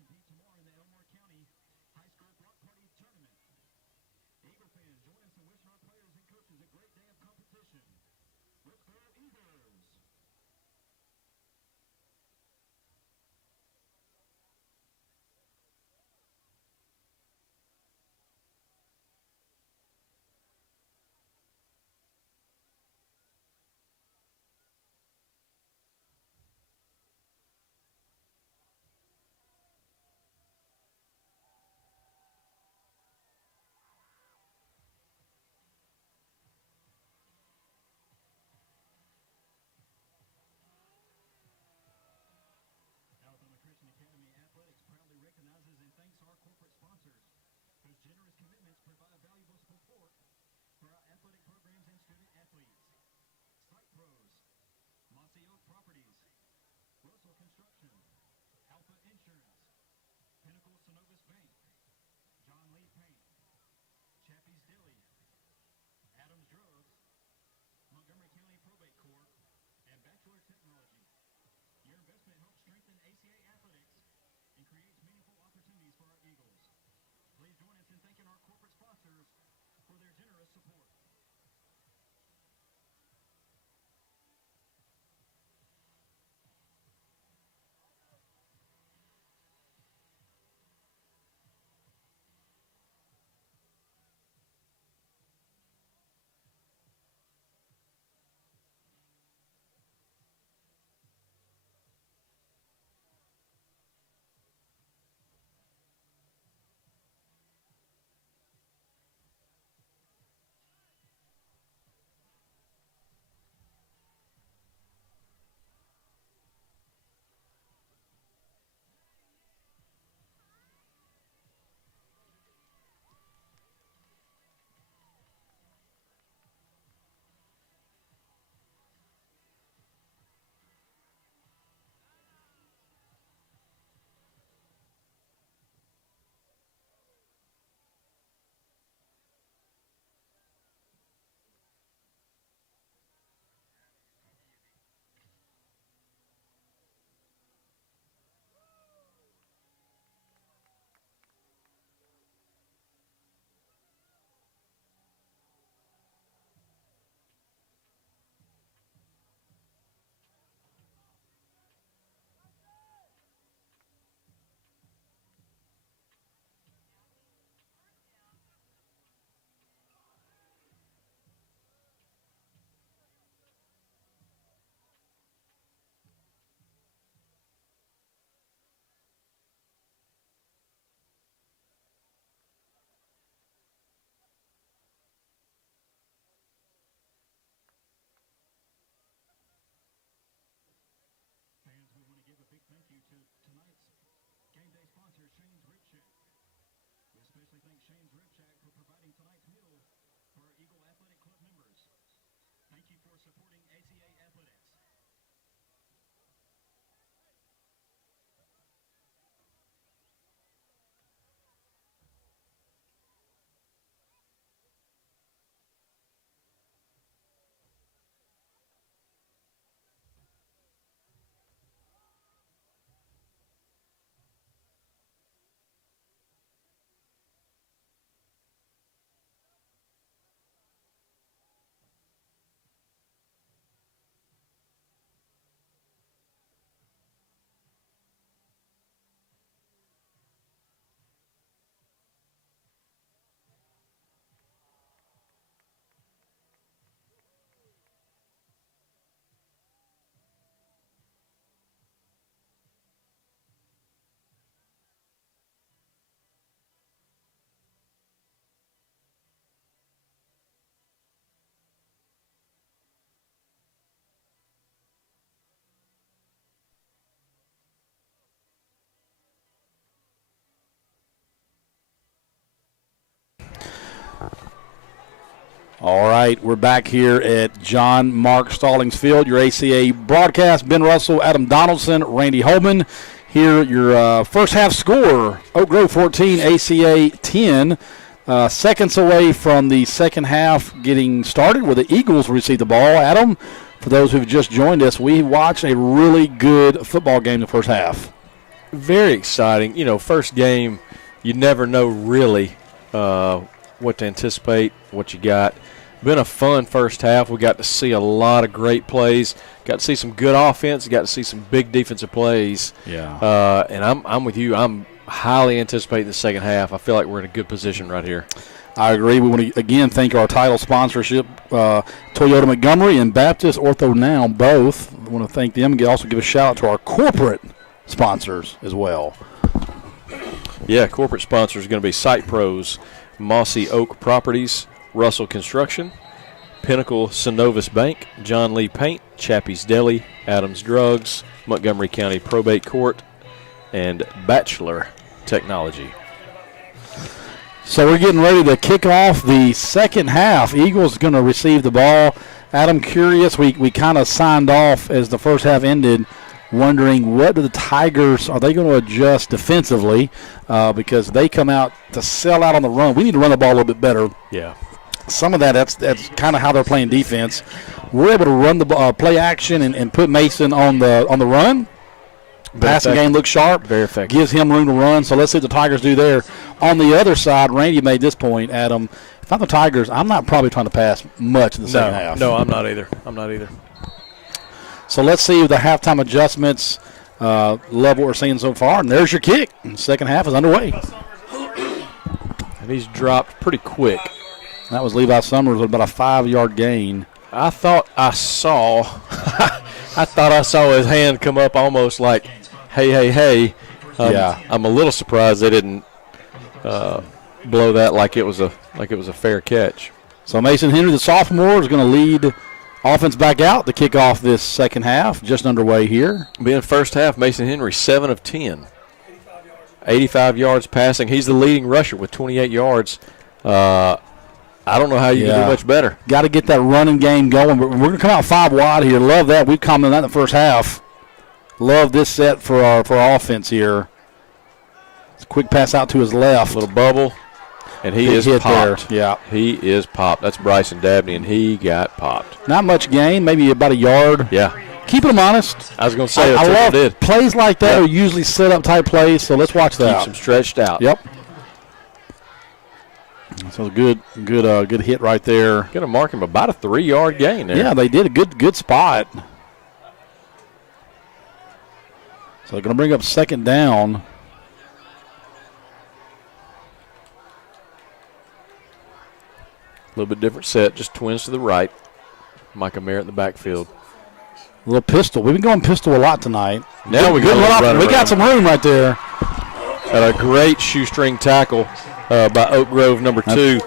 compete tomorrow in the Elmore County High School Block Party Tournament. Eagle fans, join us in wishing our players and coaches a great day of competition. Let's go Eagles! Recognizes and thanks our corporate sponsors, whose generous commitments provide valuable support for our athletic programs and student athletes. Site Pros, Mossy Oak Properties, Russell Construction, Alpha Insurance, Pinnacle Synovus Bank, John Lee Paint, Chappie's Deli, Adams Drugs, Montgomery County Probate Court, and Bachelor Technology. Your investment helps strengthen ACA athletics and creates meaningful opportunities for our Eagles. Please join us in thanking our corporate sponsors for their generous support. Thank you to tonight's game day sponsor, Shane's Rib Shack. We especially thank Shane's Rib Shack for providing tonight's meal for our Eagle Athletic Club members. Thank you for supporting ACA Athletics. All right, we're back here at John Mark Stallings Field, your ACA broadcast. Ben Russell, Adam Donaldson, Randy Holman. Here, your first half score, Oak Grove 14, ACA 10. Seconds away from the second half getting started where the Eagles receive the ball. Adam, for those who've just joined us, we watched a really good football game in the first half. very exciting. You know, first game, you never know really what to anticipate, what you got. Been a fun first half. We got to see a lot of great plays. Got to see some good offense. Got to see some big defensive plays. Yeah. And I'm with you. I'm highly anticipating the second half. I feel like we're in a good position right here. I agree. We want to, again, thank our title sponsorship, Toyota Montgomery and Baptist Ortho Now, both. I want to thank them and also give a shout-out to our corporate sponsors as well. Yeah, corporate sponsors are going to be Site Pros, Mossy Oak Properties, Russell Construction, Pinnacle Synovus Bank, John Lee Paint, Chappie's Deli, Adams Drugs, Montgomery County Probate Court, and Bachelor Technology. So we're getting ready to kick off the second half. Eagles going to receive the ball. Adam, curious, we kind of signed off as the first half ended, wondering what do the Tigers, are they going to adjust defensively because they come out to sell out on the run. We need to run the ball a little bit better. Yeah. Some of that's kind of how they're playing defense. We're able to run the play action and put Mason on the run. Passing game looks sharp. Very effective. Gives him room to run. So let's see what the Tigers do there. On the other side, Randy made this point, Adam. If I'm the Tigers, I'm not probably trying to pass much in the second half. No, I'm not either. So let's see the halftime adjustments. Love what we're seeing so far. And there's your kick. The second half is underway. And he's dropped pretty quick. That was Levi Summers with about a 5-yard gain. I thought I saw his hand come up almost like, hey. Yeah. I'm a little surprised they didn't blow that like it was a fair catch. So Mason Henry, the sophomore, is going to lead offense back out to kick off this second half. Just underway here. Being first half, Mason Henry 7 of 10, 85 yards passing. He's the leading rusher with 28 yards. I don't know how you can do much better. Got to get that running game going. We're going to come out 5 wide here. Love that. We've commented on that in the first half. Love this set for our offense here. It's a quick pass out to his left. Little bubble, and he is popped. There. Yeah. He is popped. That's Bryson Dabney, and he got popped. Not much gain, maybe about a yard. Yeah. Keeping them honest. I was going to say I love did. Plays like that are usually set up type plays, so let's watch that. Keeps them stretched out. Yep. So a good hit right there. Going to mark him about a 3-yard gain there. Yeah, they did a good spot. So they're going to bring up second down. A little bit different set, just twins to the right. Micah Merritt in the backfield. A little pistol. We've been going pistol a lot tonight. Now we got some room right there. Got a great shoestring tackle by Oak Grove number 2,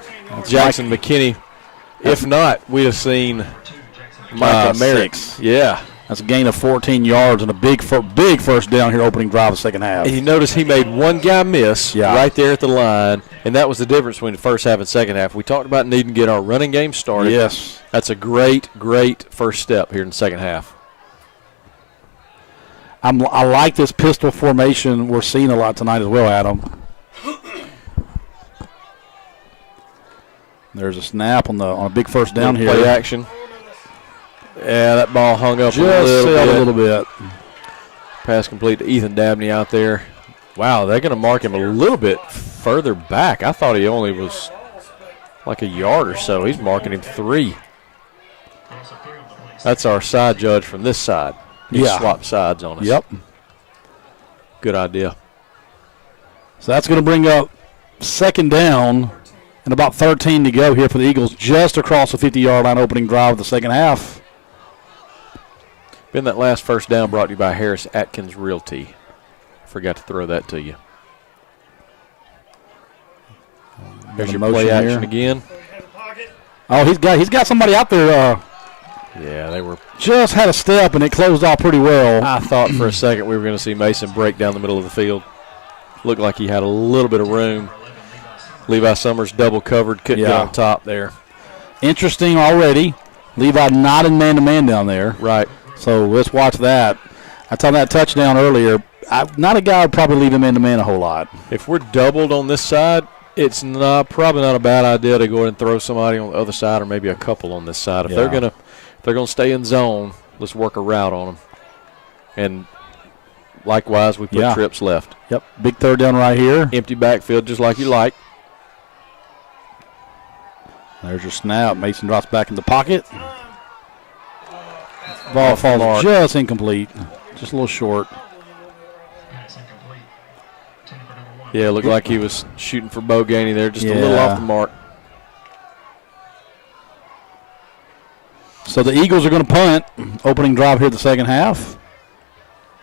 Jackson McKinney. If not, we'd have seen Micah Merritt. Yeah. That's a gain of 14 yards and a big first down here opening drive of the second half. And you notice he made one guy miss right there at the line, and that was the difference between the first half and second half. We talked about needing to get our running game started. Yes. That's a great first step here in the second half. I like this pistol formation we're seeing a lot tonight as well, Adam. There's a snap on a big first down here. Play action. Yeah, that ball hung up a little bit. Pass complete to Ethan Dabney out there. Wow, they're going to mark him a little bit further back. I thought he only was like a yard or so. He's marking him 3. That's our side judge from this side. He swapped sides on us. Yep. Good idea. So that's going to bring up second down and about 13 to go here for the Eagles, just across the 50-yard line opening drive of the second half. Been that last first down brought to you by Harris Atkins Realty. Forgot to throw that to you. There's your play action again. Oh, he's got somebody out there. Yeah, they were just had a step and it closed off pretty well. I thought for a second we were going to see Mason break down the middle of the field. Looked like he had a little bit of room. Levi Summers double covered, couldn't get on top there. Interesting already. Levi not in man-to-man down there. Right. So let's watch that. I told that touchdown earlier. Not a guy would probably leave him man-to-man a whole lot. If we're doubled on this side, it's probably not a bad idea to go ahead and throw somebody on the other side or maybe a couple on this side. If they're gonna stay in zone, let's work a route on them. And likewise, we put trips left. Yep, big third down right here. Empty backfield just like you like. There's your snap. Mason drops back in the pocket. Ball falls just incomplete. Just a little short. Yeah, it looked like he was shooting for Bo Gainey there, just a little off the mark. So the Eagles are going to punt. Opening drive here the second half.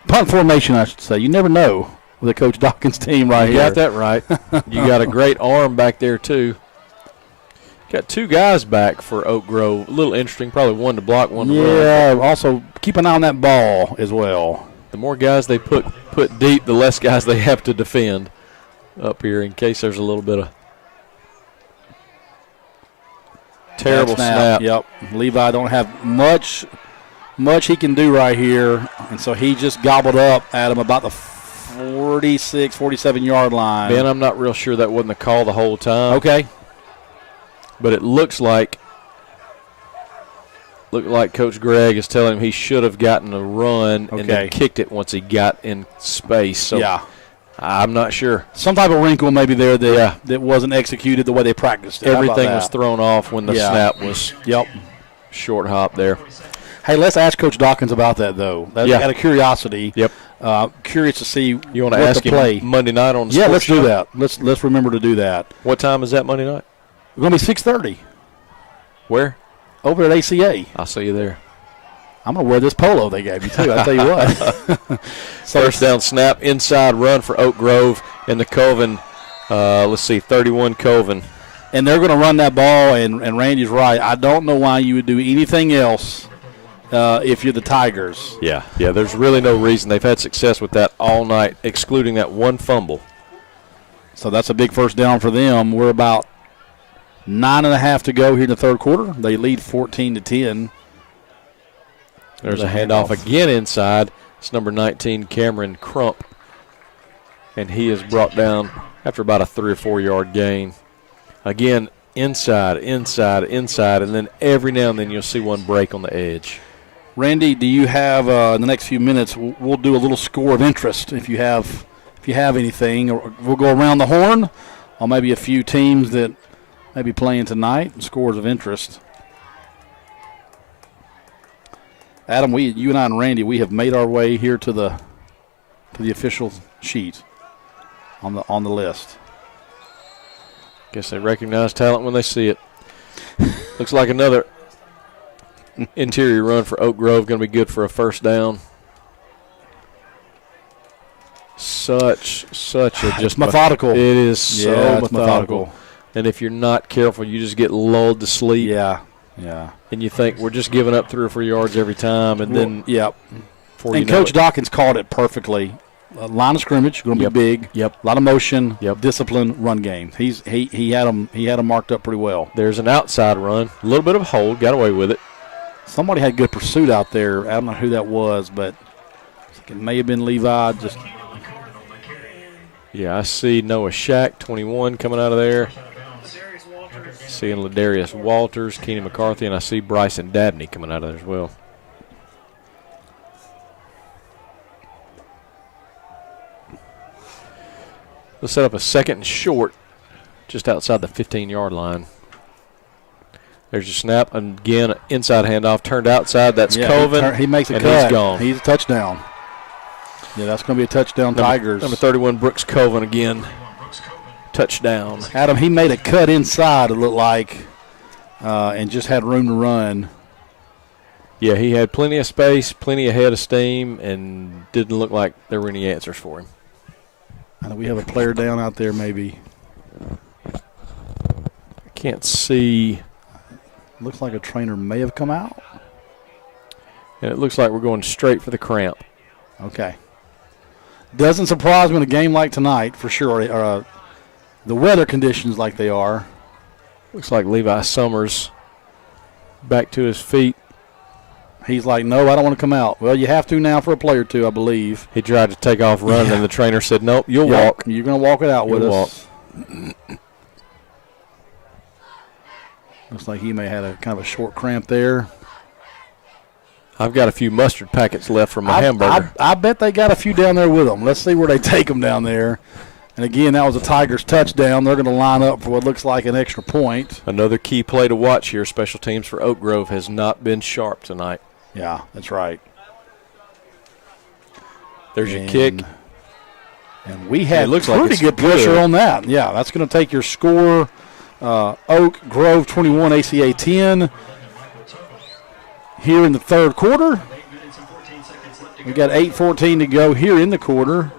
Punt formation, I should say. You never know with the Coach Dawkins team right here. You got that right. You got a great arm back there, too. Got two guys back for Oak Grove. A little interesting. Probably one to block, one to run. Yeah, also keep an eye on that ball as well. The more guys they put deep, the less guys they have to defend up here in case there's a little bit of terrible snap. Yep. Levi don't have much he can do right here, and so he just gobbled up at him about the 46, 47-yard line. Ben, I'm not real sure that wasn't a call the whole time. Okay. But it looks like Coach Gregg is telling him he should have gotten a run and then kicked it once he got in space. So I'm not sure. Some type of wrinkle maybe there that wasn't executed the way they practiced it. Everything was thrown off when the snap was short hop there. Hey, let's ask Coach Dawkins about that, though. That's out of curiosity. Yep. Curious to see you want to ask him Monday night on the sports let's show? do that. Let's remember to do that. What time is that Monday night? It's going to be 6:30. Where? Over at ACA. I'll see you there. I'm going to wear this polo they gave me, too. I'll tell you what. First down snap, inside run for Oak Grove in the Coven. 31 Coven. And they're going to run that ball, and Randy's right. I don't know why you would do anything else if you're the Tigers. Yeah, there's really no reason. They've had success with that all night, excluding that one fumble. So that's a big first down for them. We're about 9.5 to go here in the third quarter. They lead 14-10. There's a handoff again inside. It's number 19, Cameron Crump. And he is brought down after about a 3 or 4 yard gain. Again, inside, and then every now and then you'll see one break on the edge. Randy, do you have in the next few minutes? We'll do a little score of interest if you have anything. Or we'll go around the horn on maybe a few teams that may be playing tonight. Scores of interest. Adam, you and I and Randy, we have made our way here to the official sheet on the list. Guess they recognize talent when they see it. Looks like another interior run for Oak Grove, going to be good for a first down. Such a just methodical. It is so methodical. And if you're not careful, you just get lulled to sleep. Yeah. And you think we're just giving up 3 or 4 yards every time, and then And Coach Dawkins called it perfectly. Line of scrimmage going to be big. Yep. A lot of motion. Yep. Discipline. Run game. He had them marked up pretty well. There's an outside run. A little bit of a hold. Got away with it. Somebody had good pursuit out there. I don't know who that was, but it may have been Levi. I see Noah Shack, 21, coming out of there. Seeing Ladarius Walters, Keenan McCarthy, and I see Bryson Dabney coming out of there as well. Let's set up a second and short just outside the 15-yard line. There's your snap. And again, inside handoff turned outside. That's Coven. He makes a cut. He's gone. He's a touchdown. Yeah, that's going to be a touchdown, Tigers. Number 31, Brooks Coven again. Touchdown. Adam, he made a cut inside, it looked like, and just had room to run. Yeah, he had plenty of space, plenty of head of steam, and didn't look like there were any answers for him. I know we have a player down out there maybe. Can't see. Looks like a trainer may have come out. And it looks like we're going straight for the cramp. Okay. Doesn't surprise me in a game like tonight, for sure. The weather conditions like they are. Looks like Levi Summers back to his feet. He's like, no, I don't want to come out. Well, you have to now for a play or two, I believe. He tried to take off running, and the trainer said, nope, you'll walk. You're going to walk it out with us. Looks like he may have had a kind of a short cramp there. I've got a few mustard packets left from my hamburger. I bet they got a few down there with them. Let's see where they take them down there. And, again, that was a Tigers touchdown. They're going to line up for what looks like an extra point. Another key play to watch here. Special teams for Oak Grove has not been sharp tonight. Yeah, that's right. There's your kick. And we had pretty like good pressure on that. Yeah, that's going to take your score. Oak Grove 21, ACA 10. Here in the third quarter. We got 8:14 to go here in the quarter.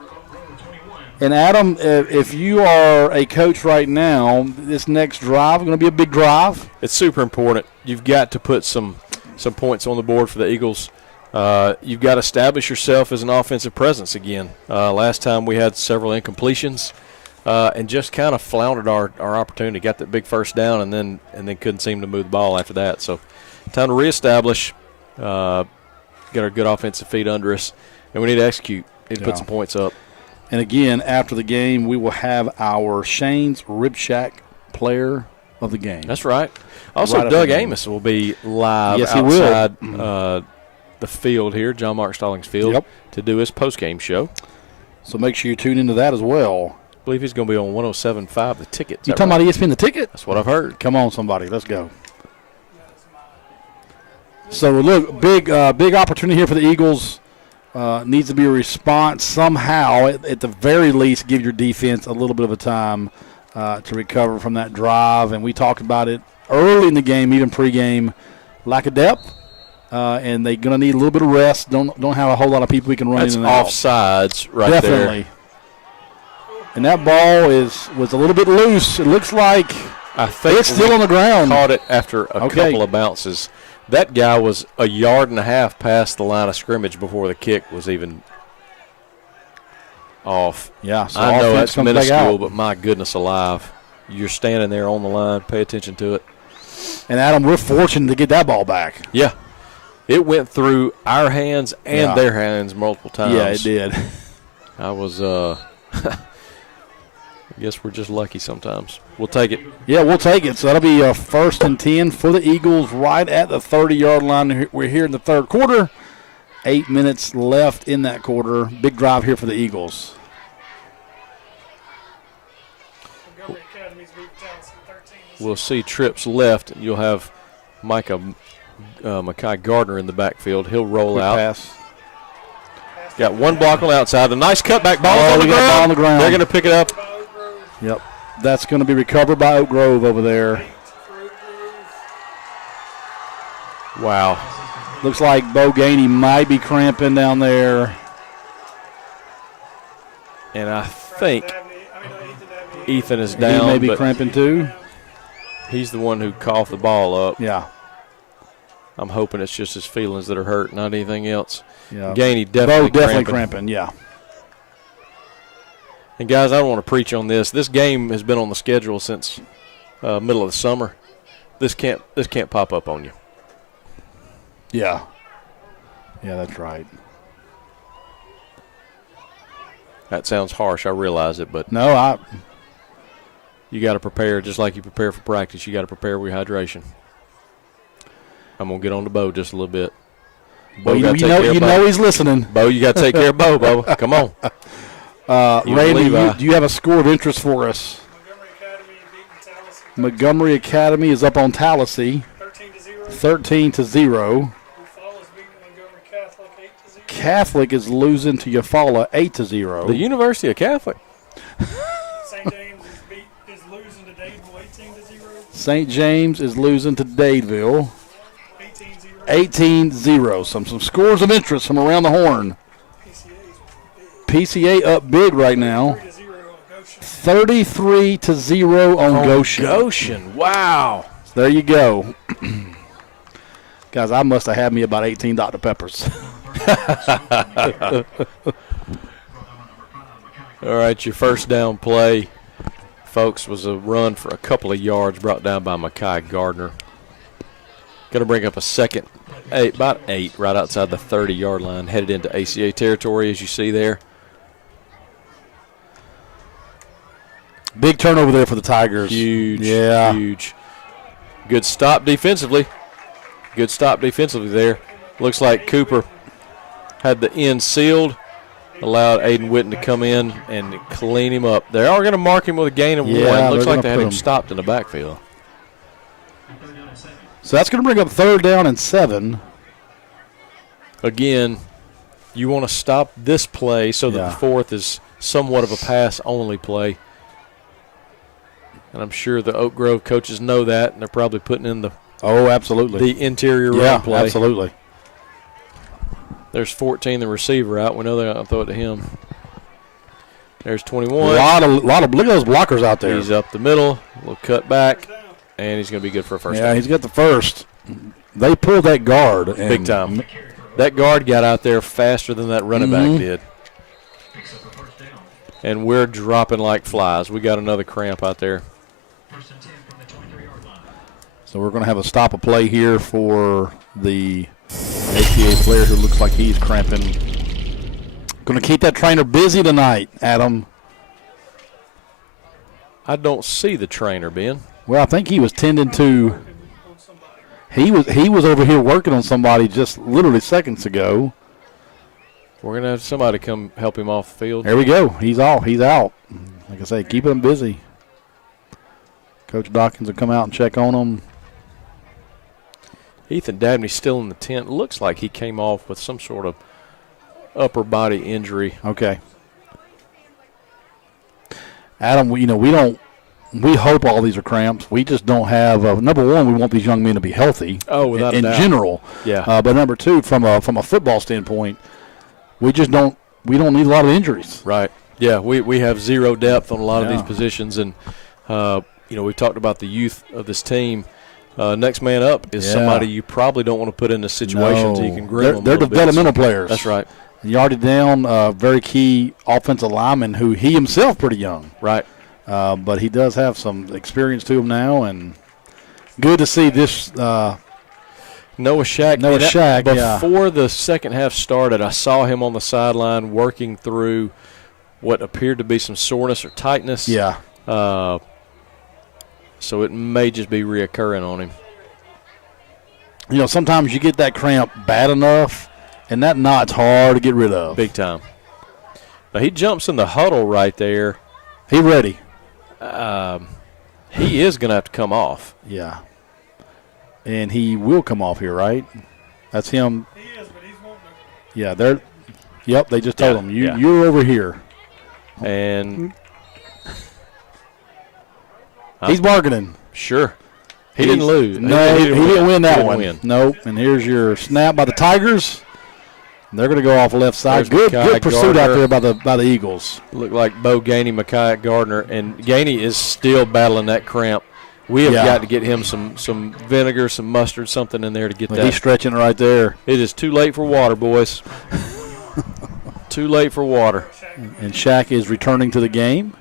And, Adam, if you are a coach right now, this next drive is going to be a big drive. It's super important. You've got to put some points on the board for the Eagles. You've got to establish yourself as an offensive presence again. Last time we had several incompletions and just kind of floundered our opportunity. Got that big first down and then couldn't seem to move the ball after that. So time to reestablish. Get our good offensive feet under us, and we need to execute. Need to put some points up. And, again, after the game, we will have our Shane's Rib Shack player of the game. That's right. Also, Doug Amos will be live outside the field here, John Mark Stallings Field, to do his post-game show. So make sure you tune into that as well. I believe he's going to be on 107.5 The Ticket. You talking about ESPN The Ticket? That's what I've heard. Come on, somebody. Let's go. So, look, big opportunity here for the Eagles. Needs to be a response somehow, at the very least, give your defense a little bit of a time to recover from that drive. And we talked about it early in the game, even pregame, lack of depth. And they're going to need a little bit of rest. Don't have a whole lot of people we can run in and out. That's offsides right there. Definitely. And that ball was a little bit loose. It looks like it's still on the ground. Caught it after a couple of bounces. That guy was a yard and a half past the line of scrimmage before the kick was even off. Yeah, so I know that's minuscule, but my goodness alive. You're standing there on the line. Pay attention to it. And, Adam, we're fortunate to get that ball back. Yeah. It went through our hands and their hands multiple times. Yeah, it did. I was I guess we're just lucky sometimes. We'll take it. Yeah, we'll take it. So that'll be a 1st and 10 for the Eagles right at the 30-yard line. We're here in the third quarter. 8 minutes left in that quarter. Big drive here for the Eagles. We'll see trips left. And you'll have Mekhi Gardner in the backfield. He'll roll Quick out. Pass. Got one block on the outside. A nice cutback ball on the ground. They're going to pick it up. Yep. That's going to be recovered by Oak Grove over there. Wow. Looks like Bo Gainey might be cramping down there. And I think Ethan is down. He may be cramping too. He's the one who coughed the ball up. Yeah. I'm hoping it's just his feelings that are hurt, not anything else. Yeah. Gainey definitely cramping, yeah. And, guys, I don't want to preach on this. This game has been on the schedule since middle of the summer. This can't pop up on you. Yeah. Yeah, that's right. That sounds harsh. I realize it, but no, you got to prepare just like you prepare for practice. You got to prepare with hydration. I'm gonna get on to Bo just a little bit. Bo, you know he's listening. Bo, you got to take care of Bo. Come on. Randy, do you have a score of interest for us? Montgomery Academy is up on Tallahassee, 13-0. Catholic is losing to Eufaula 8-0. The University of Catholic. St. James is losing to Dadeville 18-0. St. James is losing to Dadeville 18-0. Some scores of interest from around the horn. PCA up big right now. 33-0 on Goshen. Goshen, wow. So there you go. Guys, I must have had me about 18 Dr. Peppers. All right, your first down play, folks, was a run for a couple of yards brought down by Mekhi Gardner. Going to bring up a second, about 8, right outside the 30-yard line, headed into ACA territory, as you see there. Big turnover there for the Tigers. Huge, yeah. huge. Good stop defensively. There. Looks like Cooper had the end sealed, allowed Aiden Witten to come in and clean him up. They are going to mark him with a gain of 1. Looks like they had him stopped in the backfield. So that's going to bring up 3rd down and 7. Again, you want to stop this play so that the 4th is somewhat of a pass-only play. And I'm sure the Oak Grove coaches know that, and they're probably putting in the absolutely the interior run play. Absolutely. There's 14, the receiver out. We know they're going to throw it to him. There's 21. A lot of look at those blockers out there. He's up the middle, a little cut back, and he's going to be good for a first down. Yeah, he's got the first. They pulled that guard. Big time. That guard got out there faster than that running back did. And we're dropping like flies. We got another cramp out there. So we're going to have a stop of play here for the ACA player who looks like he's cramping. Going to keep that trainer busy tonight, Adam. I don't see the trainer, Ben. Well, I think he was tending to. He was over here working on somebody just literally seconds ago. We're going to have somebody come help him off the field. There we go. He's off. He's out. Like I say, keep him busy. Coach Dawkins will come out and check on him. Ethan Dabney's still in the tent. Looks like he came off with some sort of upper body injury. Okay. Adam, we hope all these are cramps. We just don't have number one, we want these young men to be healthy. Oh, without in a doubt. general. Yeah. But number two, from a football standpoint, we don't need a lot of injuries. Right. Yeah, we have zero depth on a lot of these positions, and we've talked about the youth of this team. Next man up is somebody you probably don't want to put in a situation so you can groom them. They're developmental players. That's right. You already down a very key offensive lineman who he himself pretty young. Right. But he does have some experience to him now, and good to see this. Noah Shack. Before the second half started, I saw him on the sideline working through what appeared to be some soreness or tightness. Yeah. So it may just be reoccurring on him. Sometimes you get that cramp bad enough, and that knot's hard to get rid of. Big time. Now he jumps in the huddle right there. He ready. He is going to have to come off. Yeah. And he will come off here, right? That's him. He is, but he's wanting to. Yeah, they just told him, you're over here. And he's bargaining. Sure. He didn't lose. No, he didn't win that one. Win. Nope. And here's your snap by the Tigers. They're going to go off left side. Good pursuit out there by the Eagles. Looked like Bo Gainey, Micaiah Gardner, and Gainey is still battling that cramp. We have got to get him some vinegar, some mustard, something in there to get that. He's stretching right there. It is too late for water, boys. Too late for water. And Shaq is returning to the game.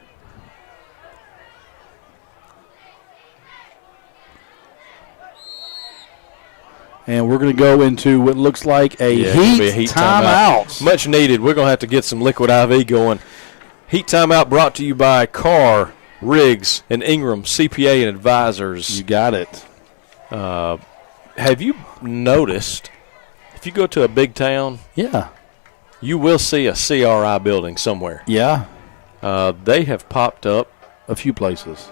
And we're going to go into what looks like a heat timeout. Much needed. We're going to have to get some liquid IV going. Heat timeout brought to you by Carr, Riggs, and Ingram, CPA and Advisors. You got it. Have you noticed, if you go to a big town, you will see a CRI building somewhere. Yeah. They have popped up. A few places.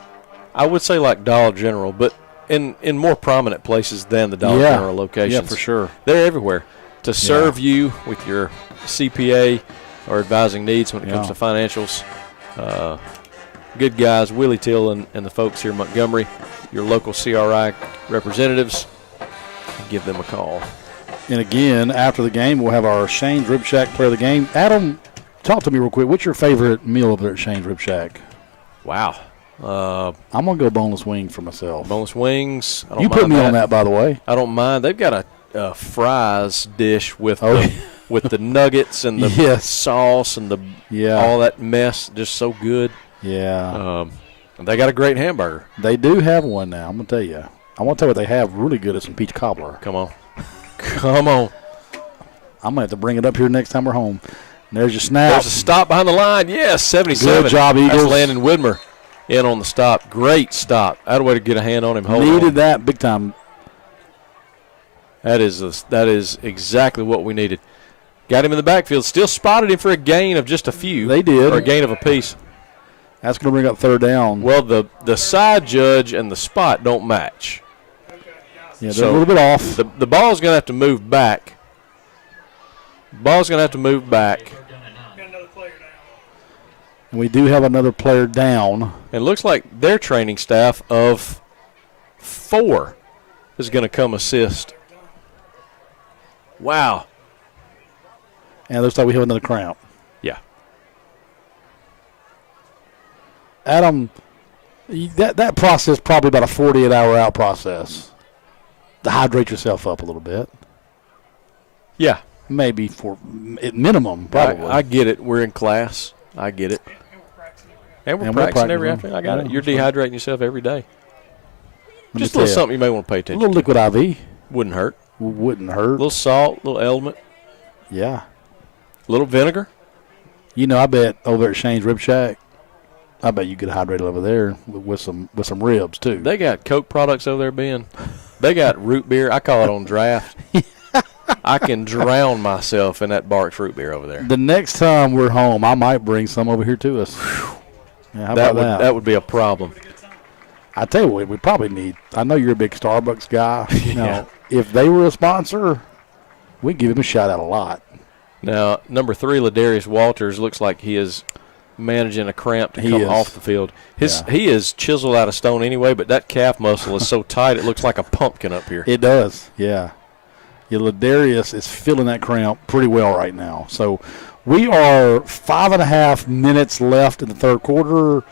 I would say like Dollar General, but in more prominent places than the Dollar General locations. Yeah, for sure. They're everywhere to serve you with your CPA or advising needs when it comes to financials. Good guys, Willie Till and the folks here in Montgomery, your local CRI representatives, give them a call. And again, after the game, we'll have our Shane's Rib Shack player of the game. Adam, talk to me real quick. What's your favorite meal over there at Shane's Rib Shack? Wow. I'm going to go boneless wings for myself. Boneless wings. You put me on that, by the way. I don't mind. They've got a fries dish with the nuggets and the sauce and all that mess. Just so good. Yeah. They got a great hamburger. They do have one now, I'm going to tell you. I want to tell you what they have really good is some peach cobbler. Come on. Come on. I'm going to have to bring it up here next time we're home. And there's your snap. There's a stop behind the line. Yes, 77. Good job, Eagles. That's Landon Widmer in on the stop. Great stop. That way to get a hand on him. Needed that big time. That is exactly what we needed. Got him in the backfield. Still spotted him for a gain of just a few. They did. Or a gain of a piece. That's going to bring up third down. Well, the side judge and the spot don't match. Yeah, they're a little bit off. The ball's going to have to move back. Ball's going to have to move back. Got another player down. And we do have another player down. It looks like their training staff of 4 is going to come assist. Wow. And it looks like we have another cramp. Yeah. Adam, that process is probably about a 48-hour out process. To hydrate yourself up a little bit. Yeah. Maybe for at minimum, probably. I get it. We're in class. I get it. And we're practicing every afternoon. I got it. You're dehydrating yourself every day. Just a little something you may want to pay A attention little liquid IV. Wouldn't hurt. Wouldn't A hurt. little salt, a little element, Yeah. a little vinegar. You know, I bet over at Shane's Rib Shack, I bet you get hydrated over there with some ribs, too. They got Coke products over there, Ben. They got root beer. I call it on draft. I can drown myself in that Barks root beer over there. The next time we're home, I might bring some over here to us. Yeah, how about that? That would be a problem. I tell you what, we probably need. I know you're a big Starbucks guy. Now, if they were a sponsor, we'd give him a shout out a lot. Now, number 3, Ladarius Walters, looks like he is managing a cramp to come off the field. He is chiseled out of stone anyway, but that calf muscle is so tight it looks like a pumpkin up here. It does, yeah. Ladarius is feeling that cramp pretty well right now. So we are 5.5 minutes left in the third quarter.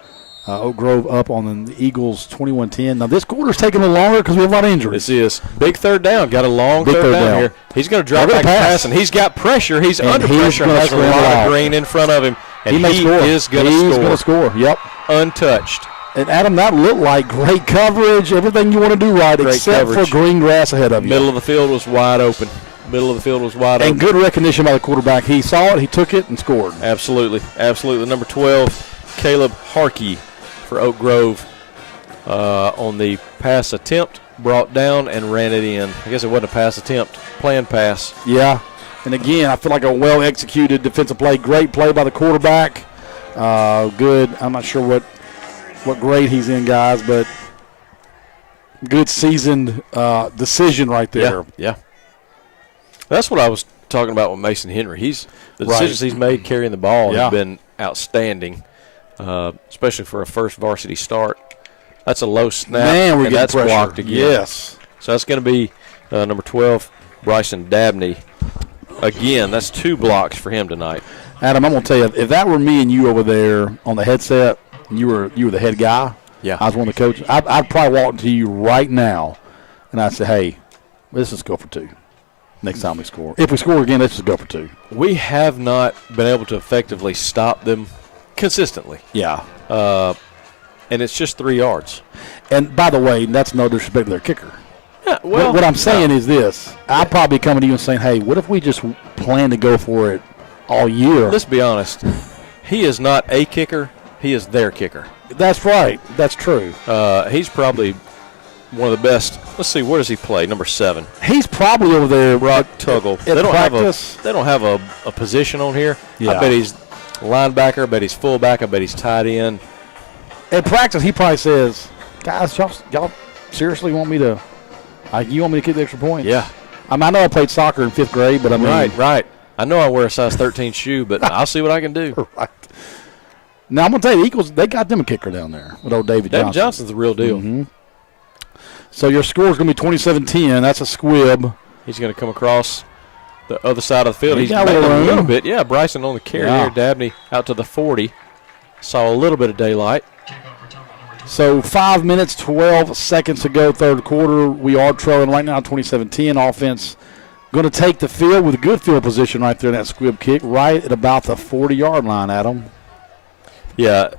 Oak Grove up on the Eagles 21-10. Now, this quarter's taking a little longer because we have a lot of injuries. This is big third down. Got a long third down here. He's going to drop back pass, and he's got pressure. He's under pressure. Has a lot of green in front of him, and he is going to score. He's going to score, yep. Untouched. And, Adam, that looked like great coverage, everything you want to do right, except for green grass ahead of you. Middle of the field was wide open. And good recognition by the quarterback. He saw it, he took it, and scored. Absolutely. Number 12, Caleb Harkey for Oak Grove on the pass attempt, brought down and ran it in. I guess it wasn't a pass attempt, planned pass. Yeah. And, again, I feel like a well-executed defensive play. Great play by the quarterback. Good. I'm not sure what grade he's in, guys, but good seasoned decision right there. Yeah. That's what I was talking about with Mason Henry. The decisions he's made carrying the ball have been outstanding, especially for a first varsity start. That's a low snap, and that's pressure. Blocked again. Yes. So that's going to be number 12, Bryson Dabney. Again, that's 2 blocks for him tonight. Adam, I'm going to tell you, if that were me and you over there on the headset, and you were the head guy, I was one of the coaches, I'd probably walk to you right now, and I'd say, hey, let's just go for 2. Next time we score. If we score again, let's just go for 2. We have not been able to effectively stop them consistently. Yeah. And it's just 3 yards. And, by the way, that's no disrespect to their kicker. Yeah, well, what I'm saying is this. I'll probably be coming to you and saying, hey, what if we just plan to go for it all year? Let's be honest. He is not a kicker. He is their kicker. That's right. That's true. He's probably one of the best. Let's see, where does he play? Number 7. He's probably over there. Rock Tuggle. They don't have a position on here. Yeah. I bet he's linebacker. I bet he's fullback. I bet he's tight end. At practice, he probably says, guys, y'all seriously want me to you want me to kick the extra point? Yeah. I know I played soccer in 5th grade, but I mean. Right. I know I wear a size 13 shoe, but I'll see what I can do. Right. Now, I'm going to tell you, the Eagles, they got them a kicker down there with old David Johnson. David Johnson's the real deal. Mm-hmm. So your score is going to be 27-10. That's a squib. He's going to come across the other side of the field. He's got a little bit. Yeah, Bryson on the carry there. Dabney out to the 40. Saw a little bit of daylight. So 5 minutes, 12 seconds to go, third quarter. We are trailing right now 27-10. Offense going to take the field with a good field position right there in that squib kick, right at about the 40-yard line, Adam. Yeah,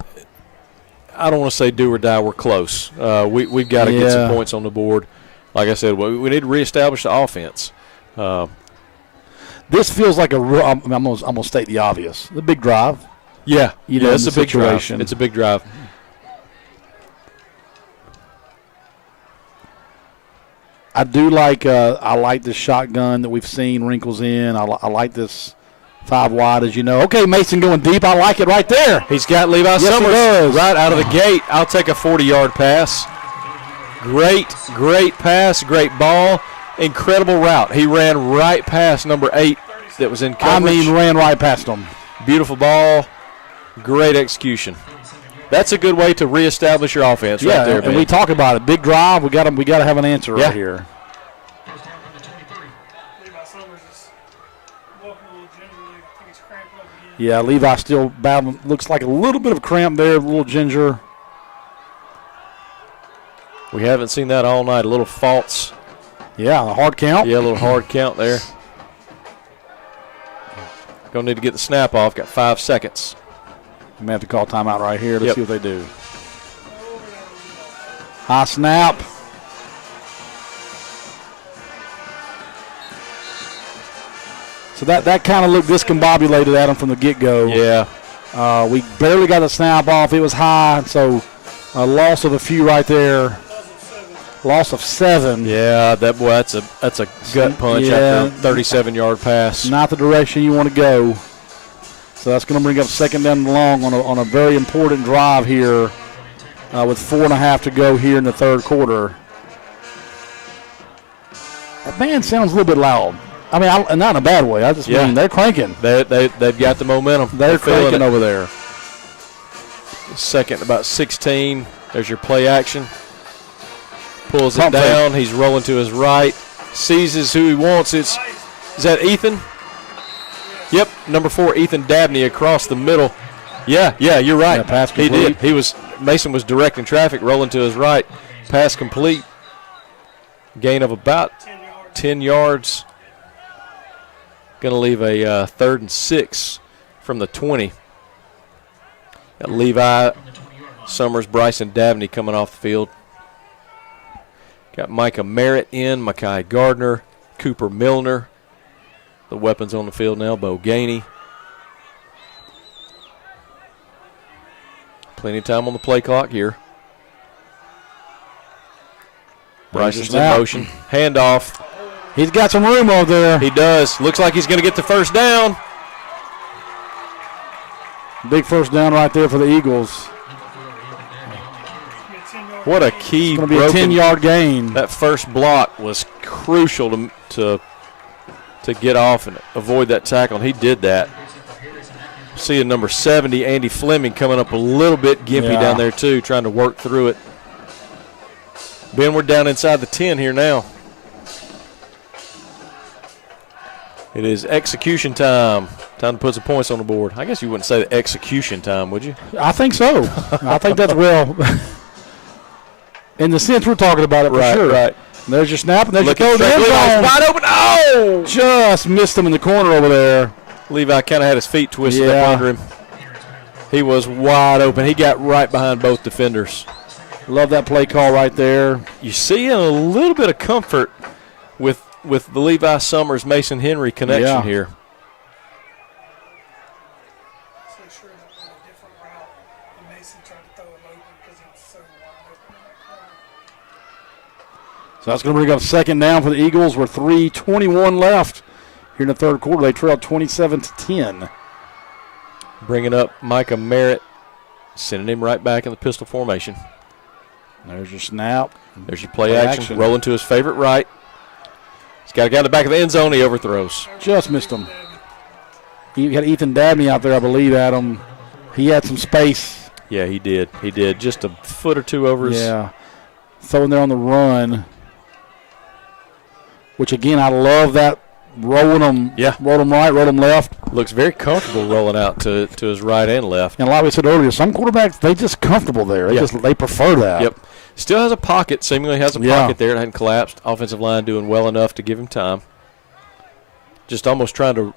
I don't want to say do or die. We're close. We've got to get some points on the board. Like I said, we need to reestablish the offense. This feels like I'm going to state the obvious. The big drive. Yeah, it's a big drive. It's a big drive. I do like I like this shotgun that we've seen wrinkles in. I like this 5 wide, as you know. Okay, Mason going deep. I like it right there. He's got Levi Summers right out of the gate. I'll take a 40-yard pass. Great pass, great ball, incredible route. He ran right past number 8 that was in coverage. Ran right past him. Beautiful ball, great execution. That's a good way to reestablish your offense right there, man. And we talk about it. Big drive. We got to have an answer right here. Levi Summers is walking a little gingerly. I think he's cramped up again. Yeah, Levi still battling. Looks like a little bit of cramp there, a little ginger. We haven't seen that all night. A little false. Yeah, a hard count. Yeah, a little hard count there. Going to need to get the snap off. Got 5 seconds. We may have to call timeout right here. Let's see what they do. High snap. So that kind of looked discombobulated at him from the get-go. Yeah. We barely got the snap off. It was high, so a loss of a few right there. Loss of 7. Yeah, that's a gut punch after a 37-yard pass. Not the direction you want to go. So that's going to bring up 2nd down and long on a very important drive here with 4.5 to go here in the 3rd quarter. That band sounds a little bit loud. I mean, not in a bad way. I just mean they're cranking. They've got the momentum. They're cranking over there. 2nd, about 16. There's your play action. Pulls it down. He's rolling to his right. Seizes who he wants. Is that Ethan? Yep, number 4, Ethan Dabney across the middle. Yeah, you're right. Yeah, pass complete. He did. Mason was directing traffic, rolling to his right. Pass complete. Gain of about 10 yards. Going to leave a 3rd and 6 from the 20. Got Levi Summers, Bryson Dabney coming off the field. Got Micah Merritt in, Makai Gardner, Cooper Milner. The weapons on the field now, Bo Gainey. Plenty of time on the play clock here. Bryson's in motion. Handoff. He's got some room over there. He does. Looks like he's going to get the 1st down. Big 1st down right there for the Eagles. What a key. It's going to be a 10-yard gain. That first block was crucial to get off and avoid that tackle, and he did that. Seeing number 70, Andy Fleming, coming up a little bit gimpy down there too, trying to work through it. Ben, we're down inside the 10 here now. It is execution time. Time to put some points on the board. I guess you wouldn't say the execution time, would you? I think so. I think that's in the sense we're talking about it for sure. Right. There's your snap, and there's Look your throw. wide open. Oh! Just missed him in the corner over there. Levi kind of had his feet twisted up under him. He was wide open. He got right behind both defenders. Love that play call right there. You see a little bit of comfort with the Levi Summers Mason Henry connection here. So sure that was a different route, and Mason tried to throw it open because it was so wide open in that corner. So that's going to bring up 2nd down for the Eagles with 3:21 left here in the 3rd quarter. They trailed 27-10. Bringing up Micah Merritt, sending him right back in the pistol formation. There's your snap. There's your play action. Rolling to his favorite right. He's got a guy in the back of the end zone. He overthrows. Just missed him. He had Ethan Dabney out there, I believe, Adam. He had some space. Yeah, he did. He did. Just a foot or two over his. Yeah. Throwing there on the run. Which, again, I love that. Rolling them, roll them right, roll them left. Looks very comfortable rolling out to his right and left. And like we said earlier, some quarterbacks, they just comfortable there. They prefer that. Yep. Still has a pocket, seemingly has a pocket there. It hadn't collapsed. Offensive line doing well enough to give him time. Just almost trying to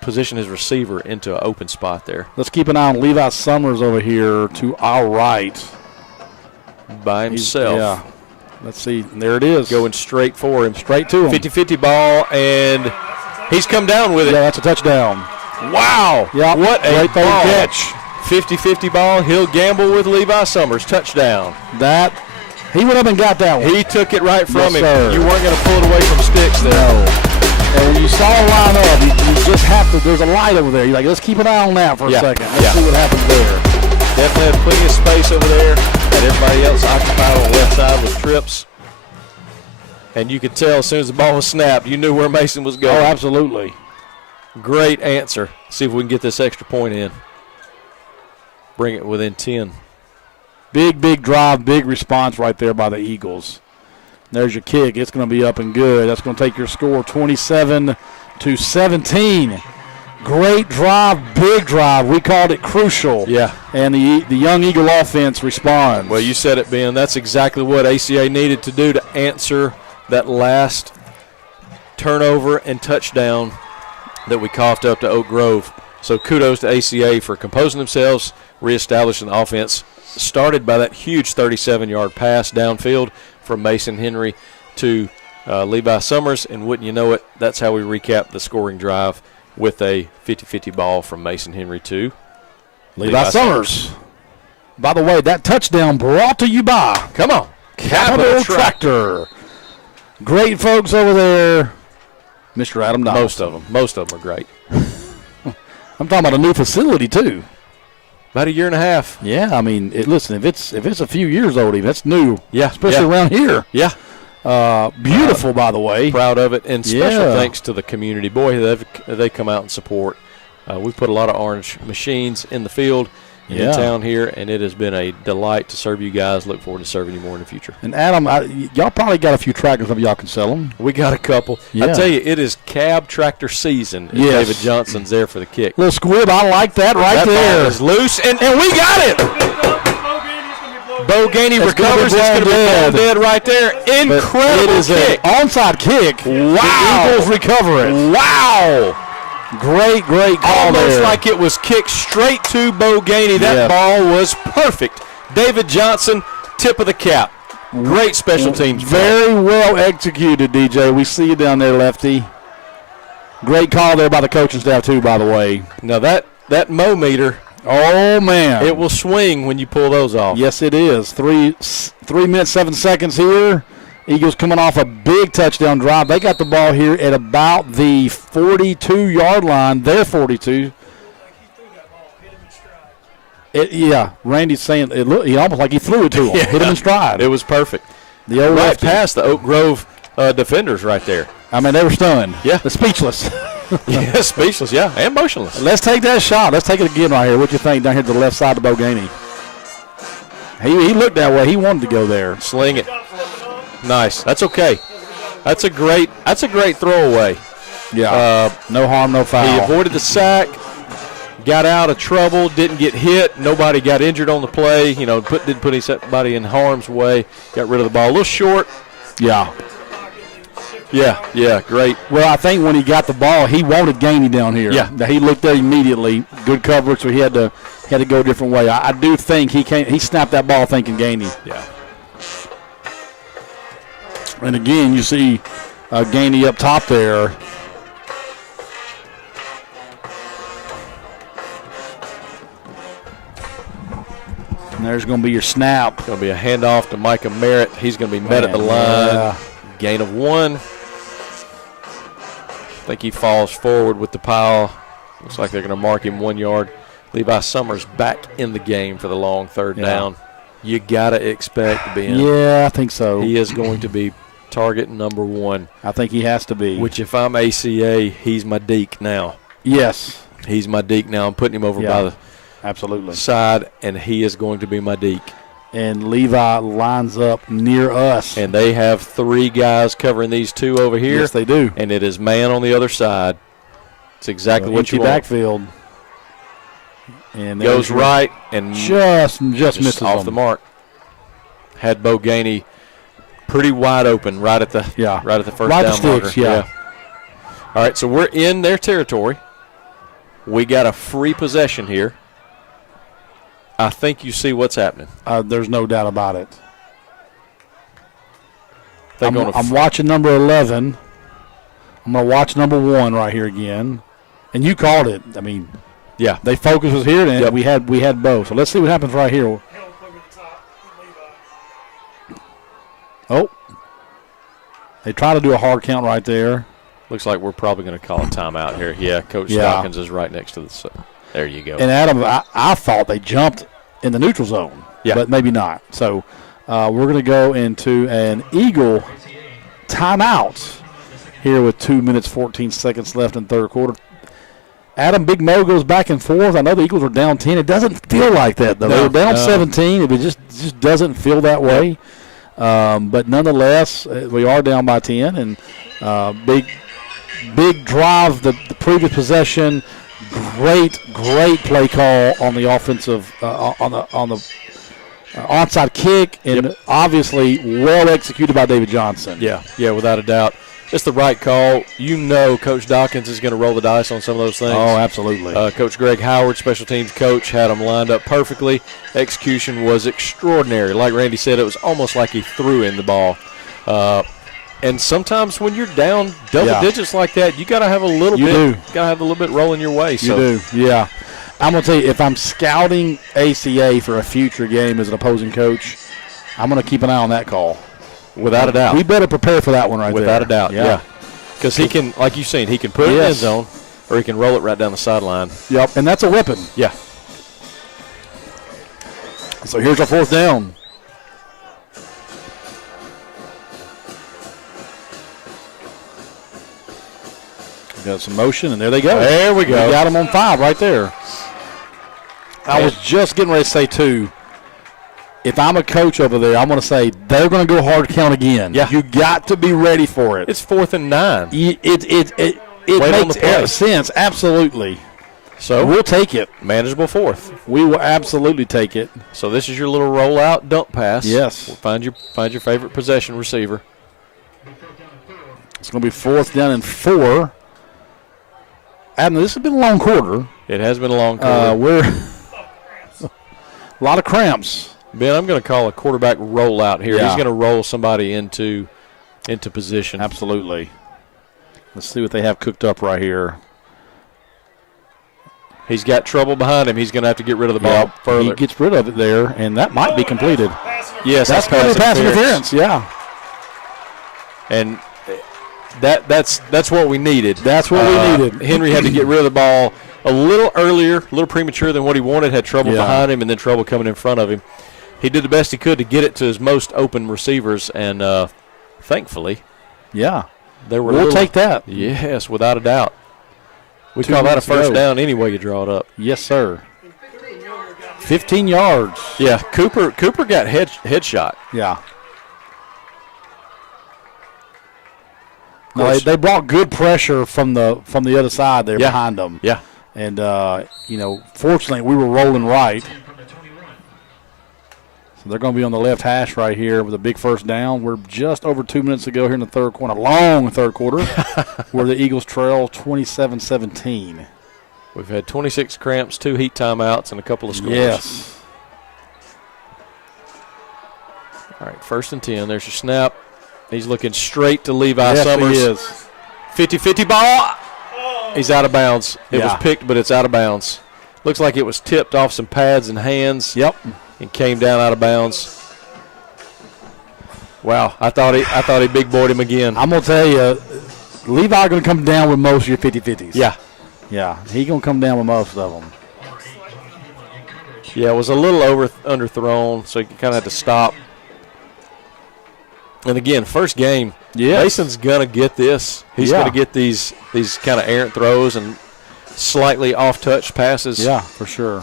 position his receiver into an open spot there. Let's keep an eye on Levi Summers over here to our right. By himself. Let's see. There it is. Going straight for him. Straight to him. 50-50 ball, and he's come down with it. Yeah, that's a touchdown. Wow. Yep. What a great ball. catch. 50-50 ball. He'll gamble with Levi Summers. Touchdown. That He went up and got that one. He took it right from him. Sir. You weren't going to pull it away from sticks there. No. And when you saw a line up, you just have to. There's a light over there. You're like, let's keep an eye on that for a second. Let's see what happens there. Definitely had plenty of space over there. Had everybody else occupied on the left side with trips. And you could tell as soon as the ball was snapped, you knew where Mason was going. Oh, absolutely. Great answer. See if we can get this extra point in. Bring it within 10. Big drive, big response right there by the Eagles. There's your kick. It's going to be up and good. That's going to take your score 27-17. Great drive, big drive. We called it crucial. Yeah. And the Young Eagle offense responds. Well, you said it, Ben. That's exactly what ACA needed to do to answer that last turnover and touchdown that we coughed up to Oak Grove. So kudos to ACA for composing themselves, reestablishing the offense. Started by that huge 37-yard pass downfield from Mason Henry to Levi Summers, and wouldn't you know it, that's how we recap the scoring drive with a 50-50 ball from Mason Henry to Levi Summers. By the way, that touchdown brought to you by Capital Tractor. Great folks over there. Mr. Adam Donaldson. Most of them are great. I'm talking about a new facility, too. About a year and a half. Yeah, I mean, listen, if it's a few years old, even that's new. Yeah, especially around here. Yeah, beautiful, by the way. Proud of it, and special thanks to the community. Boy, they come out and support. We put a lot of orange machines in the field in town here, and it has been a delight to serve you guys. Look forward to serving you more in the future. And Adam, y'all probably got a few tractors if y'all can sell them. We got a couple. Yeah. I tell you, it is cab tractor season. Yes. David Johnson's there for the kick. Little squib, I like that that there. Ball is loose, and we got it. Bo Gainey recovers. It's going to be blown dead right there. Incredible it is kick. An onside kick. Wow. The Eagles recover it. Wow. Great call Almost there. like it was kicked straight to Bo Gainey. That ball was perfect. David Johnson, tip of the cap. Great special teams. Very well executed, DJ. We see you down there, Lefty. Great call there by the coaching staff, too, by the way. Now, that Mo meter, oh, man. it will swing when you pull those off. Yes, it is. 3 minutes, 7 seconds here. Eagles coming off a big touchdown drive. They got the ball here at about the 42-yard line. They're 42. Randy's saying it almost like he threw it to him. Hit him in stride. It was perfect. The old right past the Oak Grove defenders right there. I mean, they were stunned. Yeah. They're speechless. Yeah, speechless, and motionless. Let's take that shot. Let's take it again right here. What you think down here to the left side of Bo Gainey? He looked that way. He wanted to go there. Sling it. Nice. That's okay. That's a great throwaway. Yeah. No harm, no foul. He avoided the sack, got out of trouble, didn't get hit. Nobody got injured on the play. Didn't put anybody in harm's way. Got rid of the ball. A little short. Yeah. Yeah, great. Well, I think when he got the ball, he wanted Gainey down here. Yeah. He looked there immediately. Good coverage, so he had to go a different way. I do think he snapped that ball thinking Gainey. Yeah. And again, you see Gainey up top there. And there's going to be your snap. Going to be a handoff to Micah Merritt. He's going to be met at the line. Yeah. Gain of 1. I think he falls forward with the pile. Looks like they're going to mark him 1 yard. Levi Summers back in the game for the long third down. You got to expect, Ben. Yeah, I think so. He is going to be target number 1. I think he has to be. Which, if I'm ACA, he's my deke now. Yes. He's my deke now. I'm putting him over by the side, and he is going to be my deke. And Levi lines up near us. And they have 3 guys covering these 2 over here. Yes, they do. And it is man on the other side. It's exactly what you want. Backfield. And goes right and just misses off the mark. Had Bo Gainey pretty wide open right at the first down marker. Yeah. All right, so we're in their territory. We got a free possession here. I think you see what's happening. There's no doubt about it. I'm watching number 11. I'm going to watch number 1 right here again. And you called it. I mean, yeah, they focus was here, and we had both. So let's see what happens right here. They try to do a hard count right there. Looks like we're probably going to call a timeout here. Yeah, Coach Dawkins is right next to the – there you go. And, Adam, I thought they jumped in the neutral zone, but maybe not. So we're going to go into an Eagle timeout here with 2 minutes, 14 seconds left in third quarter. Adam, Big Mo goes back and forth. I know the Eagles are down 10. It doesn't feel like that, though. They're down 17. It just doesn't feel that way. But nonetheless, we are down by 10. And big drive, the previous possession. Great play call on the offensive, on the onside kick. And obviously well executed by David Johnson. Yeah, without a doubt. It's the right call. You know Coach Dawkins is going to roll the dice on some of those things. Oh, absolutely. Coach Greg Howard, special teams coach, had them lined up perfectly. Execution was extraordinary. Like Randy said, it was almost like he threw in the ball. And sometimes when you're down double digits like that, you got to have a little bit rolling your way. You do, yeah. I'm going to tell you, if I'm scouting ACA for a future game as an opposing coach, I'm going to keep an eye on that call. Without a doubt. We better prepare for that one right Without a doubt, yeah. Because he can, like you've seen, he can put it in the end zone or he can roll it right down the sideline. Yep, and that's a weapon. Yeah. So here's our fourth down. Got some motion, and there they go. There we go. We got them on 5 right there. I was just getting ready to say, too, if I'm a coach over there, I'm going to say they're going to go hard count again. Yeah. You got to be ready for it. It's 4th and 9. It makes sense, absolutely. So we'll take it. Manageable 4th. We will absolutely take it. So this is your little rollout dump pass. Yes. We'll find your favorite possession receiver. It's going to be 4th down and 4. Adam, this has been a long quarter. It has been a long quarter. We're a lot of cramps. Ben, I'm going to call a quarterback rollout here. Yeah. He's going to roll somebody into position. Absolutely. Let's see what they have cooked up right here. He's got trouble behind him. He's going to have to get rid of the ball further. He gets rid of it there, and that might be completed. Yes, that's pass interference. Yeah. And that's what we needed. That's what we needed. Henry had to get rid of the ball a little earlier, a little premature than what he wanted, had trouble behind him, and then trouble coming in front of him. He did the best he could to get it to his most open receivers, and thankfully, we'll take that. Yes, without a doubt. We call that a first down any way you draw it up. Yes, sir. 15 yards. Yeah, Cooper got headshot. Yeah. No, they brought good pressure from the other side there behind them. Yeah. And, fortunately, we were rolling right. So they're going to be on the left hash right here with a big first down. We're just over 2 minutes to go here in the third quarter, long third quarter, where the Eagles trail 27-17. We've had 26 cramps, 2 heat timeouts, and a couple of scores. Yes. All right, 1st and 10. There's your snap. He's looking straight to Levi Summers. He is. 50-50 ball. He's out of bounds. It was picked, but it's out of bounds. Looks like it was tipped off some pads and hands. Yep. And came down out of bounds. Wow, I thought he big boyed him again. I'm going to tell you, Levi going to come down with most of your 50-50s. Yeah. Yeah, he's going to come down with most of them. Yeah, it was a little underthrown, so you kind of had to stop. And again, first game, Mason's going to get this. He's going to get these kind of errant throws and slightly off-touch passes. Yeah, for sure.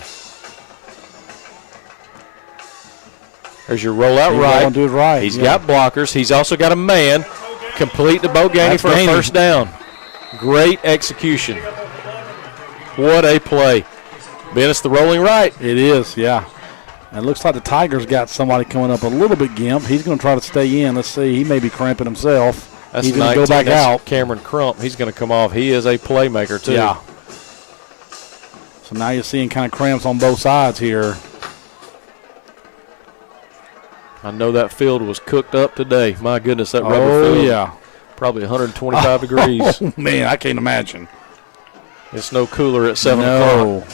There's your rollout right. Do it right. He's got blockers. He's also got a man complete to Bo Gainey for a first down. Great execution. What a play. Ben, it's the rolling right. It is, yeah. And it looks like the Tigers got somebody coming up a little bit gimp. He's going to try to stay in. Let's see. He may be cramping himself. He's going to go back out. Cameron Crump. He's going to come off. He is a playmaker, too. Yeah. So now you're seeing kind of cramps on both sides here. I know that field was cooked up today. My goodness, that rubber field. Oh, yeah. Probably 125 degrees. Oh, man, I can't imagine. It's no cooler at 7 o'clock.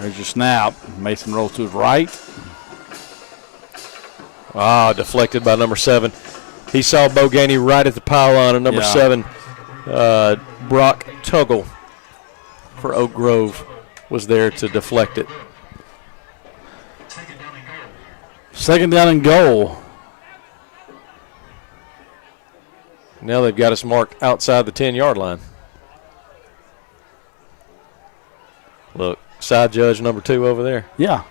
There's your snap. Mason rolls to his right. Deflected by number 7. He saw Bo Gainey right at the pylon, and number 7, Brock Tuggle for Oak Grove was there to deflect it. Second down and goal. Now they've got us marked outside the 10-yard line. Look, side judge number 2 over there. Yeah.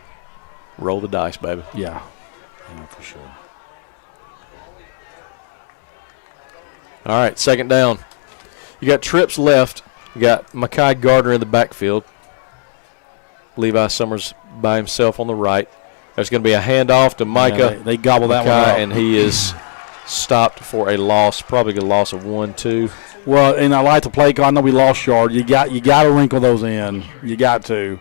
Roll the dice, baby. Yeah, for sure. All right, second down. You got trips left. You got Makai Gardner in the backfield. Levi Summers by himself on the right. There's going to be a handoff to Micah. Yeah, they gobble that one up. And he is stopped for a loss, probably a loss of 1-2. Well, and I like to play. I know we lost yard. You got to wrinkle those in. You got to.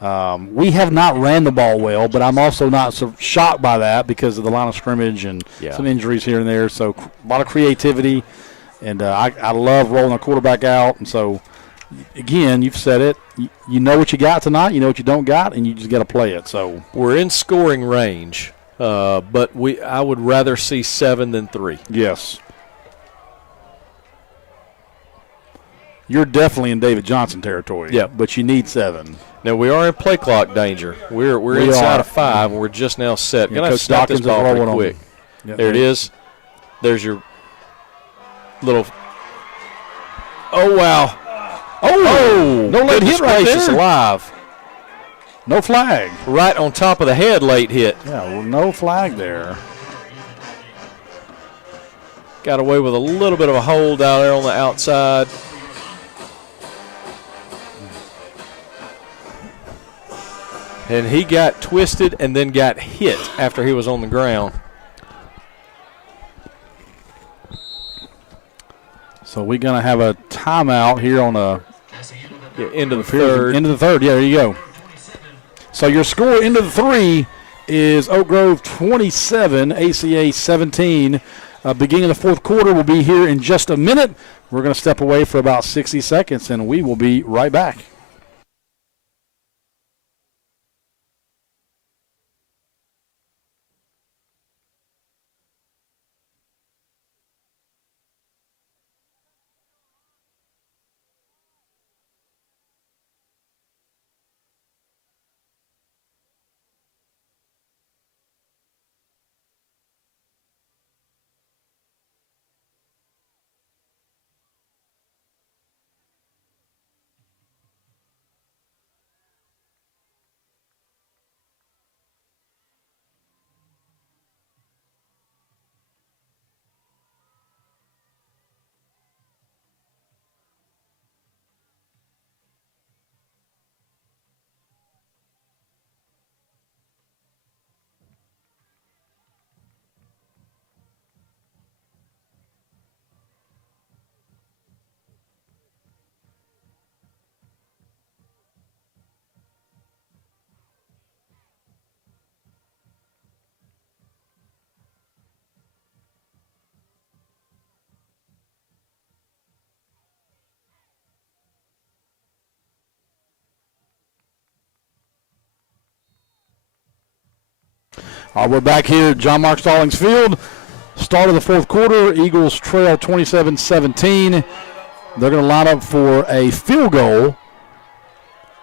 We have not ran the ball well, but I'm also not so shocked by that because of the line of scrimmage and some injuries here and there. So a lot of creativity, and I love rolling a quarterback out. And so, again, you've said it. You know what you got tonight. You know what you don't got, and you just got to play it. So we're in scoring range, but I would rather see 7 than 3. Yes. You're definitely in David Johnson territory. Yeah, but you need 7. Now we are in play clock danger. We're inside of 5, and we're just now set. Gonna Coach snap this Dawkins ball is pretty rolling quick. Yep, there it is. There's your little. Oh wow! Oh, no late hit right It's there. alive. No flag. Right on top of the head, late hit. Yeah, well, no flag there. Got away with a little bit of a hold down there on the outside. And he got twisted and then got hit after he was on the ground. So we're going to have a timeout here on into the third. Into the third, yeah, there you go. So your score into the 3 is Oak Grove 27, ACA 17. Beginning of the fourth quarter will be here in just a minute. We're going to step away for about 60 seconds, and we will be right back. All right, we're back here at John Mark Stallings Field. Start of the fourth quarter. Eagles trail 27-17. They're going to line up for a field goal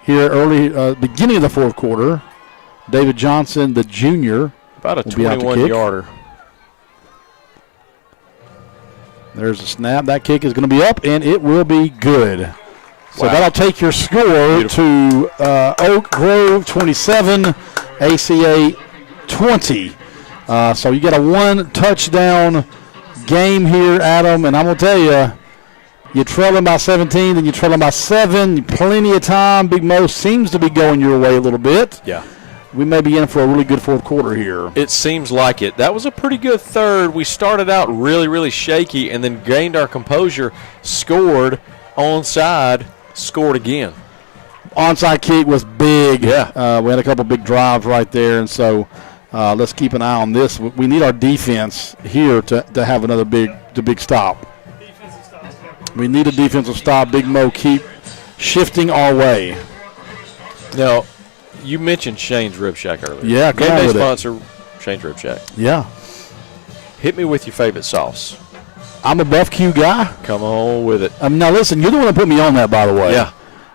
here early, beginning of the fourth quarter. David Johnson, the junior. About a 21-yarder. There's a snap. That kick is going to be up, and it will be good. So Wow. that'll take your score to Oak Grove 27, ACA 20. So you got a 1-touchdown game here, Adam, and I'm going to tell you, you're trailing by 17, then you're trailing by 7. Plenty of time. Big Mo seems to be going your way a little bit. Yeah. We may be in for a really good fourth quarter here. It seems like it. That was a pretty good third. We started out really, really shaky and then gained our composure, scored onside, scored again. Onside kick was big. Yeah. We had a couple big drives right there, and so let's keep an eye on this. We need our defense here to have another big stop. We need a defensive stop. Big Mo keep shifting our way. Now, you mentioned Shane's Rib Shack earlier. Yeah, come Game on day with it. sponsor Change Rib Shack. Yeah. Hit me with your favorite sauce. I'm a Buff Q guy. Come on with it. Now, listen, you're the one that put me on that, by the way. Yeah.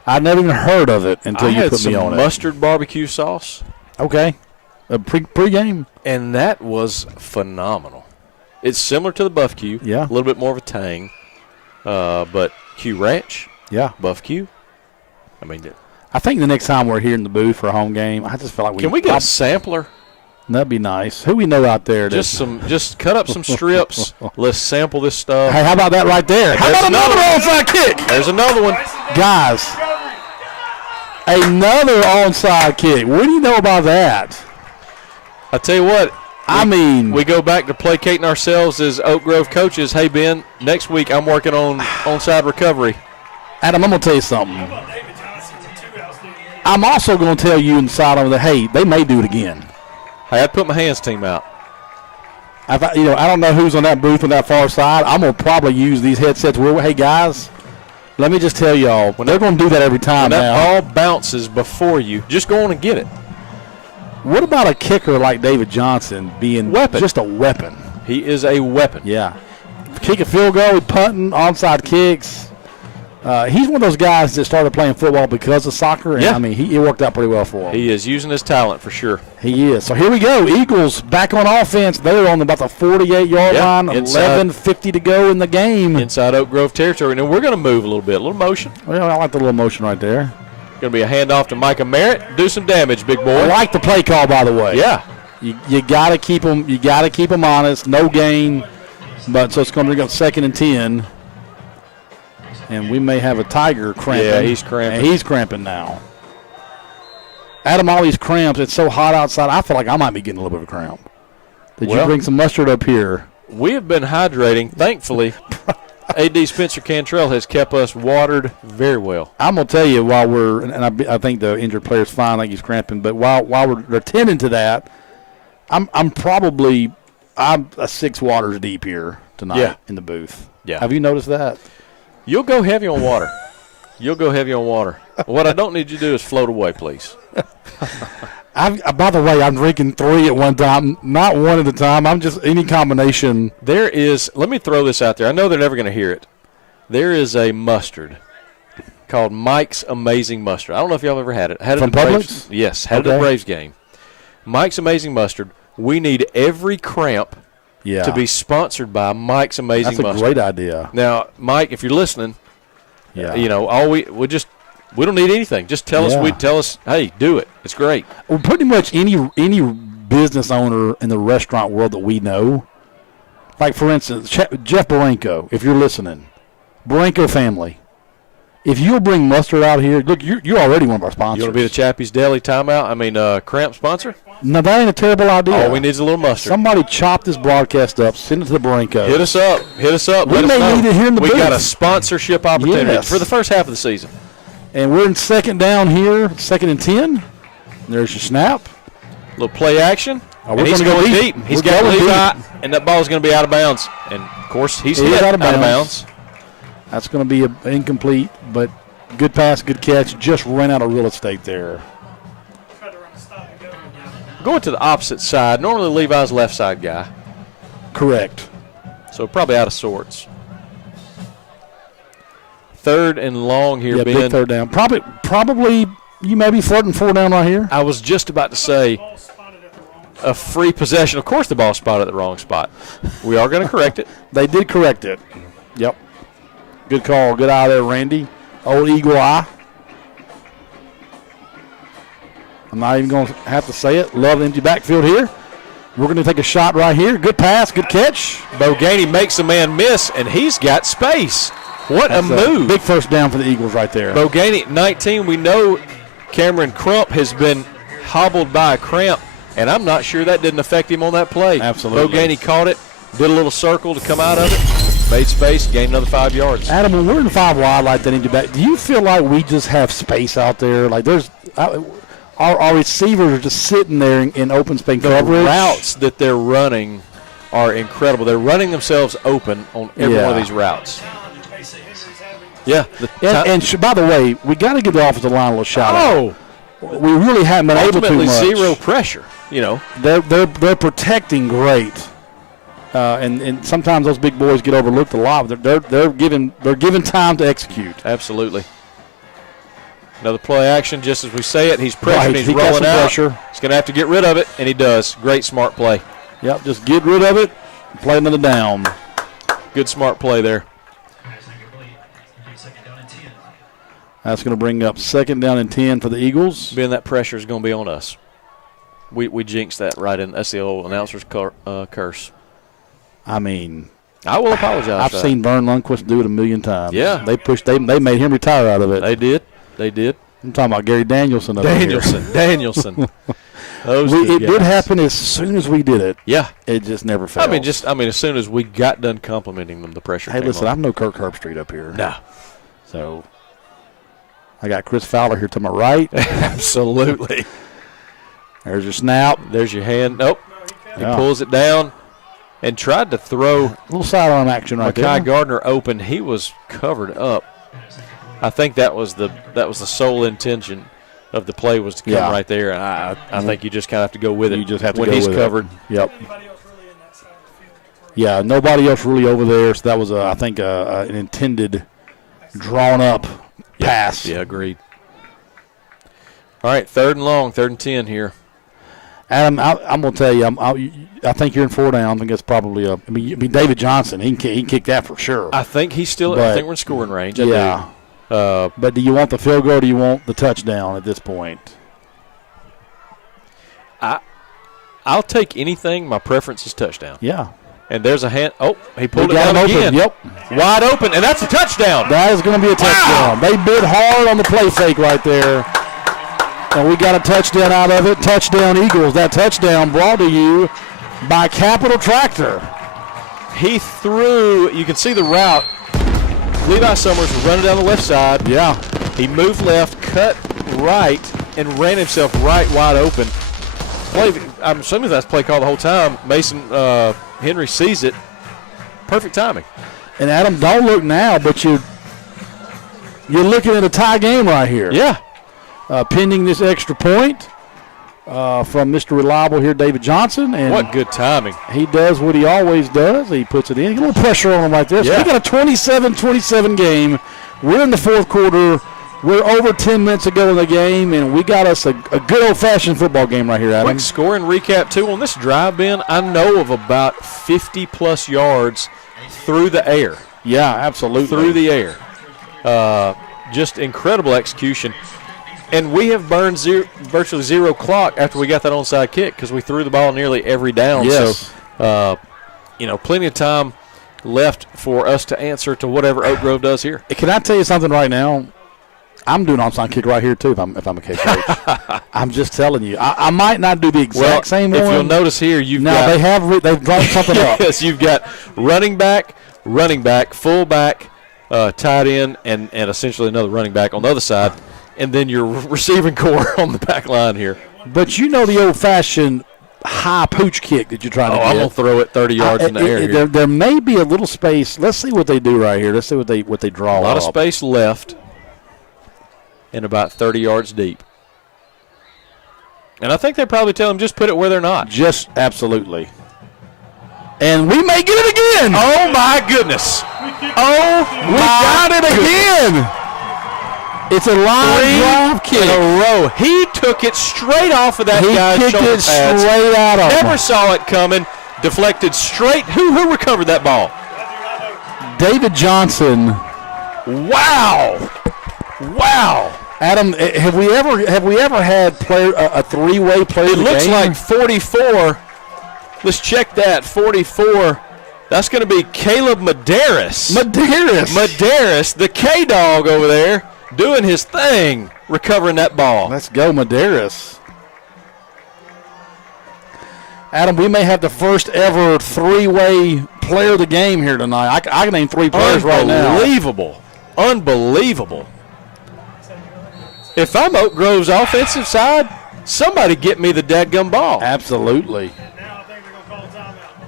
I'd never even heard of it until you put me on it. Mustard barbecue sauce. Okay. Pre-game. And that was phenomenal. It's similar to the Buff Q. Yeah. A little bit more of a tang. But Q Ranch. Yeah. Buff Q. I mean, I think the next time we're here in the booth for a home game, I just feel like can we get a sampler? That'd be nice. Who we know out there? Just cut up some strips. Let's sample this stuff. Hey, how about that right there? How about another onside kick? There's another one. Guys, another onside kick. What do you know about that? I tell you what. We go back to placating ourselves as Oak Grove coaches. Hey, Ben, next week I'm working on onside recovery. Adam, I'm going to tell you something. I'm also going to tell you inside of that, hey, they may do it again. Hey, I'd put my hands team out. I don't know who's on that booth on that far side. I'm going to probably use these headsets. Hey, guys, let me just tell y'all, they're going to do that every time now. When that ball bounces before you, just go on and get it. What about a kicker like David Johnson being just a weapon? He is a weapon. Yeah. Kick a field goal, punting, onside kicks. He's one of those guys that started playing football because of soccer, and I mean, it worked out pretty well for him. He is using his talent for sure. He is. So here we go. Eagles back on offense. They're on about the 48-yard line. 11:50 to go in the game. Inside Oak Grove territory. Now we're going to move a little bit, a little motion. Well, I like the little motion right there. Going to be a handoff to Micah Merritt. Do some damage, big boy. I like the play call, by the way. Yeah. You got to keep them. You got to keep them honest. No gain, but so it's going to bring up 2nd and 10. And we may have a Tiger cramping. Yeah, he's cramping. And he's cramping now. Adam, all these cramps, it's so hot outside, I feel like I might be getting a little bit of a cramp. Did you bring some mustard up here? We have been hydrating. Thankfully, A.D. Spencer Cantrell has kept us watered very well. I'm going to tell you while we're – and I think the injured player's fine, I think he's cramping. But while we're attending to that, I'm a 6 waters deep here tonight in the booth. Yeah. Have you noticed that? You'll go heavy on water. What I don't need you to do is float away, please. By the way, I'm drinking 3 at one time, not one at a time. I'm just any combination. Let me throw this out there. I know they're never going to hear it. There is a mustard called Mike's Amazing Mustard. I don't know if y'all ever had it. Had it from Publix? Yes, had it at the Braves game. Mike's Amazing Mustard. We need every cramp to be sponsored by Mike's Amazing Mustard. That's a great idea. Now, Mike, if you're listening, we don't need anything. Just tell us, hey, do it. It's great. Well, pretty much any business owner in the restaurant world that we know, like for instance, Jeff Baranko, if you're listening, Baranko family. If you'll bring mustard out here, look, you're already one of our sponsors. You want to be the Chappie's Deli cramp sponsor? No, that ain't a terrible idea. All we need is a little mustard. Somebody chop this broadcast up, send it to the Baranko. Hit us up. We may need it here in the booth. We got a sponsorship opportunity for the first half of the season. And we're in 2nd down here, 2nd and 10. There's your snap. A little play action. He's going deep. He's got Levi, and that ball's going to be out of bounds. And, of course, he's hit out of bounds. That's going to be incomplete, but good pass, good catch. Just ran out of real estate there. Going to the opposite side. Normally Levi's left side guy. Correct. So probably out of sorts. 3rd and long here, Ben. Big 3rd down. Probably you may be flirting 4 down right here. I was just about to say a free possession. Of course the ball spotted at the wrong spot. We are going to correct it. They did correct it. Yep. Good call. Good eye there, Randy. Old eagle eye. I'm not even going to have to say it. Love the empty backfield here. We're going to take a shot right here. Good pass, good catch. Boganey makes a man miss, and he's got space. What a move. Big first down for the Eagles right there. Boganey, 19. We know Cameron Crump has been hobbled by a cramp, and I'm not sure that didn't affect him on that play. Absolutely. Boganey caught it, did a little circle to come out of it, made space, gained another 5 yards. Adam, when we're in 5 wide like that, do you feel like we just have space out there? Like our receivers are just sitting there in open space coverage. The routes that they're running are incredible. They're running themselves open on every one of these routes. Yeah. And by the way, we got to give the offensive line a little shout out. we really haven't been able to ultimately much. zero pressure. They're protecting great, and sometimes those big boys get overlooked a lot. But they're given time to execute. Absolutely. Another play action, just as we say it. He's pressuring. Right, He's he got rolling some out. pressure. He's going to have to get rid of it, and he does. Great, smart play. Yep, just get rid of it. Play another down. Good, smart play there. That's going to bring up 2nd down and 10 for the Eagles. Being that pressure is going to be on us. We jinxed that right in. That's the old announcer's curse. I mean, I will apologize. I've seen Vern Lundquist do it a million times. Yeah. They made him retire out of it. They did. I'm talking about Gary Danielson. Danielson. It did happen as soon as we did it. Yeah. It just never failed. I mean, as soon as we got done complimenting them, the pressure came listen, on. I'm no Kirk Herbstreit up here. No. So I got Chris Fowler here to my right. Absolutely. There's your snap. There's your hand. Nope. He pulls it down and tried to throw a little sidearm action right there. Mekhi Gardner open. He was covered up. I think that was the sole intention of the play was to come right there. And I think you just kind of have to go with it. You just have to when go he's with covered. It. Yep. Yeah, nobody else really over there. So that was, I think, an intended, drawn-up pass. Yeah, agreed. All right, 3rd and long, 3rd and 10 here. Adam, I'm going to tell you, I think you're in 4 down. I think that's probably I mean, David Johnson, he can kick that for sure. I think he's still. I think we're in scoring range. Yeah. But do you want the field goal or do you want the touchdown at this point? I'll take anything. My preference is touchdown. Yeah. And there's a hand. Oh, he pulled it down open. again. Yep. Wide open, and that's a touchdown. That is going to be a touchdown. They bid hard on the play fake right there. And we got a touchdown out of it. Touchdown Eagles. That touchdown brought to you by Capital Tractor. He threw, you can see the route. Levi Summers was running down the left side. Yeah. He moved left, cut right, and ran himself right wide open. I'm assuming that's play call the whole time. Mason Henry sees it. Perfect timing. And Adam, don't look now, but you're looking at a tie game right here. Yeah. Pending this extra point from Mr. Reliable here, David Johnson. And what good timing. He does what he always does. He puts it in. A little pressure on him right there. So we got a 27-27 game. We're in the 4th quarter. We're over 10 minutes ago in the game, and we got us a good old-fashioned football game right here, Adam. Quick scoring recap, too. On this drive, Ben, I know of about 50-plus yards through the air. Yeah, absolutely. Through the air. Just incredible execution. And we have burned virtually zero clock after we got that onside kick because we threw the ball nearly every down. Yes. So, plenty of time left for us to answer to whatever Oak Grove does here. Can I tell you something right now? I'm doing onside kick right here, too, if I'm a kick coach. I'm just telling you. I might not do the exact same one. If you'll notice here, they've drawn something up. Yes, you've got running back, fullback, tight end, and essentially another running back on the other side. And then your receiving core on the back line here. But you know the old-fashioned high pooch kick that you're trying to get. I'm going to throw it 30 yards in the air here. There may be a little space. Let's see what they do right here. Let's see what they draw up. A lot of space left and about 30 yards deep. And I think they probably tell them just put it where they're not. Just absolutely. And we may get it again. Oh, my goodness. Oh, we got it again. It's a line drive kick. In a row. He took it straight off of that guy's shoulder pads. He kicked it straight out of him. Never saw it coming. Deflected straight. Who recovered that ball? David Johnson. Wow. Adam, have we ever had a three-way player? It looks like 44. Let's check that. 44. That's going to be Caleb Medeiros. Medeiros, the K-Dog over there, doing his thing, recovering that ball. Let's go, Medeiros. Adam, we may have the first ever three-way player of the game here tonight. I can name 3 players right now. Unbelievable. If I'm Oak Grove's offensive side, somebody get me the dadgum ball. Absolutely.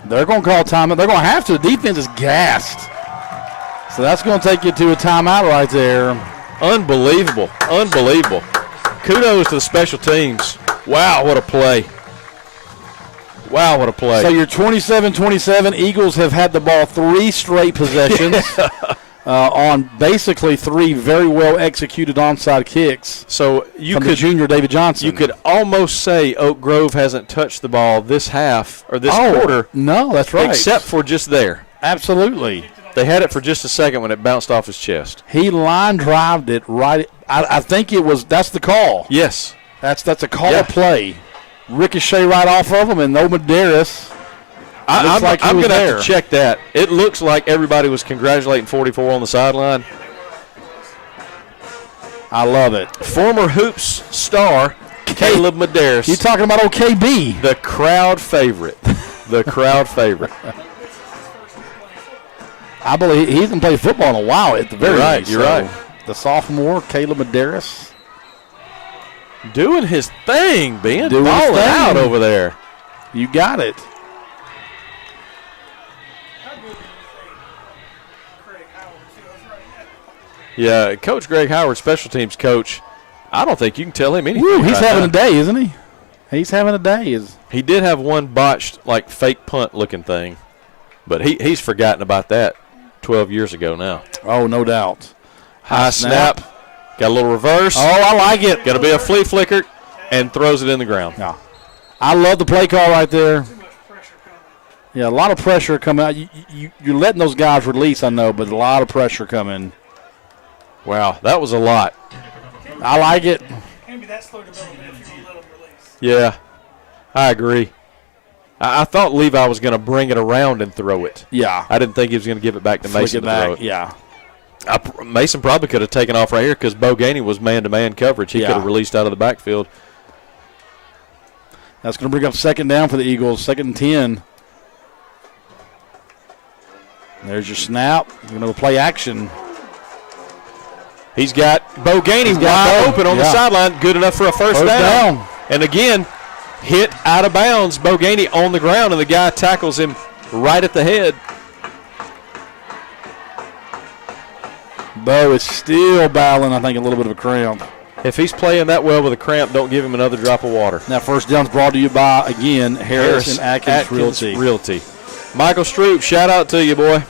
They're going to call timeout. They're going to have to. The defense is gassed. So that's going to take you to a timeout right there. Unbelievable. kudos to the special teams. Wow, what a play. Wow, what a play. So you're 27-27. Eagles have had the ball 3 straight possessions on basically 3 very well executed onside kicks. So you from could the junior David Johnson. You could almost say Oak Grove hasn't touched the ball this half or this quarter. No, that's right. Except for just there. Absolutely. They had it for just a second when it bounced off his chest. He line drived it right. I think that's the call. Yes. That's a call play. Ricochet right off of him, and no Medeiros. I'm going to have to check that. It looks like everybody was congratulating 44 on the sideline. I love it. Former Hoops star Caleb Medeiros. You talking about OKB? The crowd favorite. The crowd favorite. I believe he hasn't played football in a while at the very least. You're right. The sophomore, Caleb Medeiros. Doing his thing, Ben. Doing his balling thing. out over there. You got it. Yeah, Coach Greg Howard, special teams coach. I don't think you can tell him anything. Woo, he's right having now. a day, isn't he? He's having a day. He did have one botched, like, fake punt-looking thing, but he's forgotten about that 12 years ago now. Oh, no doubt. High snap. Got a little reverse. Oh, I like it. Got to be a flea flicker, and throws it in the ground. Yeah. I love the play call right there. Yeah, a lot of pressure coming out. You're letting those guys release, I know, but a lot of pressure coming. Wow, that was a lot. I like it. Maybe that slowed him a little bit if you let him release. Yeah, I agree. I thought Levi was going to bring it around and throw it. Yeah. I didn't think he was going to give it back to Mason to throw it. Yeah. Mason probably could have taken off right here because Bo Gainey was man-to-man coverage. He could have released out of the backfield. That's going to bring up second down for the Eagles, 2nd and 10. There's your snap. You're going to play action. He's got Bo Gainey wide open on the sideline. Good enough for a first down. And again, hit out of bounds. Bo Gainey on the ground, and the guy tackles him right at the head. Bo is still battling, I think, a little bit of a cramp. If he's playing that well with a cramp, don't give him another drop of water. Now, first down's brought to you by, again, Harris and Atkins Realty. Michael Stroop, shout out to you, boy.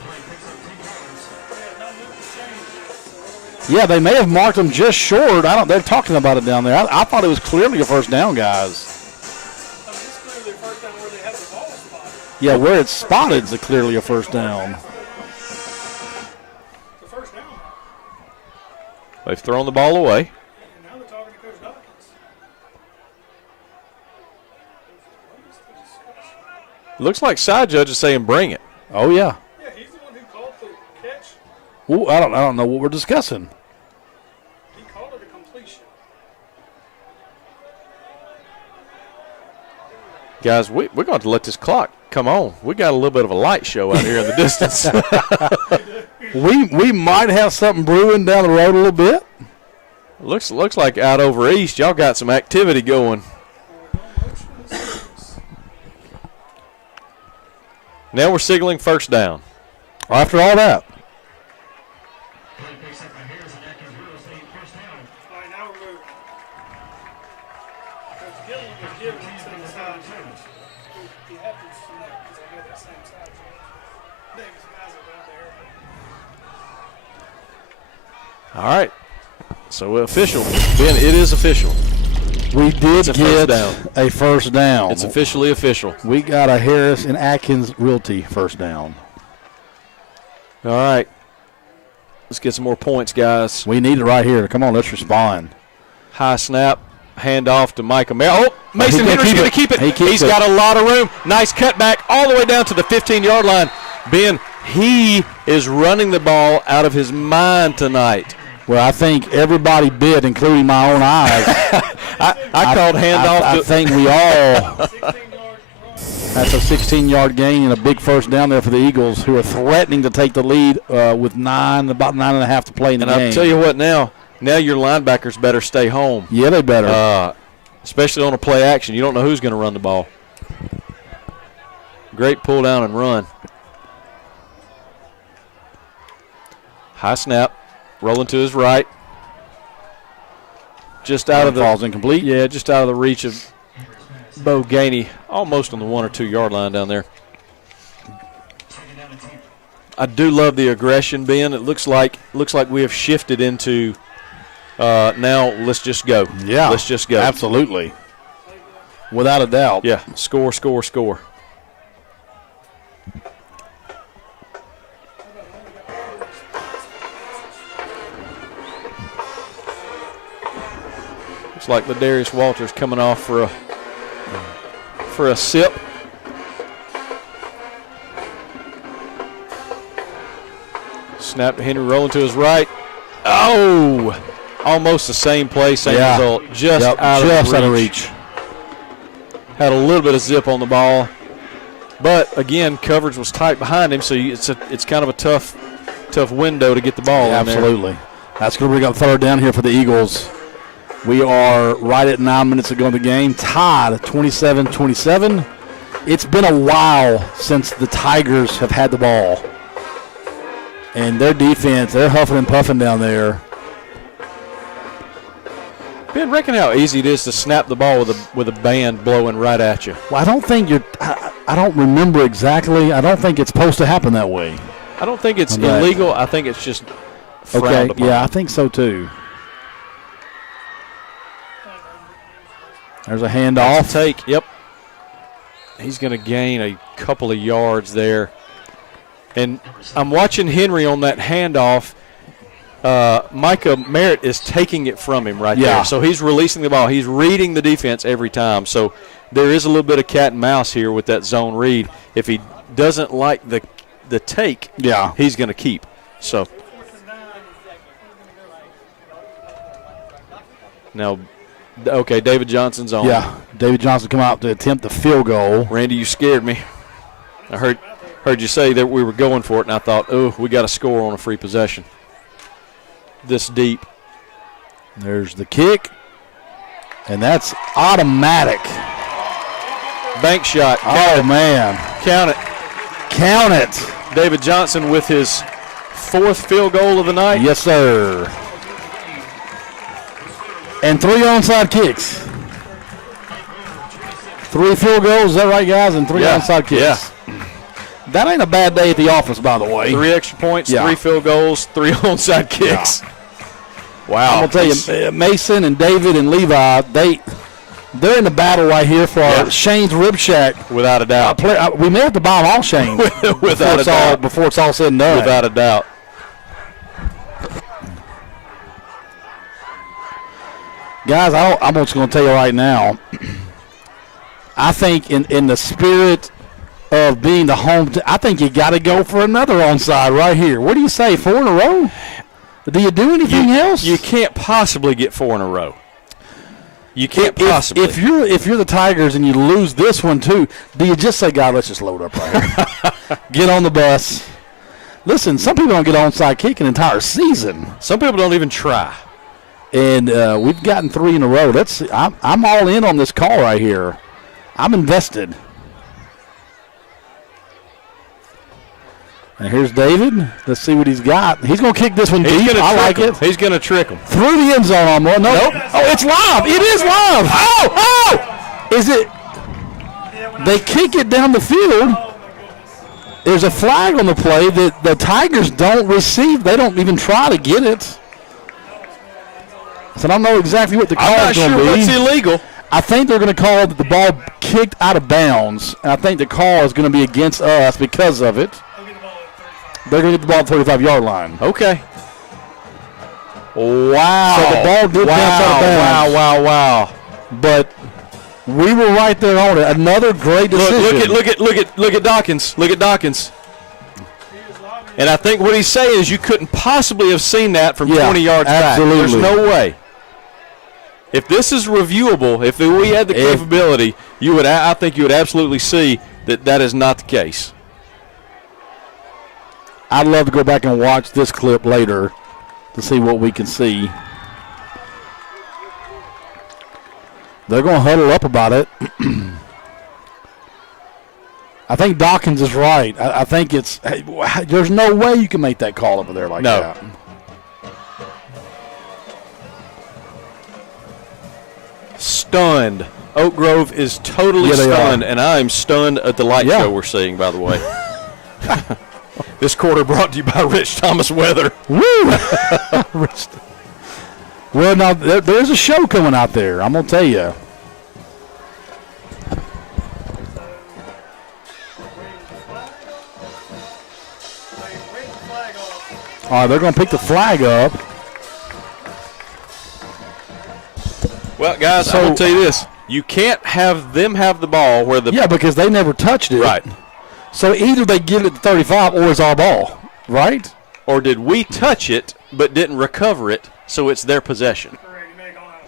Yeah, they may have marked him just short. They're talking about it down there. I thought it was clearly a first down, guys. Yeah, where it's spotted is clearly a first down. They've thrown the ball away. Now they're talking to Coach Dawkins. Looks like side judge is saying bring it. Oh, yeah. Yeah, he's the one who called the catch. Ooh, I don't know what we're discussing. He called it a completion. Guys, we're going to let this clock come on. We got a little bit of a light show out here in the distance. We might have something brewing down the road a little bit. Looks like out over east, y'all got some activity going. Now we're signaling first down. After all that. All right, now we're moving. Coach Gillen was giving it to the side. He happens to know because I know that same side. Davis guys are down there. All right. So official. Ben, it is official. We did get down. a first down. It's officially official. We got a Harris and Atkins Realty first down. All right. Let's get some more points, guys. We need it right here. Come on, let's respond. High snap. Hand off to Micah Merrill. Oh, Mason He Henry's going to keep it. He's got a lot of room. Nice cutback all the way down to the 15-yard line. Ben, he is running the ball out of his mind tonight. Well, I think everybody bid, including my own eyes. I called handoff. I think we all. That's a 16-yard gain and a big first down there for the Eagles, who are threatening to take the lead with about 9.5 to play in the game. And I'll tell you what now your linebackers better stay home. Yeah, they better. Especially on a play action. You don't know who's going to run the ball. Great pull down and run. High snap. Rolling to his right. just out of the falls incomplete. Yeah, just out of the reach of Bo Gainey, almost on the 1 or 2 yard line down there. I do love the aggression, Ben. It looks like we have shifted into now let's just go. Yeah, let's just go. Absolutely, without a doubt. Yeah, score, score, score. Looks like Ladarius Walters coming off for a sip. Snap to Henry, rolling to his right. Oh, almost the same play, same result. Just out of reach. Had a little bit of zip on the ball, but again, coverage was tight behind him, so it's kind of a tough window to get the ball in there. Absolutely. That's going to bring up third down here for the Eagles. We are right at 9 minutes to go in the game, tied 27-27. It's been a while since the Tigers have had the ball. And their defense, they're huffing and puffing down there. Ben, reckon how easy it is to snap the ball with a band blowing right at you. Well, I don't think I don't remember exactly. I don't think it's supposed to happen that way. I don't think it's illegal. I think it's just frowned upon. Yeah, I think so too. There's a handoff. Take. Yep. He's going to gain a couple of yards there. And I'm watching Henry on that handoff. Micah Merritt is taking it from him right there. So he's releasing the ball. He's reading the defense every time. So there is a little bit of cat and mouse here with that zone read. If he doesn't like the take, he's going to keep. So now, okay, David Johnson's on. Yeah, David Johnson come out to attempt the field goal. Randy, you scared me. I heard you say that we were going for it, and I thought, oh, we got to score on a free possession. This deep. There's the kick, and that's automatic. Bank shot. Oh, man. Count it. Count it. David Johnson with his 4th field goal of the night. Yes, sir. And 3 onside kicks. 3 field goals, is that right, guys? And 3 onside kicks. Yeah. That ain't a bad day at the office, by the way. 3 extra points, 3 field goals, 3 onside kicks. Yeah. Wow. I'm going to tell you, Mason and David and Levi, they're in the battle right here for Shane's Rib Shack. Without a doubt. We may have to buy them all, Shane. Without a doubt. Before it's all said and done. Without a doubt. Guys, I'm just going to tell you right now, I think in the spirit of being the home, I think you got to go for another onside right here. What do you say, 4 in a row? Do you do anything else? You can't possibly get 4 in a row. You can't possibly. If you're the Tigers and you lose this one too, do you just say, God, let's just load up right here. Get on the bus. Listen, some people don't get onside kick an entire season. Some people don't even try. And we've gotten 3 in a row. I'm all in on this call right here. I'm invested. And here's David. Let's see what he's got. He's going to kick this one deep. I like it. He's going to trick him. Through the end zone on one. Nope. Oh, it's live. It is live. Oh. Is it? They kick it down the field. There's a flag on the play that the Tigers don't receive. They don't even try to get it. So I don't know exactly what the call is going to be. I'm not sure what's illegal. I think they're going to call the ball kicked out of bounds. And I think the call is going to be against us because of it. They're going to get the ball at the 35-yard line. Okay. Wow. So the ball did bounce out of bounds. Wow. But we were right there on it. Another great decision. Look at Dawkins. Look at Dawkins. And I think what he's saying is you couldn't possibly have seen that from 20 yards absolutely. back. There's no way. If this is reviewable, if we had the capability, I think you would absolutely see that is not the case. I'd love to go back and watch this clip later to see what we can see. They're going to huddle up about it. I think Dawkins is right. I think there's no way you can make that call over there like that. stunned. Oak Grove is totally stunned, and I am stunned at the light show we're seeing, by the way. This quarter brought to you by Rich Thomas Weather. Woo! Well, now, there's a show coming out there. I'm going to tell you. All right, they're going to pick the flag up. Well, guys, I'm going to tell you this. You can't have them have the ball where the – Yeah, because they never touched it. Right. So either they get it to 35 or it's our ball, right? Or did we touch it but didn't recover it, so it's their possession?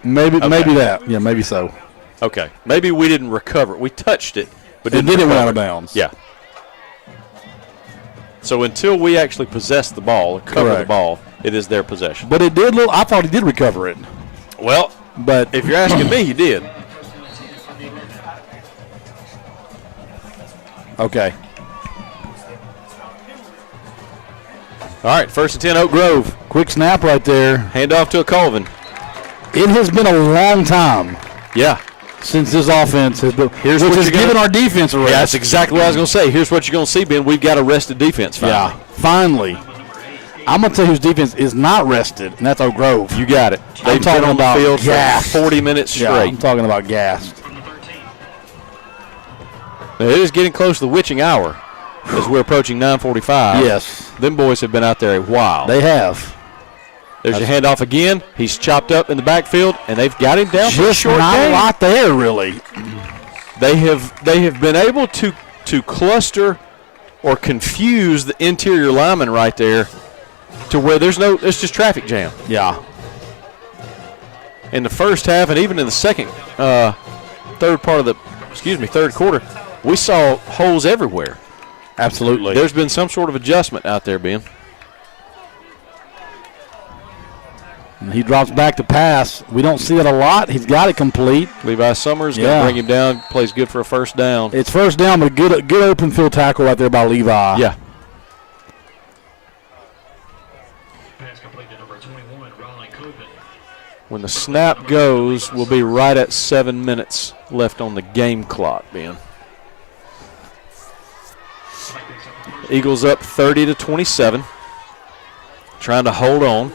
Maybe that. Yeah, maybe so. Okay. Maybe we didn't recover it. We touched it, but didn't then it went recover out of bounds. Yeah. So until we actually possess the ball, cover the ball, it is their possession. But it did I thought he did recover it. Well, but if you're asking me, he did. Okay. All right, 1st and 10, Oak Grove. Quick snap right there. Hand off to a Colvin. It has been a long time. Yeah. Since this offense has been, which has given our defense a rest. Yeah, that's exactly what I was going to say. Here's what you're going to see, Ben. We've got a rested defense finally. Yeah, finally. I'm going to tell you whose defense is not rested, and that's Oak Grove. You got it. They've been on the field for 40 minutes straight. Yeah, I'm talking about gassed. Now, it is getting close to the witching hour as we're approaching 9:45. Yes. Them boys have been out there a while. They have. There's your handoff again. He's chopped up in the backfield, and they've got him down for a short not game. a lot there, really. They have been able to cluster or confuse the interior lineman right there to where it's just traffic jam. Yeah. In the first half and even in the third quarter, we saw holes everywhere. Absolutely. There's been some sort of adjustment out there, Ben. He drops back to pass. We don't see it a lot. He's got it complete. Levi Summers going to bring him down. Plays good for a first down. It's first down, but a good open field tackle right there by Levi. Yeah. When the snap goes, we'll be right at 7 minutes left on the game clock, Ben. Eagles up 30-27. Trying to hold on.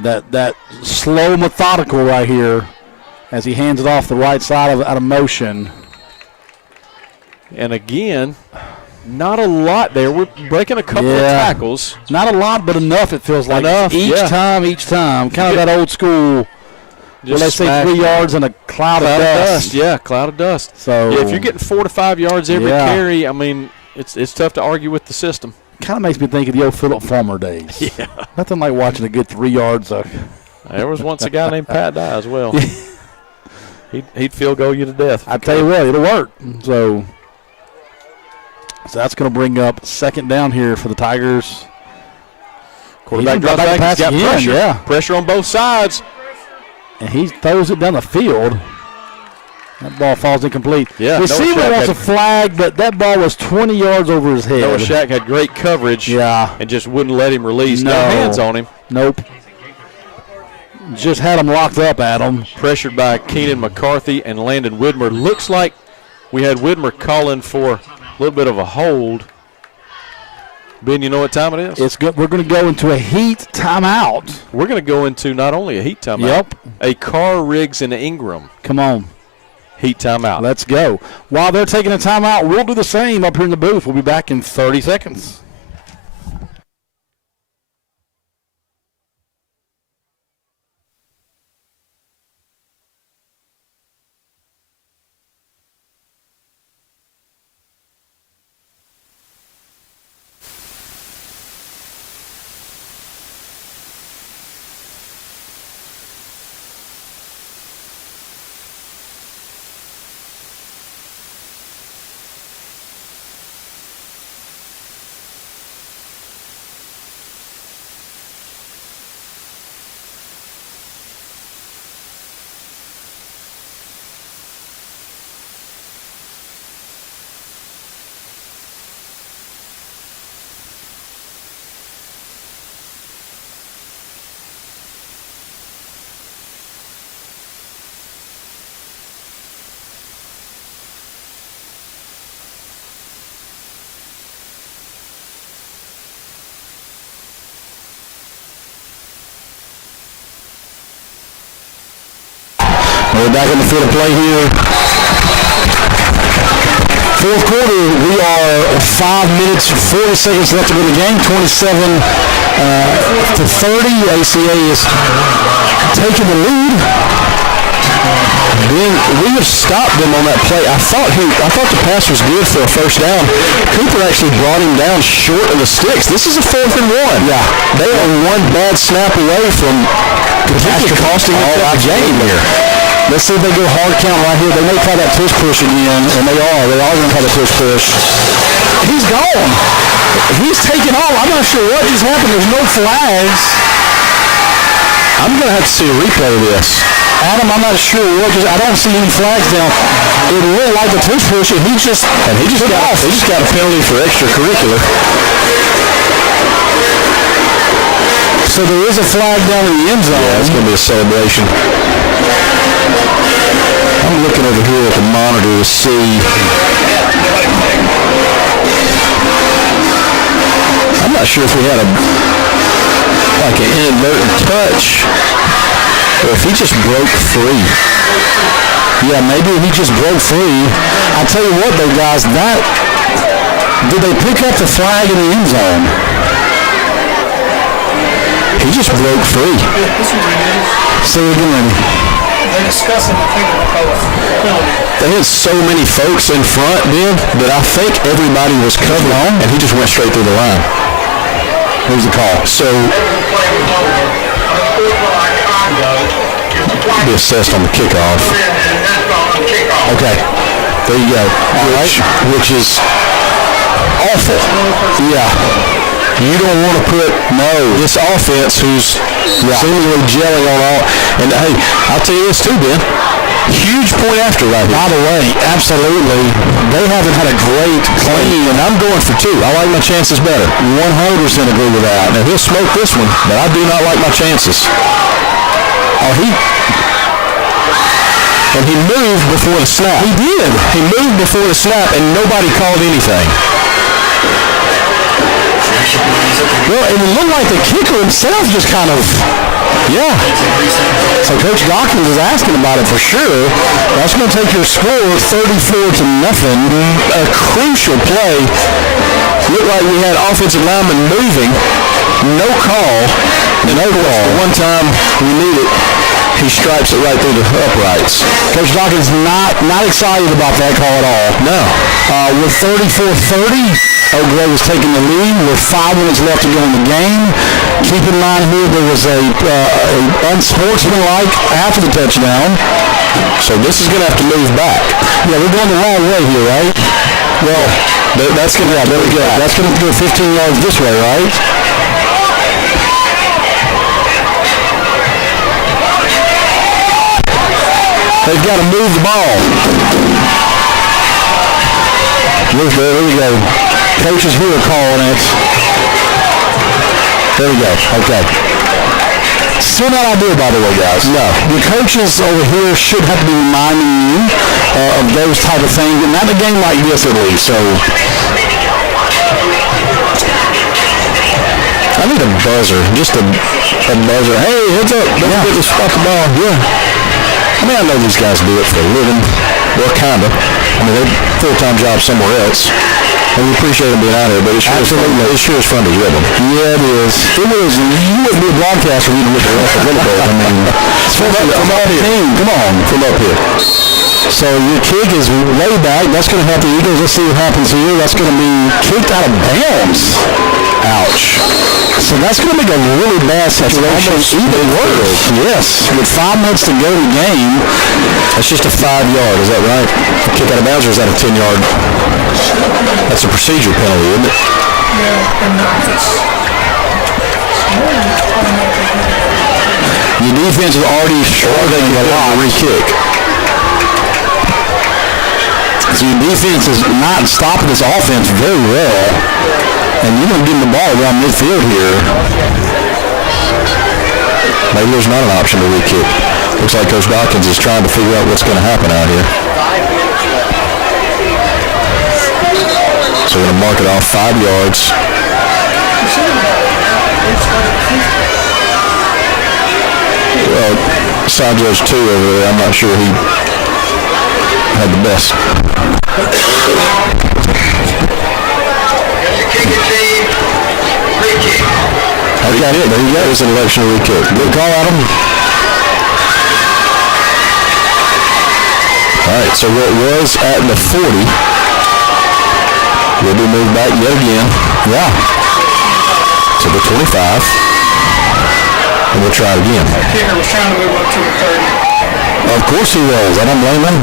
That slow, methodical right here as he hands it off the right side out of motion. And again, not a lot there. We're breaking a couple of tackles. Not a lot, but enough, it feels like. Each time. Kind of that old school, where they say 3 yards and a cloud of dust. Yeah, cloud of dust. So if you're getting 4 to 5 yards every carry, I mean, it's tough to argue with the system. Kind of makes me think of the old Philip Farmer days. Yeah. Nothing like watching a good 3 yards. There was once a guy named Pat Dye as well. He'd field goal you to death. I tell you what, it'll work. So that's going to bring up second down here for the Tigers. Quarterback drops back. He's got pressure. Yeah. Pressure on both sides. And he throws it down the field. That ball falls incomplete. Yeah, receiver wants a flag, but that ball was 20 yards over his head. Noah Shack had great coverage. Yeah. And just wouldn't let him release. No hands on him. Nope. Just had him locked up at him. Pressured by Keenan McCarthy and Landon Widmer. Looks like we had Widmer calling for a little bit of a hold. Ben, you know what time it is? It's good. We're going to go into a heat timeout. We're going to go into not only a heat timeout, a Carr, Riggs, and Ingram. Come on. Heat timeout. Let's go. While they're taking a timeout, we'll do the same up here in the booth. We'll be back in 30 seconds. We're back in the field of play here. Fourth quarter, we are 5 minutes, 40 seconds left to go in the game. 27 to 30. ACA is taking the lead. Then we have stopped them on that play. I thought the pass was good for a first down. Cooper actually brought him down short of the sticks. This is a 4th and 1. Yeah, they are one bad snap away from costing all our game here. Let's see if they go hard count right here. They may try that tush push again, and they are. They are going to try the tush push. He's gone. He's taken off. I'm not sure what just happened. There's no flags. I'm going to have to see a replay of this. Adam, I'm not sure what just. I don't see any flags down. It really like the tush push, and he just got a penalty for extracurricular. So there is a flag down in the end zone. Yeah, it's going to be a celebration. I'm looking over here at the monitor to see. I'm not sure if we had an inadvertent touch, or if he just broke free. Yeah, maybe he just broke free. I'll tell you what, though, guys, did they pick up the flag in the end zone? He just broke free. Say it again. They're discussing the penalty. They had so many folks in front, Ben, that I think everybody was covered on, and he just went straight through the line. Here's the call. So, be assessed on the kickoff. Okay, there you go. Which is awful. Yeah. You don't want to put this offense who's seemingly gelling on all. And, hey, I'll tell you this too, Ben. Huge point after right here. By the way, absolutely. They haven't had a great clean, and I'm going for 2. I like my chances better. 100% agree with that. Now, he'll smoke this one, but I do not like my chances. And he moved before the snap. He did. He moved before the snap, and nobody called anything. Well, it looked like the kicker himself just kind of, So Coach Dawkins is asking about it for sure. That's going to take your score 34-0. A crucial play. Looked like we had offensive linemen moving. No call. No call. The one time we need it, he stripes it right through the uprights. Coach Dawkins not excited about that call at all. No. With 34-30, Oak Grove was taking the lead with 5 minutes left to go in the game. Keep in mind here there was a unsportsmanlike after the touchdown. So this is going to have to move back. Yeah, we're going the wrong way here, right? Well, that's going to that's going to go 15 yards this way, right? They've got to move the ball. There we go. Coaches here are calling it. There we go. Okay. Still not ideal, by the way, guys. No. The coaches over here should have to be reminding you of those type of things. Not a game like this, at least. So I need a buzzer. Just a buzzer. Hey, heads up. Don't forget to stop the ball. Yeah. I mean, I know these guys do it for a living. Well, kind of. I mean, they're full-time jobs somewhere else. And we appreciate them being out here, but it sure is fun to get them. Yeah, it is. It is. You wouldn't be a broadcaster if you didn't look at the rest of the I mean, from up here. Come on, from up here. So your kick is way back. That's going to help the Eagles. Let's see what happens here. That's going to be kicked out of bounds. Ouch. So that's going to make a really bad situation even worse. Yes. With 5 minutes to go in the game. That's just a 5-yard. Is that right? A kick out of bounds, or is that a 10-yard? That's a procedure penalty, isn't it? Yeah, and your defense is already struggling a lot to re-kick. So your defense is not stopping this offense very well. And you're going to give them the ball around midfield here. Maybe there's not an option to re-kick. Looks like Coach Dawkins is trying to figure out what's going to happen out here. So we're going to mark it off 5 yards. Well, side judge 2 over there, I'm not sure he had the best. I got it. There you go. It's an election kick. Good call, Adam. All right, so what was at the 40 will be moved back yet again. Yeah. To the 25. And we'll try it again. The kicker was trying to move up to the 30. Of course he was. I don't blame him.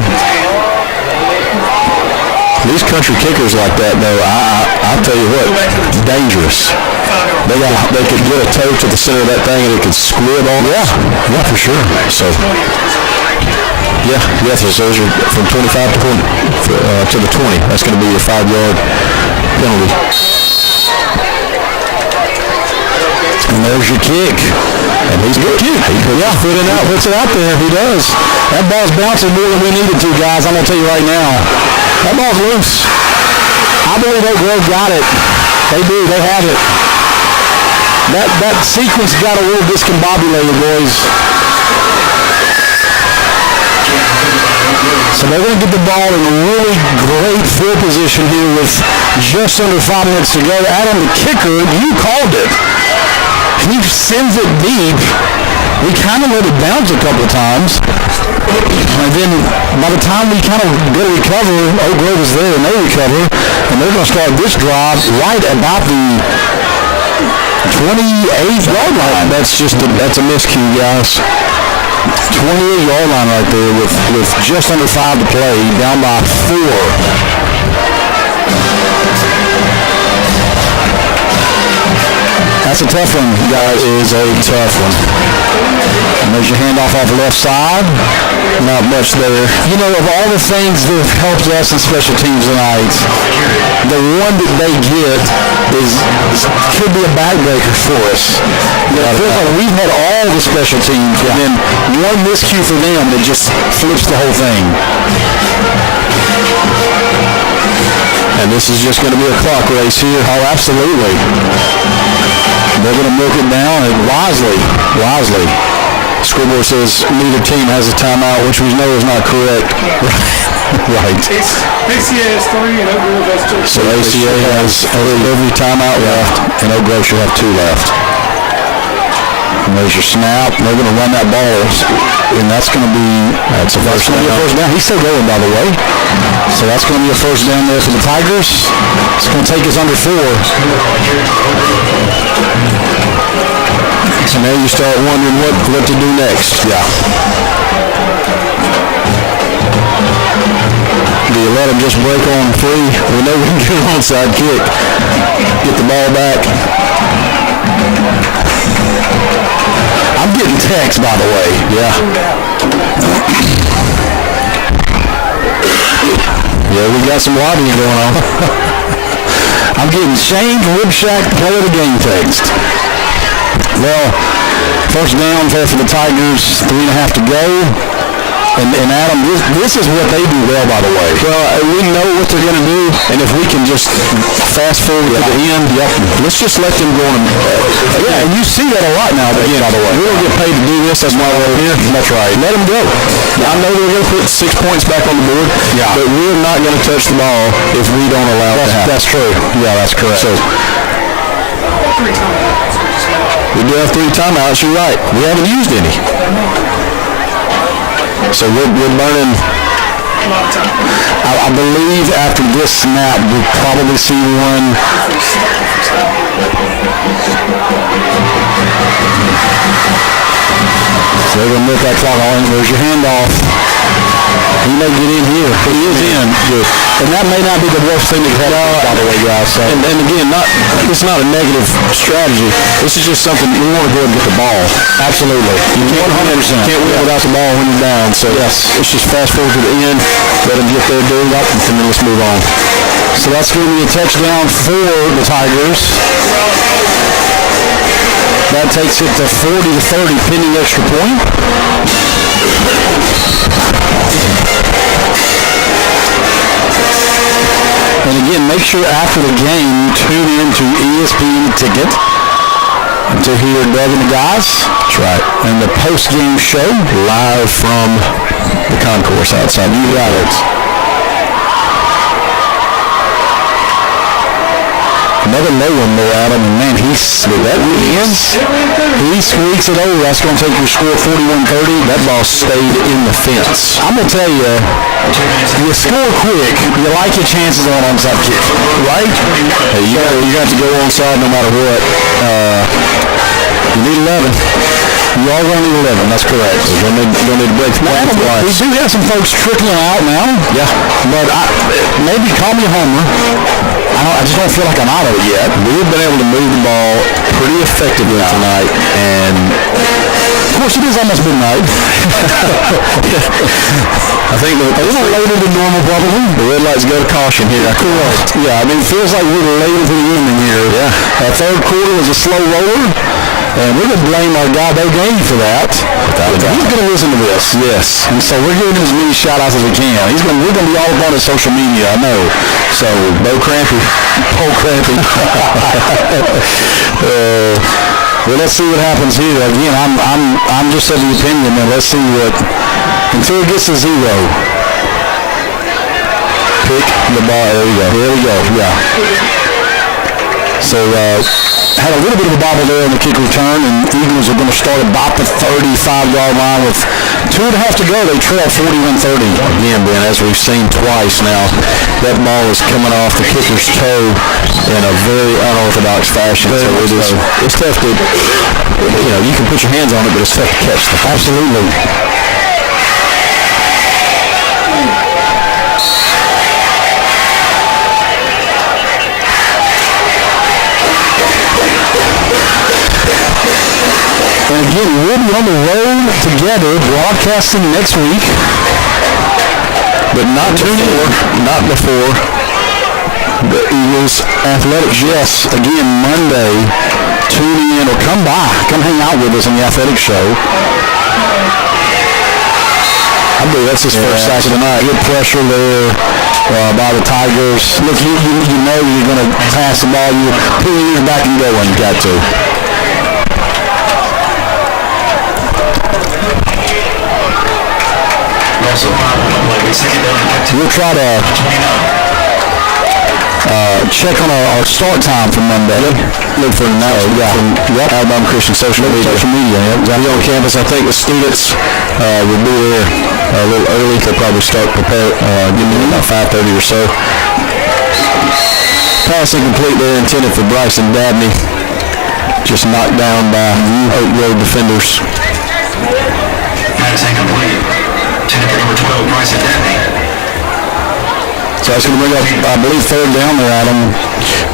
These country kickers like that, though, I'll tell you what, dangerous. They could get a toe to the center of that thing and it could squid on. Yeah, for sure. So, yes, those are from 25 to the 20. That's going to be your 5-yard penalty. And there's your kick. And he's good kick. He puts it out there. He does. That ball's bouncing more than we needed to, guys. I'm going to tell you right now. That ball's loose. I believe Oak Grove got it. They do. They have it. That sequence got a little discombobulated, boys. So they're going to get the ball in a really great field position here with just under 5 minutes to go. Adam, the kicker, you called it. He sends it deep. We kind of let it bounce a couple of times. And then by the time we kind of go to recover, Oak Grove is there and they recover. And they're going to start this drive right about the 28-yard line. That's a miscue, guys. 28-yard line right there with just under 5 to play, down by 4. That's a tough one, guys. It is a tough one. And there's your handoff off the left side. Not much there. You know, of all the things that have helped us in special teams tonight, the one that they get could be a backbreaker for us. We've had all the special teams, and then one miscue for them that just flips the whole thing. And this is just going to be a clock race here. Oh, absolutely. They're going to milk it down, and wisely. Scoreboard says neither team has a timeout, which we know is not correct. Right. ACA has 3 and Oak Grove has 2. So ACA has every timeout left, and Oak Grove should have 2 left. And there's your snap. They're going to run that ball, and that's going to be a first down. He's still going, by the way. So that's going to be a first down there for the Tigers. It's going to take us under 4. So now you start wondering what to do next. Yeah. Do you let them just break on free? We know we can get an onside kick. Get the ball back. I'm getting texts, by the way. Yeah. Yeah, we got some lobbying going on. I'm getting Shane Rib Shack play of the game text. Well, first down there for the Tigers, 3.5 to go. And Adam, this is what they do well, by the way. Well, we know what they're going to do, and if we can just fast forward to the end, let's just let them go on. And you see that a lot now, again, by the way. We don't get paid to do this, that's why we're here. That's right. Let them go. I know they're going to put 6 points back on the board, but we're not going to touch the ball if we don't allow it to happen. That's true. Yeah, that's correct. So, we do have 3 timeouts, you're right. We haven't used any. So we're burning. I believe after this snap, we'll probably see one. So they're going to milk that clock on. There's your handoff. He may get in here. He is in. And that may not be the worst thing to have, by the way, guys. So. And again, it's not a negative strategy. This is just something you want to go and get the ball. Absolutely. You can't 100%. Can't win without the ball when you're down. So yes, let's just fast forward to the end. Let them get their dude up, and then let's move on. So that's going to be a touchdown for the Tigers. That takes it to 40-30, pending extra point. And again, make sure after the game you tune in to ESPN Ticket. to hear Doug and the guys. That's right. And the post-game show live from the concourse outside. You got it. Another low one there, Adam, and man, he squeaks it over. That's going to take your score 41-30. That ball stayed in the fence. I'm going to tell you, you score quick, you like your chances on onside kick, right? Hey, you got to go onside no matter what. You need 11. You are going to need 11. That's correct. So you're going to need to break the play twice. We do have some folks trickling out now. Yeah. But maybe call me a homer. I just don't feel like I'm out of it yet. We've been able to move the ball pretty effectively tonight, and of course it is almost midnight. I think a little later than normal probably. The red lights go to caution here. Correct. Yeah, I mean it feels like we're late into the evening here. Yeah. Third quarter was a slow roller. And we're going to blame our guy, Bo Gainey, for that. He's going to listen to this. Yes. And so we're giving him as many shout-outs as we can. We're going to be all up on his social media, I know. So, Bo Crampy. Well, let's see what happens here. Again, I'm just of the opinion that let's see what, until it gets to zero. Pick the ball. There we go. Yeah. So, had a little bit of a bobble there in the kick return, and Eagles are going to start about the 35-yard line with 2.5 to go. They trail 41-30. Again, Ben, as we've seen twice now, that ball is coming off the kicker's toe in a very unorthodox fashion. It's tough to, you can put your hands on it, but it's tough to catch. Absolutely. And again, we'll be on the road together, broadcasting next week. But not before the Eagles Athletics. Yes, again, Monday, tuning in or come hang out with us on the Athletics show. I believe that's his first sack of the night. Good pressure there by the Tigers. Look, you know you're going to pass the ball. You're pulling your back and going. You got to. We'll try to check on our start time for Monday. Look for an announcement from Alabama Christian Social Media. Be on campus. I think the students will be there a little early. They'll probably start getting in about 5:30 or so. Passing complete there, intended for Bryson Dabney. Just knocked down by Oak Road defenders. Passing complete. Number 12, Bryson Dabney. So that's going to bring up, I believe, third down there, Adam.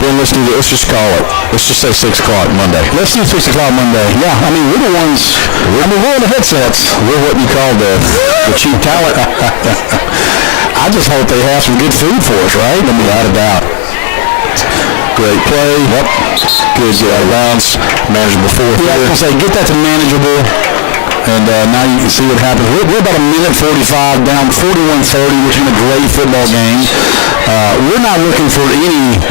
Then let's just call it. Let's just say 6 o'clock Monday. Let's do 6 o'clock Monday. Yeah, I mean, we're the ones, we're in the headsets. We're what you call the cheap talent. I just hope they have some good food for us, right? I mean, without a doubt. Great play. Yep. Good out of bounds. Manageable fourth. Yeah, I was going to say, get that to manageable. And now you can see what happens. We're about a minute 45 down, 41-30, which is a great football game. We're not looking for any,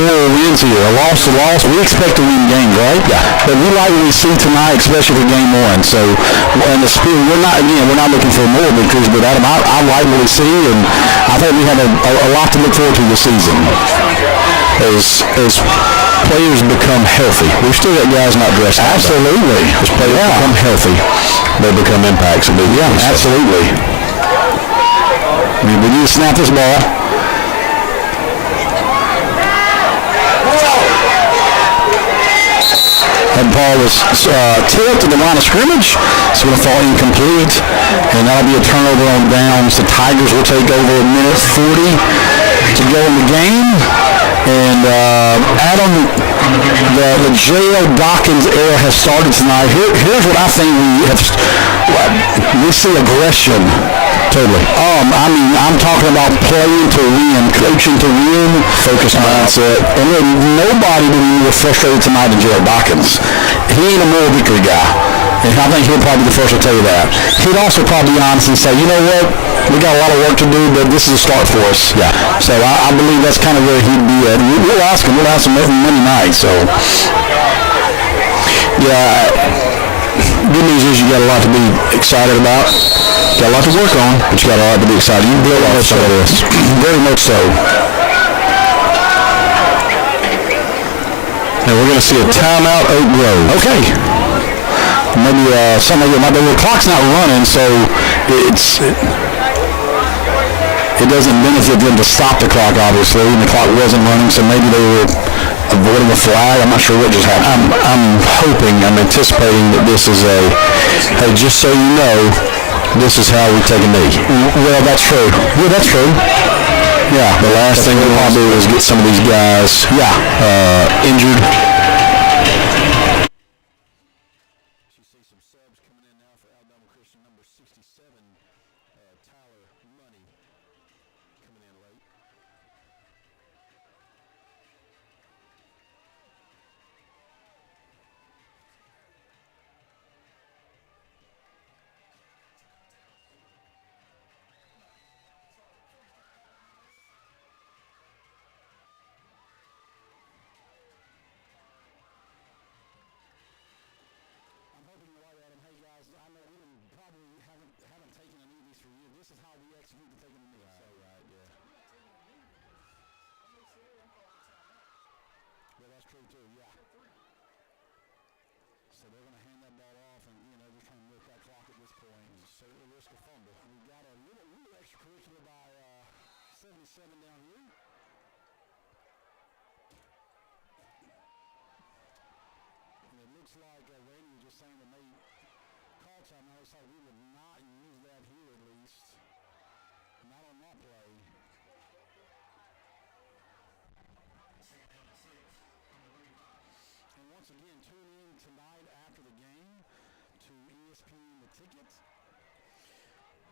more wins here. A loss to loss. We expect to win games, right? Yeah. But we like what we see tonight, especially for game one. So, and the spirit, we're not looking for more victories, but Adam, I like what we see, and I think we have a lot to look forward to this season. As players become healthy. We've still got guys not dressed. Absolutely. As players become healthy, they become impacts. Absolutely. I mean, we need to snap this ball. That ball was tipped in the line of scrimmage. It's going to fall incomplete, and that'll be a turnover on downs. The Tigers will take over a minute 40 to go in the game. And Adam, the J.L. Dawkins era has started tonight. Here's what I think we see aggression. Totally. I'm talking about playing to win, coaching to win, focused mindset. And nobody was frustrated tonight than J.L. Dawkins. He ain't a moral victory guy. And I think he'll probably be the first to tell you that. He'd also probably be honest and say, you know what, we got a lot of work to do, but this is a start for us. Yeah. So I believe that's kind of where he'd be at. We'll ask him. We'll ask him every Monday night. So Yeah, good news is you got a lot to be excited about. Got a lot to work on, but you got a lot to be excited. You can build off some of this. Very much so. And we're going to see a timeout, Oak Grove. Okay. Maybe something like that. The clock's not running, so it doesn't benefit them to stop the clock, obviously, and the clock wasn't running, so maybe they were avoiding a flag. I'm not sure what just happened. I'm anticipating that this is hey, just so you know, this is how we take a knee. Well, that's true. Yeah, that's true. Yeah, the last thing we want to do is get some of these guys, injured. You see some subs coming in now for Alabama Christian, number 67, Tyler Money, coming in late. Down here. And it looks like Randy was just saying that they call time. I always thought we would not use that here at least. Not on that play. And once again, tune in tonight after the game to ESPN The Ticket.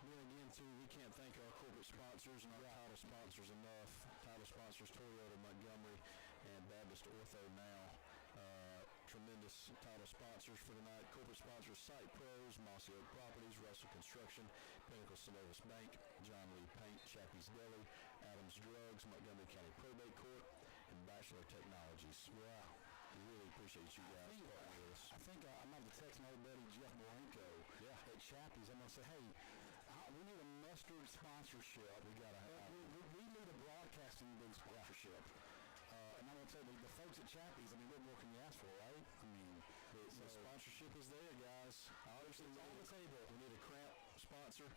Here again, too, we can't thank our corporate sponsors and our title sponsors enough. Title sponsors Toyota, Montgomery, and Baptist Ortho now. Tremendous title sponsors for tonight. Corporate sponsors Site Pros, Mossy Oak Properties, Russell Construction, Pinnacle Synovus Bank, John Lee Paint, Chappie's Deli, Adams Drugs, Montgomery County Probate Court, and Bachelor Technologies. Wow. We really appreciate you guys partnering with us. I think I'm going to text my old buddy Jeff Morenko at Chappie's. I'm going to say, hey, we need a mustard sponsorship. We need a broadcasting big sponsorship. And I'm going to tell you, the folks at Chappie's, I mean, what more can you ask for, right? I mean, the sponsorship is there, guys. Obviously, it's on the table. We need a cramp sponsor.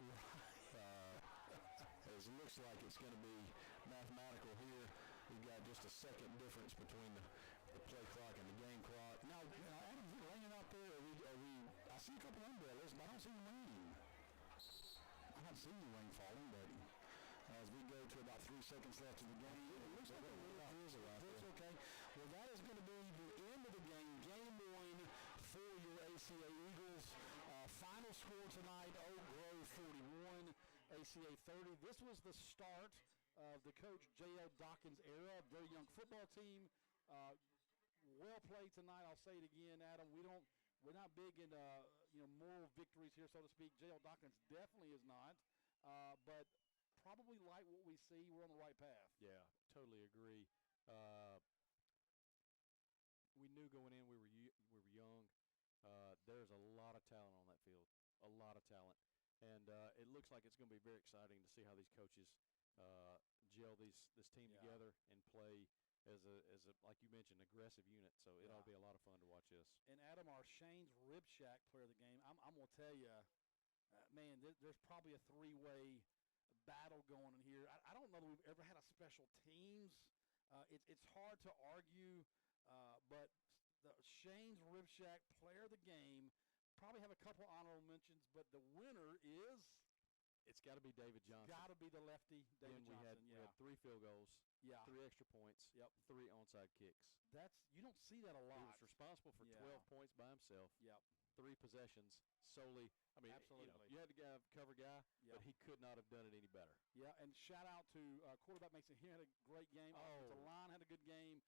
As it looks like it's going to be mathematical here. We've got just a second difference between the play clock and the game clock. Now Adam, you're laying out there. I see a couple umbrellas, but I don't see the rain. I haven't seen the rain falling, but as we go to about 3 seconds left in the game, it looks like a little drizzle out there. It's okay. Well, that is going to be the end of the game. Game 1 for your ACA Eagles. Final score tonight, Oak Grove 41, ACA 30. This was the start of the coach J.L. Dawkins era. Very young football team. Well played tonight. I'll say it again, Adam. We're not big in moral victories here, so to speak. J.L. Dawkins definitely is not, but probably like what we see, we're on the right path. Yeah, totally agree. We knew going in we were young. There's a lot of talent on that field, a lot of talent, and it looks like it's going to be very exciting to see how these coaches gel this team together and play as a like you mentioned, aggressive unit. So it ought to be a lot of fun to watch this. And Adam, our Shane's Rib Shack player of the game, I'm going to tell you, man, there's probably a three-way battle going in here. I don't know that we've ever had a special teams. It's hard to argue, but the Shane's Rib Shack player of the game probably have a couple honorable mentions, but the winner is. It's got to be David Johnson. Got to be the lefty, David Johnson. We had 3 field goals, 3 extra points, 3 onside kicks. You don't see that a lot. He was responsible for 12 points by himself. 3 possessions solely. I mean, absolutely. You had to cover guy, but he could not have done it any better. Yeah, and shout out to quarterback Mason. He had a great game. The line had a good game.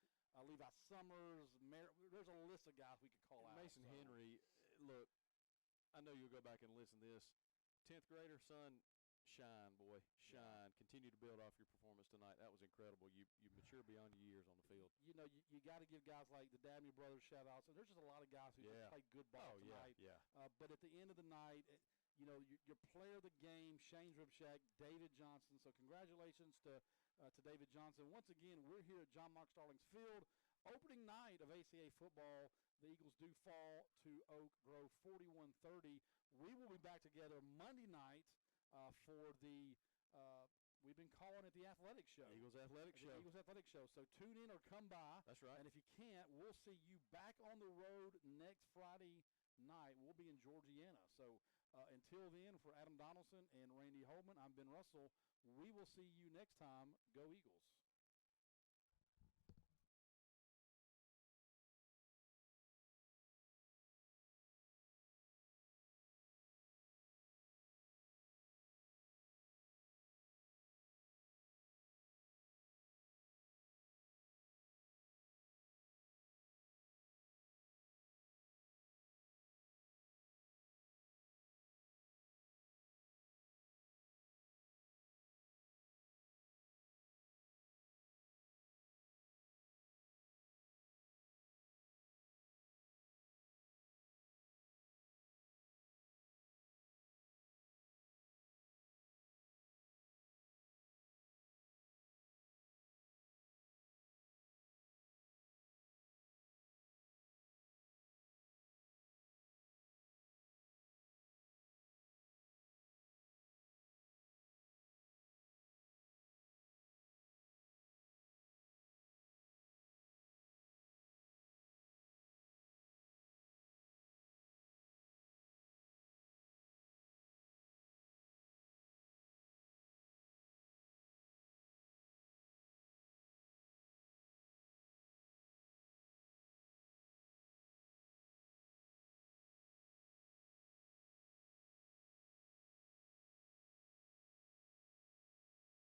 Levi Summers. There's a list of guys we could call out. Mason Henry, look, I know you'll go back and listen to this. 10th grader, son, shine, boy, shine. Continue to build off off your performance tonight. That was incredible. You mature beyond your years on the field. You know, you got to give guys like the Dabney brothers shout-outs. And there's just a lot of guys who just played good ball tonight. Yeah. But at the end of the night, you know, your player of the game, Shane Ripshack, David Johnson. So congratulations to David Johnson. Once again, we're here at John Mark Starling's Field. Opening night of ACA football. The Eagles do fall to Oak Grove 41-30. We will be back together Monday night for the we've been calling it the Athletic Show. Eagles Athletic Show. Eagles Athletic Show. So tune in or come by. That's right. And if you can't, we'll see you back on the road next Friday night. We'll be in Georgiana. So until then, for Adam Donaldson and Randy Holman, I'm Ben Russell. We will see you next time. Go Eagles.